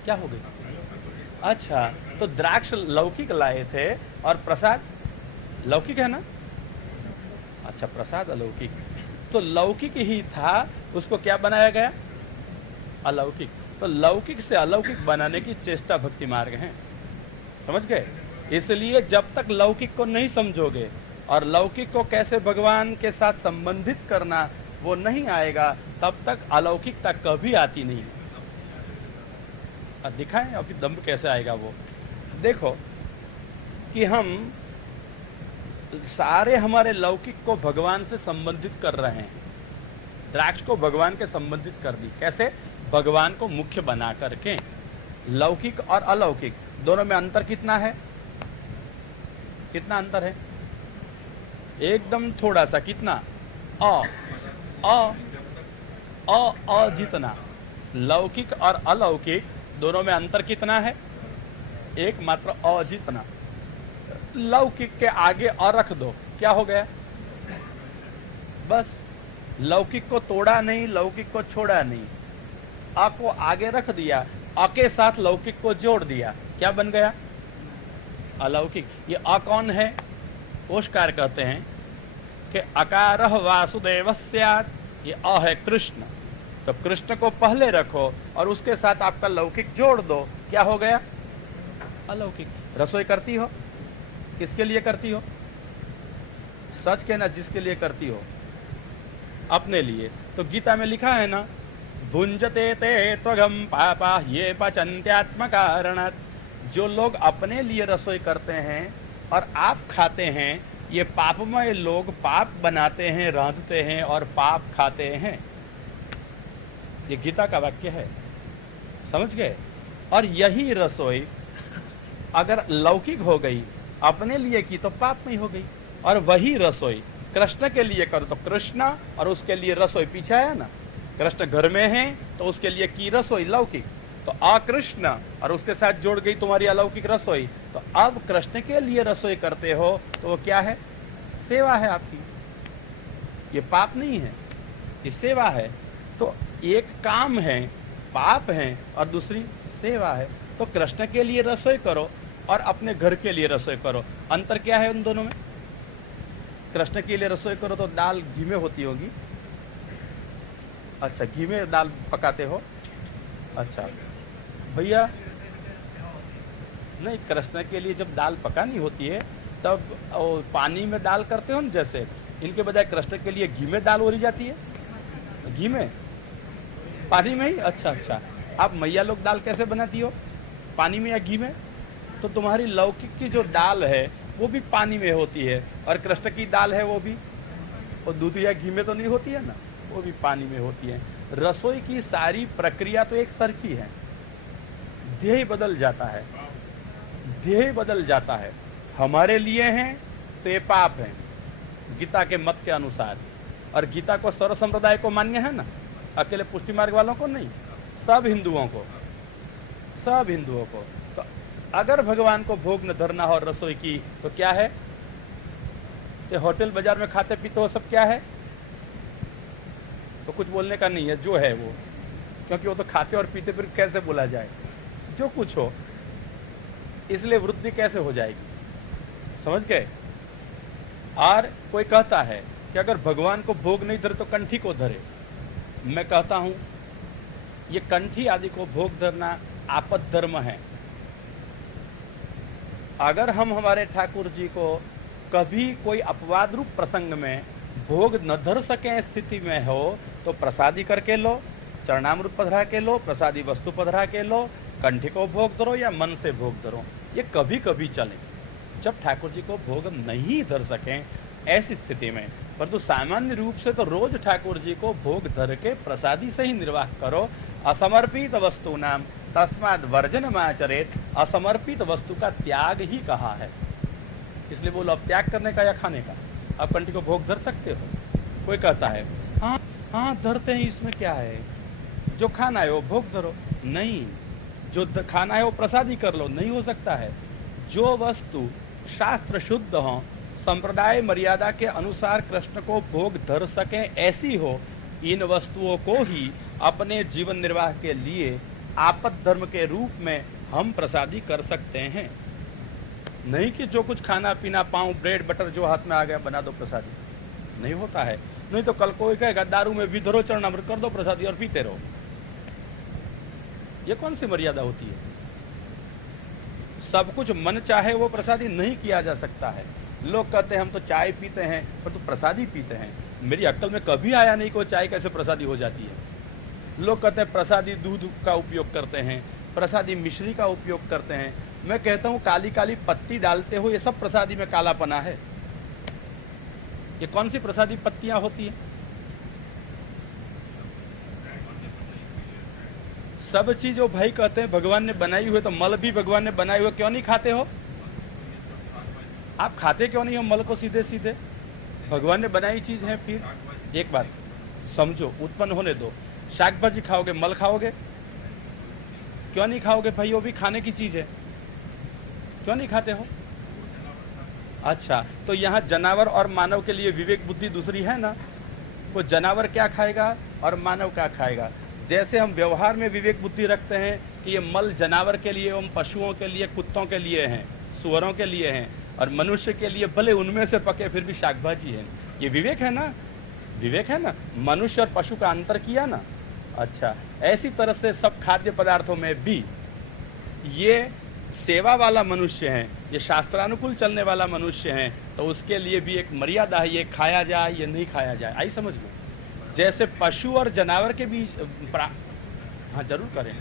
क्या हो गई? अच्छा, तो द्राक्ष लौकिक लाए थे और प्रसाद लौकिक है ना? अच्छा, प्रसाद अलौकिक। तो लौकिक ही था, उसको क्या बनाया गया? अलौकिक। तो लौकिक से अलौकिक बनाने की चेष्टा भक्ति मार्ग है। समझ गए? इसलिए जब तक लौकिक को नहीं समझोगे और लौकिक को कैसे भगवान के साथ संबंधित करना वो नहीं आएगा, तब तक अलौकिकता कभी आती नहीं। दिखाएं अभी दम कैसे आएगा वो। देखो कि हम सारे हमारे लौकिक को भगवान से संबंधित कर रहे हैं। द्राक्ष को भगवान के संबंधित कर दी। कैसे? भगवान को मुख्य बना करके। लौकिक और अलौकिक दोनों में अंतर कितना है? कितना अंतर है? एकदम थोड़ा सा। कितना? अ जितना। लौकिक और अलौकिक दोनों में अंतर कितना है? एक मात्र अ जितना। लौकिक के आगे अ रख दो, क्या हो गया? बस लौकिक को तोड़ा नहीं, लौकिक को छोड़ा नहीं, अ को आगे रख दिया, अ के साथ लौकिक को जोड़ दिया, क्या बन गया? अलौकिक। ये अ कौन है? ओष्कार कहते हैं कि अकारः वासुदेव स्यात्, ये अ है कृष्ण। तो कृष्ण को पहले रखो और उसके साथ आपका लौकिक जोड़ दो, क्या हो गया? अलौकिक। रसोई करती हो, किसके लिए करती हो? सच कहना, जिसके लिए करती हो, अपने लिए। तो गीता में लिखा है ना, भुंजते ते त्वगम पापा ये पचन्त्यात्म कारणात्। जो लोग अपने लिए रसोई करते हैं और आप खाते हैं, ये पापमय लोग पाप बनाते हैं, रांधते हैं और पाप खाते हैं। ये गीता का वाक्य है, समझ गए। और यही रसोई अगर लौकिक हो गई, अपने लिए की तो पाप में हो गई, और वही रसोई कृष्ण के लिए करो तो कृष्ण, और उसके लिए रसोई पीछे आया ना, कृष्ण घर में है तो उसके लिए की रसोई लौकिक, तो अकृष्ण और उसके साथ जोड़ गई तुम्हारी अलौकिक रसोई, तो अब कृष्ण के लिए रसोई करते हो तो वो क्या है? सेवा है आपकी। ये पाप नहीं है, ये सेवा है। तो एक काम है पाप है और दूसरी सेवा है। तो कृष्ण के लिए रसोई करो और अपने घर के लिए रसोई करो, अंतर क्या है उन दोनों में? कृष्ण के लिए रसोई करो तो दाल घी में होती होगी। अच्छा, घी में दाल पकाते हो? अच्छा भैया, नहीं, कृष्ण के लिए जब दाल पकानी होती है तब पानी में दाल करते हो ना, जैसे इनके बजाय कृष्ण के लिए घी में दाल ओरी जाती है। घी में, पानी में ही? अच्छा अच्छा। आप मैया लोग दाल कैसे बनाती हो, पानी में या घी में? तो तुम्हारी लौकिक की जो दाल है वो भी पानी में होती है, और कृष्ण की दाल है वो भी, और दूध या घी में तो नहीं होती है ना, वो भी पानी में होती है। रसोई की सारी प्रक्रिया तो एक तरफी है, ध्येय बदल जाता है, ध्येय बदल जाता है। हमारे लिए हैं तो ये पाप है गीता के मत के अनुसार, और गीता को सर्व संप्रदाय को मान्य है ना, अकेले पुष्टि मार्ग वालों को नहीं, सब हिंदुओं को, सब हिंदुओं को। तो अगर भगवान को भोग न धरना हो रसोई की तो क्या है? ये होटल बाजार में खाते पीते हो सब क्या है? तो कुछ बोलने का नहीं है, जो है वो, क्योंकि वो तो खाते और पीते, फिर कैसे बोला जाए? जो कुछ हो, इसलिए वृद्धि कैसे हो जाएगी, समझ गए। और कोई कहता है कि अगर भगवान को भोग नहीं धरे तो कंठी को धरे। मैं कहता हूं ये कंठी आदि को भोग धरना आपद धर्म है। अगर हम हमारे ठाकुर जी को कभी कोई अपवाद रूप प्रसंग में भोग न धर सके स्थिति में हो तो प्रसादी करके लो, चरणामृत पधरा के लो, प्रसादी वस्तु पधरा के लो, कंठी को भोग धरो या मन से भोग धरो, ये कभी कभी चले जब ठाकुर जी को भोग नहीं धर सकें ऐसी स्थिति में। परंतु सामान्य रूप से तो रोज ठाकुर जी को भोग धर के प्रसादी से ही निर्वाह करो। असमर्पित वस्तु नाम तस्माद वर्जन माचरेत, असमर्पित वस्तु का त्याग ही कहा है। इसलिए बोलो, अब त्याग करने का या खाने का? आप कंठी को भोग धर सकते हो? कोई कहता है हाँ हाँ धरते हैं, इसमें क्या है, जो खाना है वो भोग धरो। नहीं, जो खाना है वो प्रसादी कर लो, नहीं हो सकता है। जो वस्तु शास्त्र शुद्ध हो, संप्रदाय मर्यादा के अनुसार कृष्ण को भोग धर सकें ऐसी हो, इन वस्तुओं को ही अपने जीवन निर्वाह के लिए आपद धर्म के रूप में हम प्रसादी कर सकते हैं। नहीं कि जो कुछ खाना पीना, पाऊं ब्रेड बटर जो हाथ में आ गया बना दो प्रसादी, नहीं होता है। नहीं तो कल कोई कहेगा दारू में भी धरो, चरणामृत कर दो प्रसादी और पीते रहो। ये कौन सी मर्यादा होती है? सब कुछ मन चाहे वो प्रसादी नहीं किया जा सकता है। लोग कहते हैं हम तो चाय पीते हैं पर तो प्रसादी पीते हैं। मेरी अक्ल में कभी आया नहीं कि चाय कैसे प्रसादी हो जाती है। लोग कहते हैं प्रसादी दूध का उपयोग करते हैं, प्रसादी मिश्री का उपयोग करते हैं। मैं कहता हूं काली काली पत्ती डालते हो, ये सब प्रसादी में कालापना है। ये कौन सी प्रसादी पत्तियां होती हैं? सब चीज जो भाई कहते हैं भगवान ने बनाई हुई, तो मल भी भगवान ने बनाए हुए, क्यों नहीं खाते हो? आप खाते क्यों नहीं हो मल को? सीधे सीधे भगवान ने बनाई चीज है। फिर एक बात समझो, उत्पन्न होने दो। शाक भाजी खाओगे, मल खाओगे? क्यों नहीं खाओगे भाई? वो भी खाने की चीज है, क्यों नहीं खाते हो? अच्छा, तो यहाँ जानवर और मानव के लिए विवेक बुद्धि दूसरी है ना। वो जानवर क्या खाएगा और मानव क्या खाएगा? जैसे हम व्यवहार में विवेक बुद्धि रखते हैं कि ये मल जानवर के लिए एवं पशुओं के लिए, कुत्तों के लिए हैं, सुअरों के लिए हैं, और मनुष्य के लिए भले उनमें से पके फिर भी शाक भाजी है। ये विवेक है ना, विवेक है ना। मनुष्य और पशु का अंतर किया ना। अच्छा, ऐसी तरह से सब खाद्य पदार्थों में भी ये सेवा वाला मनुष्य है, ये शास्त्रानुकूल चलने वाला मनुष्य है, तो उसके लिए भी एक मर्यादा है, ये खाया जाए ये नहीं खाया जाए। आई समझ लो। जैसे पशु और जानवर के बीच हाँ जरूर करें।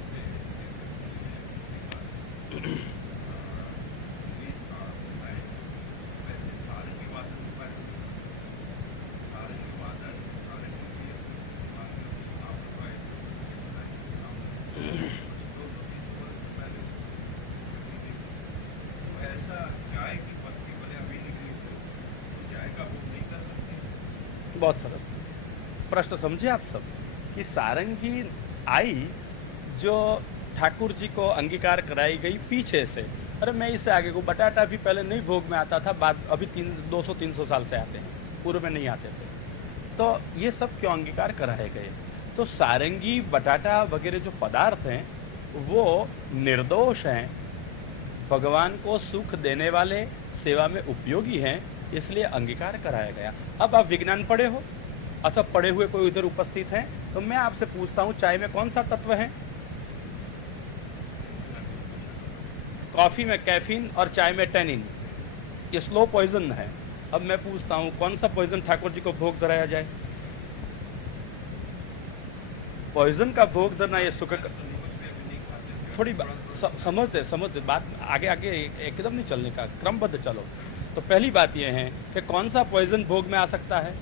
बहुत सरस प्रश्न समझे आप सब कि सारंगी आई जो ठाकुर जी को अंगीकार कराई गई पीछे से। अरे मैं इससे आगे को बटाटा भी पहले नहीं भोग में आता था, बाद अभी 200-300 साल से आते हैं, पूर्व में नहीं आते थे। तो ये सब क्यों अंगीकार कराए गए? तो सारंगी बटाटा वगैरह जो पदार्थ हैं वो निर्दोष हैं, भगवान को सुख देने वाले, सेवा में उपयोगी हैं, इसलिए अंगीकार कराया गया। अब आप विज्ञान पढ़े हो अथवा पढ़े हुए कोई इधर उपस्थित हैं, तो मैं आपसे पूछता हूं चाय में कौन सा तत्व है? कॉफी में कैफीन और चाय में टैनिन, ये स्लो पॉइजन है। अब मैं पूछता हूं कौन सा पॉइजन ठाकुर जी को भोग धराया जाए? पॉइजन का भोग धरना ये सुख थोड़ी समझते बात आगे आगे एकदम नहीं चलने का, क्रमबद्ध चलो। तो पहली बात यह है कि कौन सा पॉइजन भोग में आ सकता है?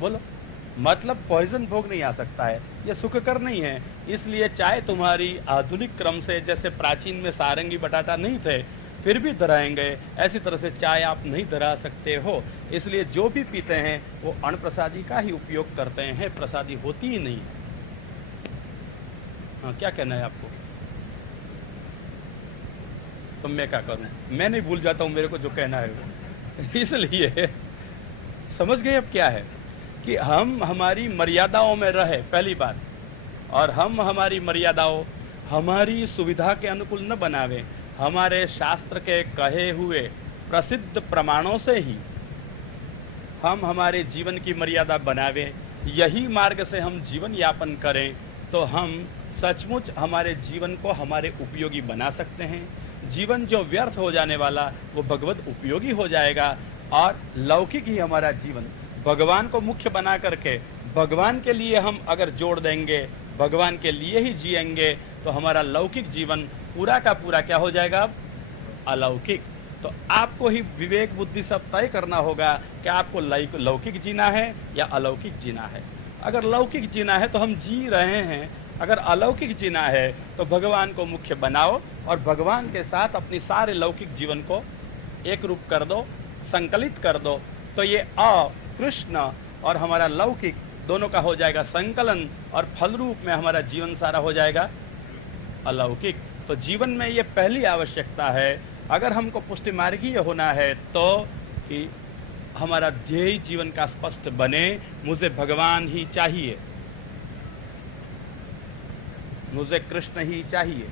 बोलो। मतलब पॉइजन भोग नहीं आ सकता है, ये सुखकर नहीं है। इसलिए चाहे तुम्हारी आधुनिक क्रम से, जैसे प्राचीन में सारंगी बटाटा नहीं थे फिर भी धराएंगे, ऐसी तरह से चाय आप नहीं धरा सकते हो। इसलिए जो भी पीते हैं वो अन्न प्रसादी का ही उपयोग करते हैं, प्रसादी होती ही नहीं। हाँ, क्या कहना है आपको? तो मैं क्या करूं? मैं नहीं भूल जाता हूं मेरे को जो कहना है वो। इसलिए समझ गए अब क्या है कि हम हमारी मर्यादाओं में रहे, पहली बात, और हम हमारी मर्यादाओं हमारी सुविधा के अनुकूल न बनावे। हमारे शास्त्र के कहे हुए प्रसिद्ध प्रमाणों से ही हम हमारे जीवन की मर्यादा बनावे, यही मार्ग से हम जीवन यापन करें तो हम सचमुच हमारे जीवन को हमारे उपयोगी बना सकते हैं। जीवन जो व्यर्थ हो जाने वाला वो भगवत उपयोगी हो जाएगा, और लौकिक ही हमारा जीवन भगवान को मुख्य बना करके भगवान के लिए हम अगर जोड़ देंगे, भगवान के लिए ही जिएंगे, तो हमारा लौकिक जीवन पूरा का पूरा क्या हो जाएगा? अब अलौकिक। तो आपको ही विवेक बुद्धि सब तय करना होगा कि आपको लौकिक जीना है या अलौकिक जीना है। अगर लौकिक जीना है तो हम जी रहे हैं, अगर अलौकिक जीना है तो भगवान को मुख्य बनाओ और भगवान के साथ अपनी सारे लौकिक जीवन को एक रूप कर दो, संकलित कर दो। तो ये कृष्ण और हमारा लौकिक दोनों का हो जाएगा संकलन, और फल रूप में हमारा जीवन सारा हो जाएगा अलौकिक। तो जीवन में ये पहली आवश्यकता है, अगर हमको पुष्टि मार्गीय होना है तो कि हमारा ध्येय जीवन का स्पष्ट बने, मुझे भगवान ही चाहिए, मुझे कृष्ण ही चाहिए।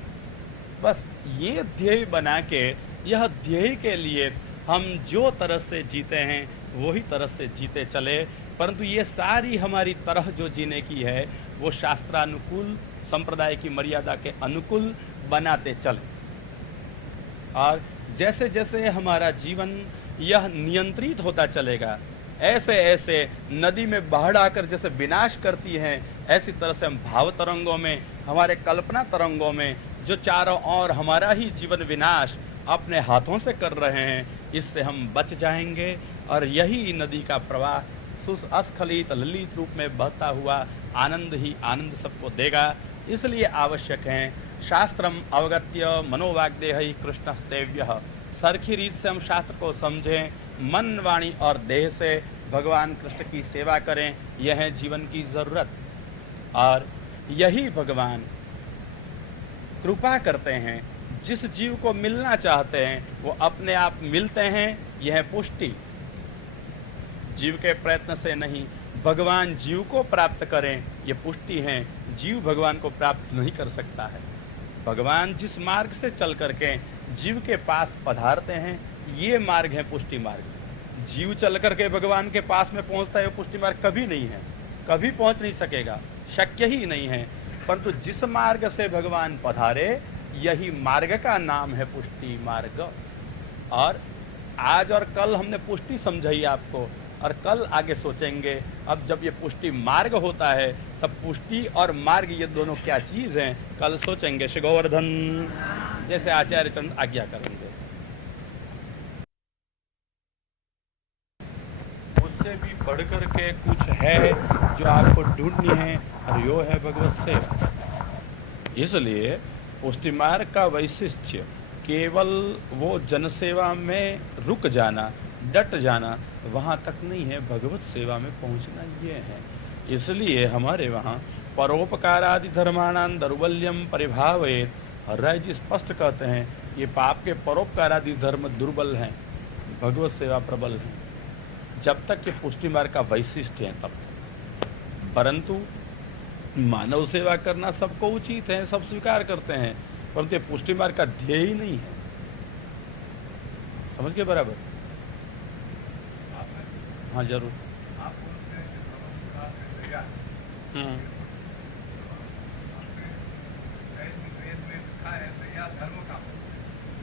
बस ये ध्येय बना के, यह ध्येय के लिए हम जो तरह से जीते हैं वही तरह से जीते चले, परंतु ये सारी हमारी तरह जो जीने की है वो शास्त्रानुकूल, संप्रदाय की मर्यादा के अनुकूल बनाते चले। और जैसे जैसे हमारा जीवन यह नियंत्रित होता चलेगा, ऐसे ऐसे नदी में बाढ़ आकर जैसे विनाश करती है, ऐसी तरह से हम भाव तरंगों में, हमारे कल्पना तरंगों में जो चारों ओर हमारा ही जीवन विनाश अपने हाथों से कर रहे हैं, इससे हम बच जाएंगे। और यही नदी का प्रवाह अस्खलित ललित रूप में बहता हुआ आनंद ही आनंद सबको देगा। इसलिए आवश्यक है शास्त्रम अवगत्य मनोवाग्देह कृष्ण सेव्य। सरखी रीत से हम शास्त्र को समझें, मन वाणी और देह से भगवान कृष्ण की सेवा करें, यह है जीवन की जरूरत। और यही भगवान कृपा करते हैं, जिस जीव को मिलना चाहते हैं वो अपने आप मिलते हैं। यह है पुष्टि, जीव के प्रयत्न से नहीं, भगवान जीव को प्राप्त करें, ये पुष्टि है। जीव भगवान को प्राप्त नहीं कर सकता है। भगवान जिस मार्ग से चल करके जीव के पास पधारते हैं, ये मार्ग है पुष्टि मार्ग। जीव चल करके भगवान के पास में पहुंचता है, पुष्टि मार्ग कभी नहीं है, कभी पहुंच नहीं सकेगा, शक्य ही नहीं है। परंतु जिस मार्ग से भगवान पधारे, यही मार्ग का नाम है पुष्टि मार्ग। और आज और कल हमने पुष्टि समझाई आपको, और कल आगे सोचेंगे। अब जब ये पुष्टि मार्ग होता है तब पुष्टि और मार्ग ये दोनों क्या चीज हैं, कल सोचेंगे। श्री गोवर्धन जैसे आचार्य चंद आज्ञा करेंगे। उससे भी बढ़ कर के कुछ है जो आपको ढूंढनी है, और यो है भगवत सेवा। इसलिए पुष्टि मार्ग का वैशिष्ट्य केवल वो जनसेवा में रुक जाना, डट जाना, वहाँ तक नहीं है, भगवत सेवा में पहुँचना ये है। इसलिए हमारे वहाँ परोपकारादि धर्माणां दौर्बल्यम परिभावेत, राय जी स्पष्ट कहते हैं ये पाप के परोपकारादि धर्म दुर्बल हैं, भगवत सेवा प्रबल है। जब तक के पुष्टि मार्ग का वैशिष्ट है तब तक। परंतु मानव सेवा करना सबको उचित है, सब स्वीकार करते हैं, परंतु ये पुष्टि मार्ग का ध्येय ही नहीं है। समझ के बराबर? हाँ जरूर।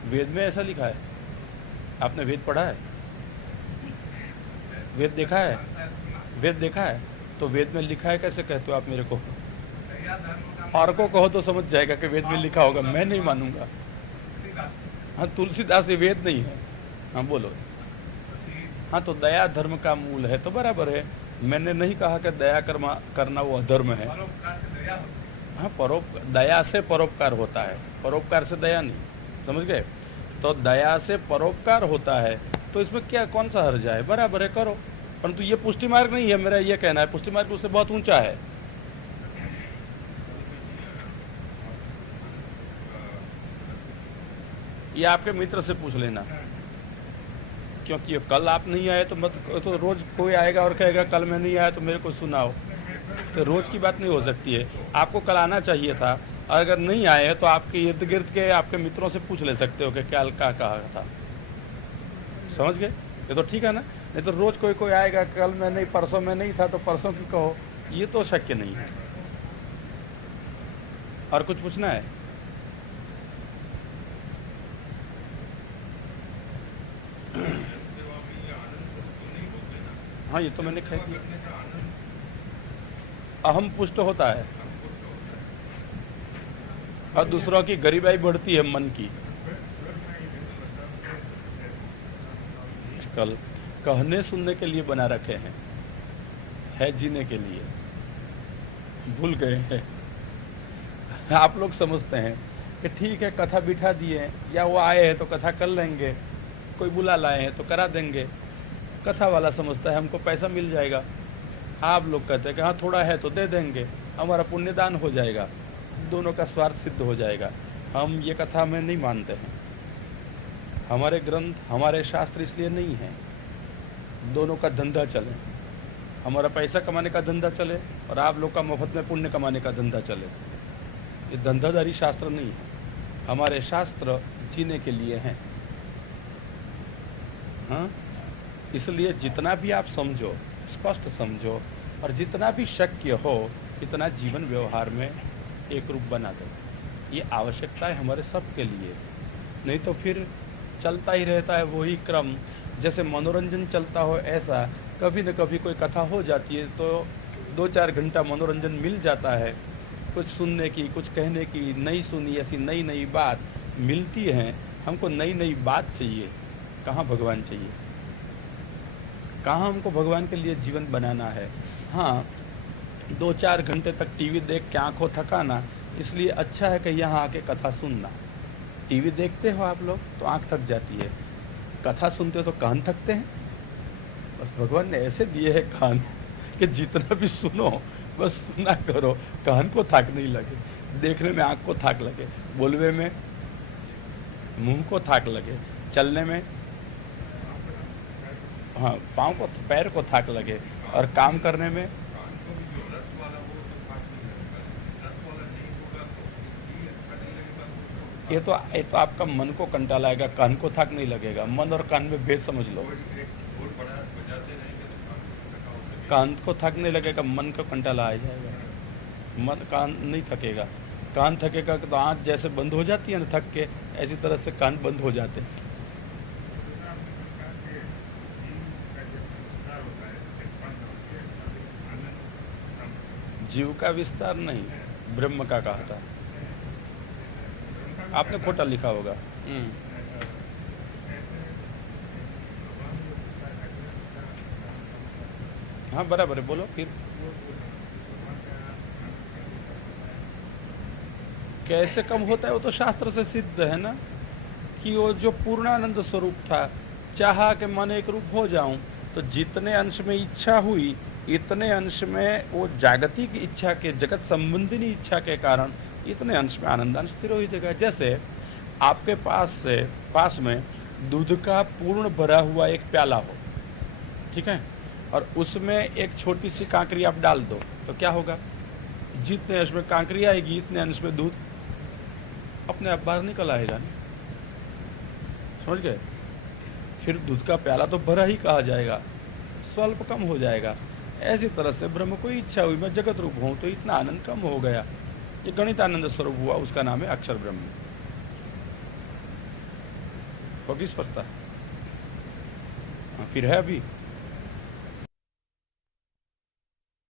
वेद में ऐसा लिखा है? आपने वेद पढ़ा है? वेद देखा है? वेद देखा है? तो वेद में लिखा है कैसे कहते हो आप मेरे को? और को कहो तो समझ जाएगा कि वेद में लिखा होगा, मैं नहीं मानूंगा। हाँ तुलसीदास ये वेद नहीं है। हाँ बोलो। हाँ तो दया धर्म का मूल है तो बराबर है। मैंने नहीं कहा कि दया करना वो अधर्म है। हाँ दया से परोपकार होता है, परोपकार से दया नहीं। समझ गए? तो दया से परोपकार होता है तो इसमें क्या कौन सा हर्जा है? बराबर है, करो। परंतु ये पुष्टि मार्ग नहीं है, मेरा ये कहना है। पुष्टि मार्ग उससे बहुत ऊंचा है। ये आपके मित्र से पूछ लेना, क्योंकि कल आप नहीं आए तो तो रोज कोई आएगा और कहेगा कल मैं नहीं आया तो मेरे को सुनाओ। तो रोज की बात नहीं हो सकती है। आपको कल आना चाहिए था, और अगर नहीं आए तो आपके इर्द गिर्द के आपके मित्रों से पूछ ले सकते हो कि क्या कहा था। समझ गए? ये तो ठीक है ना। नहीं तो रोज कोई आएगा, कल मैं नहीं, परसों में नहीं था तो परसों की कहो, ये तो शक्य नहीं है। और कुछ पूछना है? हाँ ये तो मैंने कह दिया, अहम पुष्ट होता है और दूसरों की गरीबाई बढ़ती है मन की। कल कहने सुनने के लिए बना रखे हैं, है जीने के लिए भूल गए हैं। आप लोग समझते हैं कि ठीक है कथा बिठा दिए, या वो आए हैं तो कथा कर लेंगे, कोई बुला लाए हैं तो करा देंगे। कथा वाला समझता है हमको पैसा मिल जाएगा। आप लोग कहते हैं कि हाँ थोड़ा है तो दे देंगे, हमारा पुण्यदान हो जाएगा, दोनों का स्वार्थ सिद्ध हो जाएगा। हम ये कथा में नहीं मानते हैं। हमारे ग्रंथ, हमारे शास्त्र इसलिए नहीं हैं दोनों का धंधा चले, हमारा पैसा कमाने का धंधा चले और आप लोग का मुफ्त में पुण्य कमाने का धंधा चले। ये धंधादारी शास्त्र नहीं है। हमारे शास्त्र जीने के लिए हैं। हाँ, इसलिए जितना भी आप समझो, स्पष्ट समझो, और जितना भी शक्य हो इतना जीवन व्यवहार में एक रूप बना दो। ये आवश्यकता है हमारे सबके लिए। नहीं तो फिर चलता ही रहता है वही क्रम, जैसे मनोरंजन चलता हो ऐसा। कभी न कभी कोई कथा हो जाती है तो 2-4 घंटा मनोरंजन मिल जाता है, कुछ सुनने की, कुछ कहने की, नई सुनी ऐसी नई नई बात मिलती है। हमको नई नई बात चाहिए, कहाँ भगवान चाहिए, कहाँ हमको भगवान के लिए जीवन बनाना है। हाँ 2-4 घंटे तक टीवी देख के आँखों थकाना, इसलिए अच्छा है कि यहाँ आके कथा सुनना। टीवी देखते हो आप लोग तो आँख थक जाती है, कथा सुनते हो तो कान थकते हैं। बस भगवान ने ऐसे दिए हैं कान कि जितना भी सुनो बस सुना करो, कान को थाक नहीं लगे, देखने में आँख को थाक लगे, बोलने में मुंह को थाक लगे, चलने में हाँ पाँव को, पैर को थाक लगे, और काम करने में ये तो आपका मन को कंटाल आएगा, कान को थाक नहीं लगेगा। मन और कान में भेद समझ लो। कान को थक नहीं लगेगा, मन को कंटाला आ जाएगा। मन कान नहीं थकेगा, कान थकेगा तो आँख जैसे बंद हो जाती है ना थक के, ऐसी तरह से कान बंद हो जाते हैं। जीव का विस्तार नहीं, ब्रह्म का कहा था। आपने खोटा लिखा होगा। हाँ बराबर है, बोलो फिर। कैसे कम होता है वो तो शास्त्र से सिद्ध है ना, कि वो जो पूर्णानंद स्वरूप था, चाहा कि मन एक रूप हो जाऊं, तो जितने अंश में इच्छा हुई, इतने अंश में वो जागतिक इच्छा के, जगत संबंधिनी इच्छा के कारण इतने अंश में आनंदांश स्थिर हो जाएगा। जैसे आपके पास में दूध का पूर्ण भरा हुआ एक प्याला हो, ठीक है, और उसमें एक छोटी सी कांकरी आप डाल दो, तो क्या होगा? जितने अंश में कांकरी आएगी, इतने अंश में दूध अपने आप बाहर निकल आएगा ना, समझ गए? फिर दूध का प्याला तो भरा ही कहा जाएगा, स्वल्प कम हो जाएगा। ऐसी तरह से ब्रह्म को इच्छा हुई मैं जगत रूप हूं, तो इतना आनंद कम हो गया, ये गणित आनंद स्वरूप हुआ, उसका नाम है अक्षर ब्रह्म। होगी स्पष्टता? फिर है अभी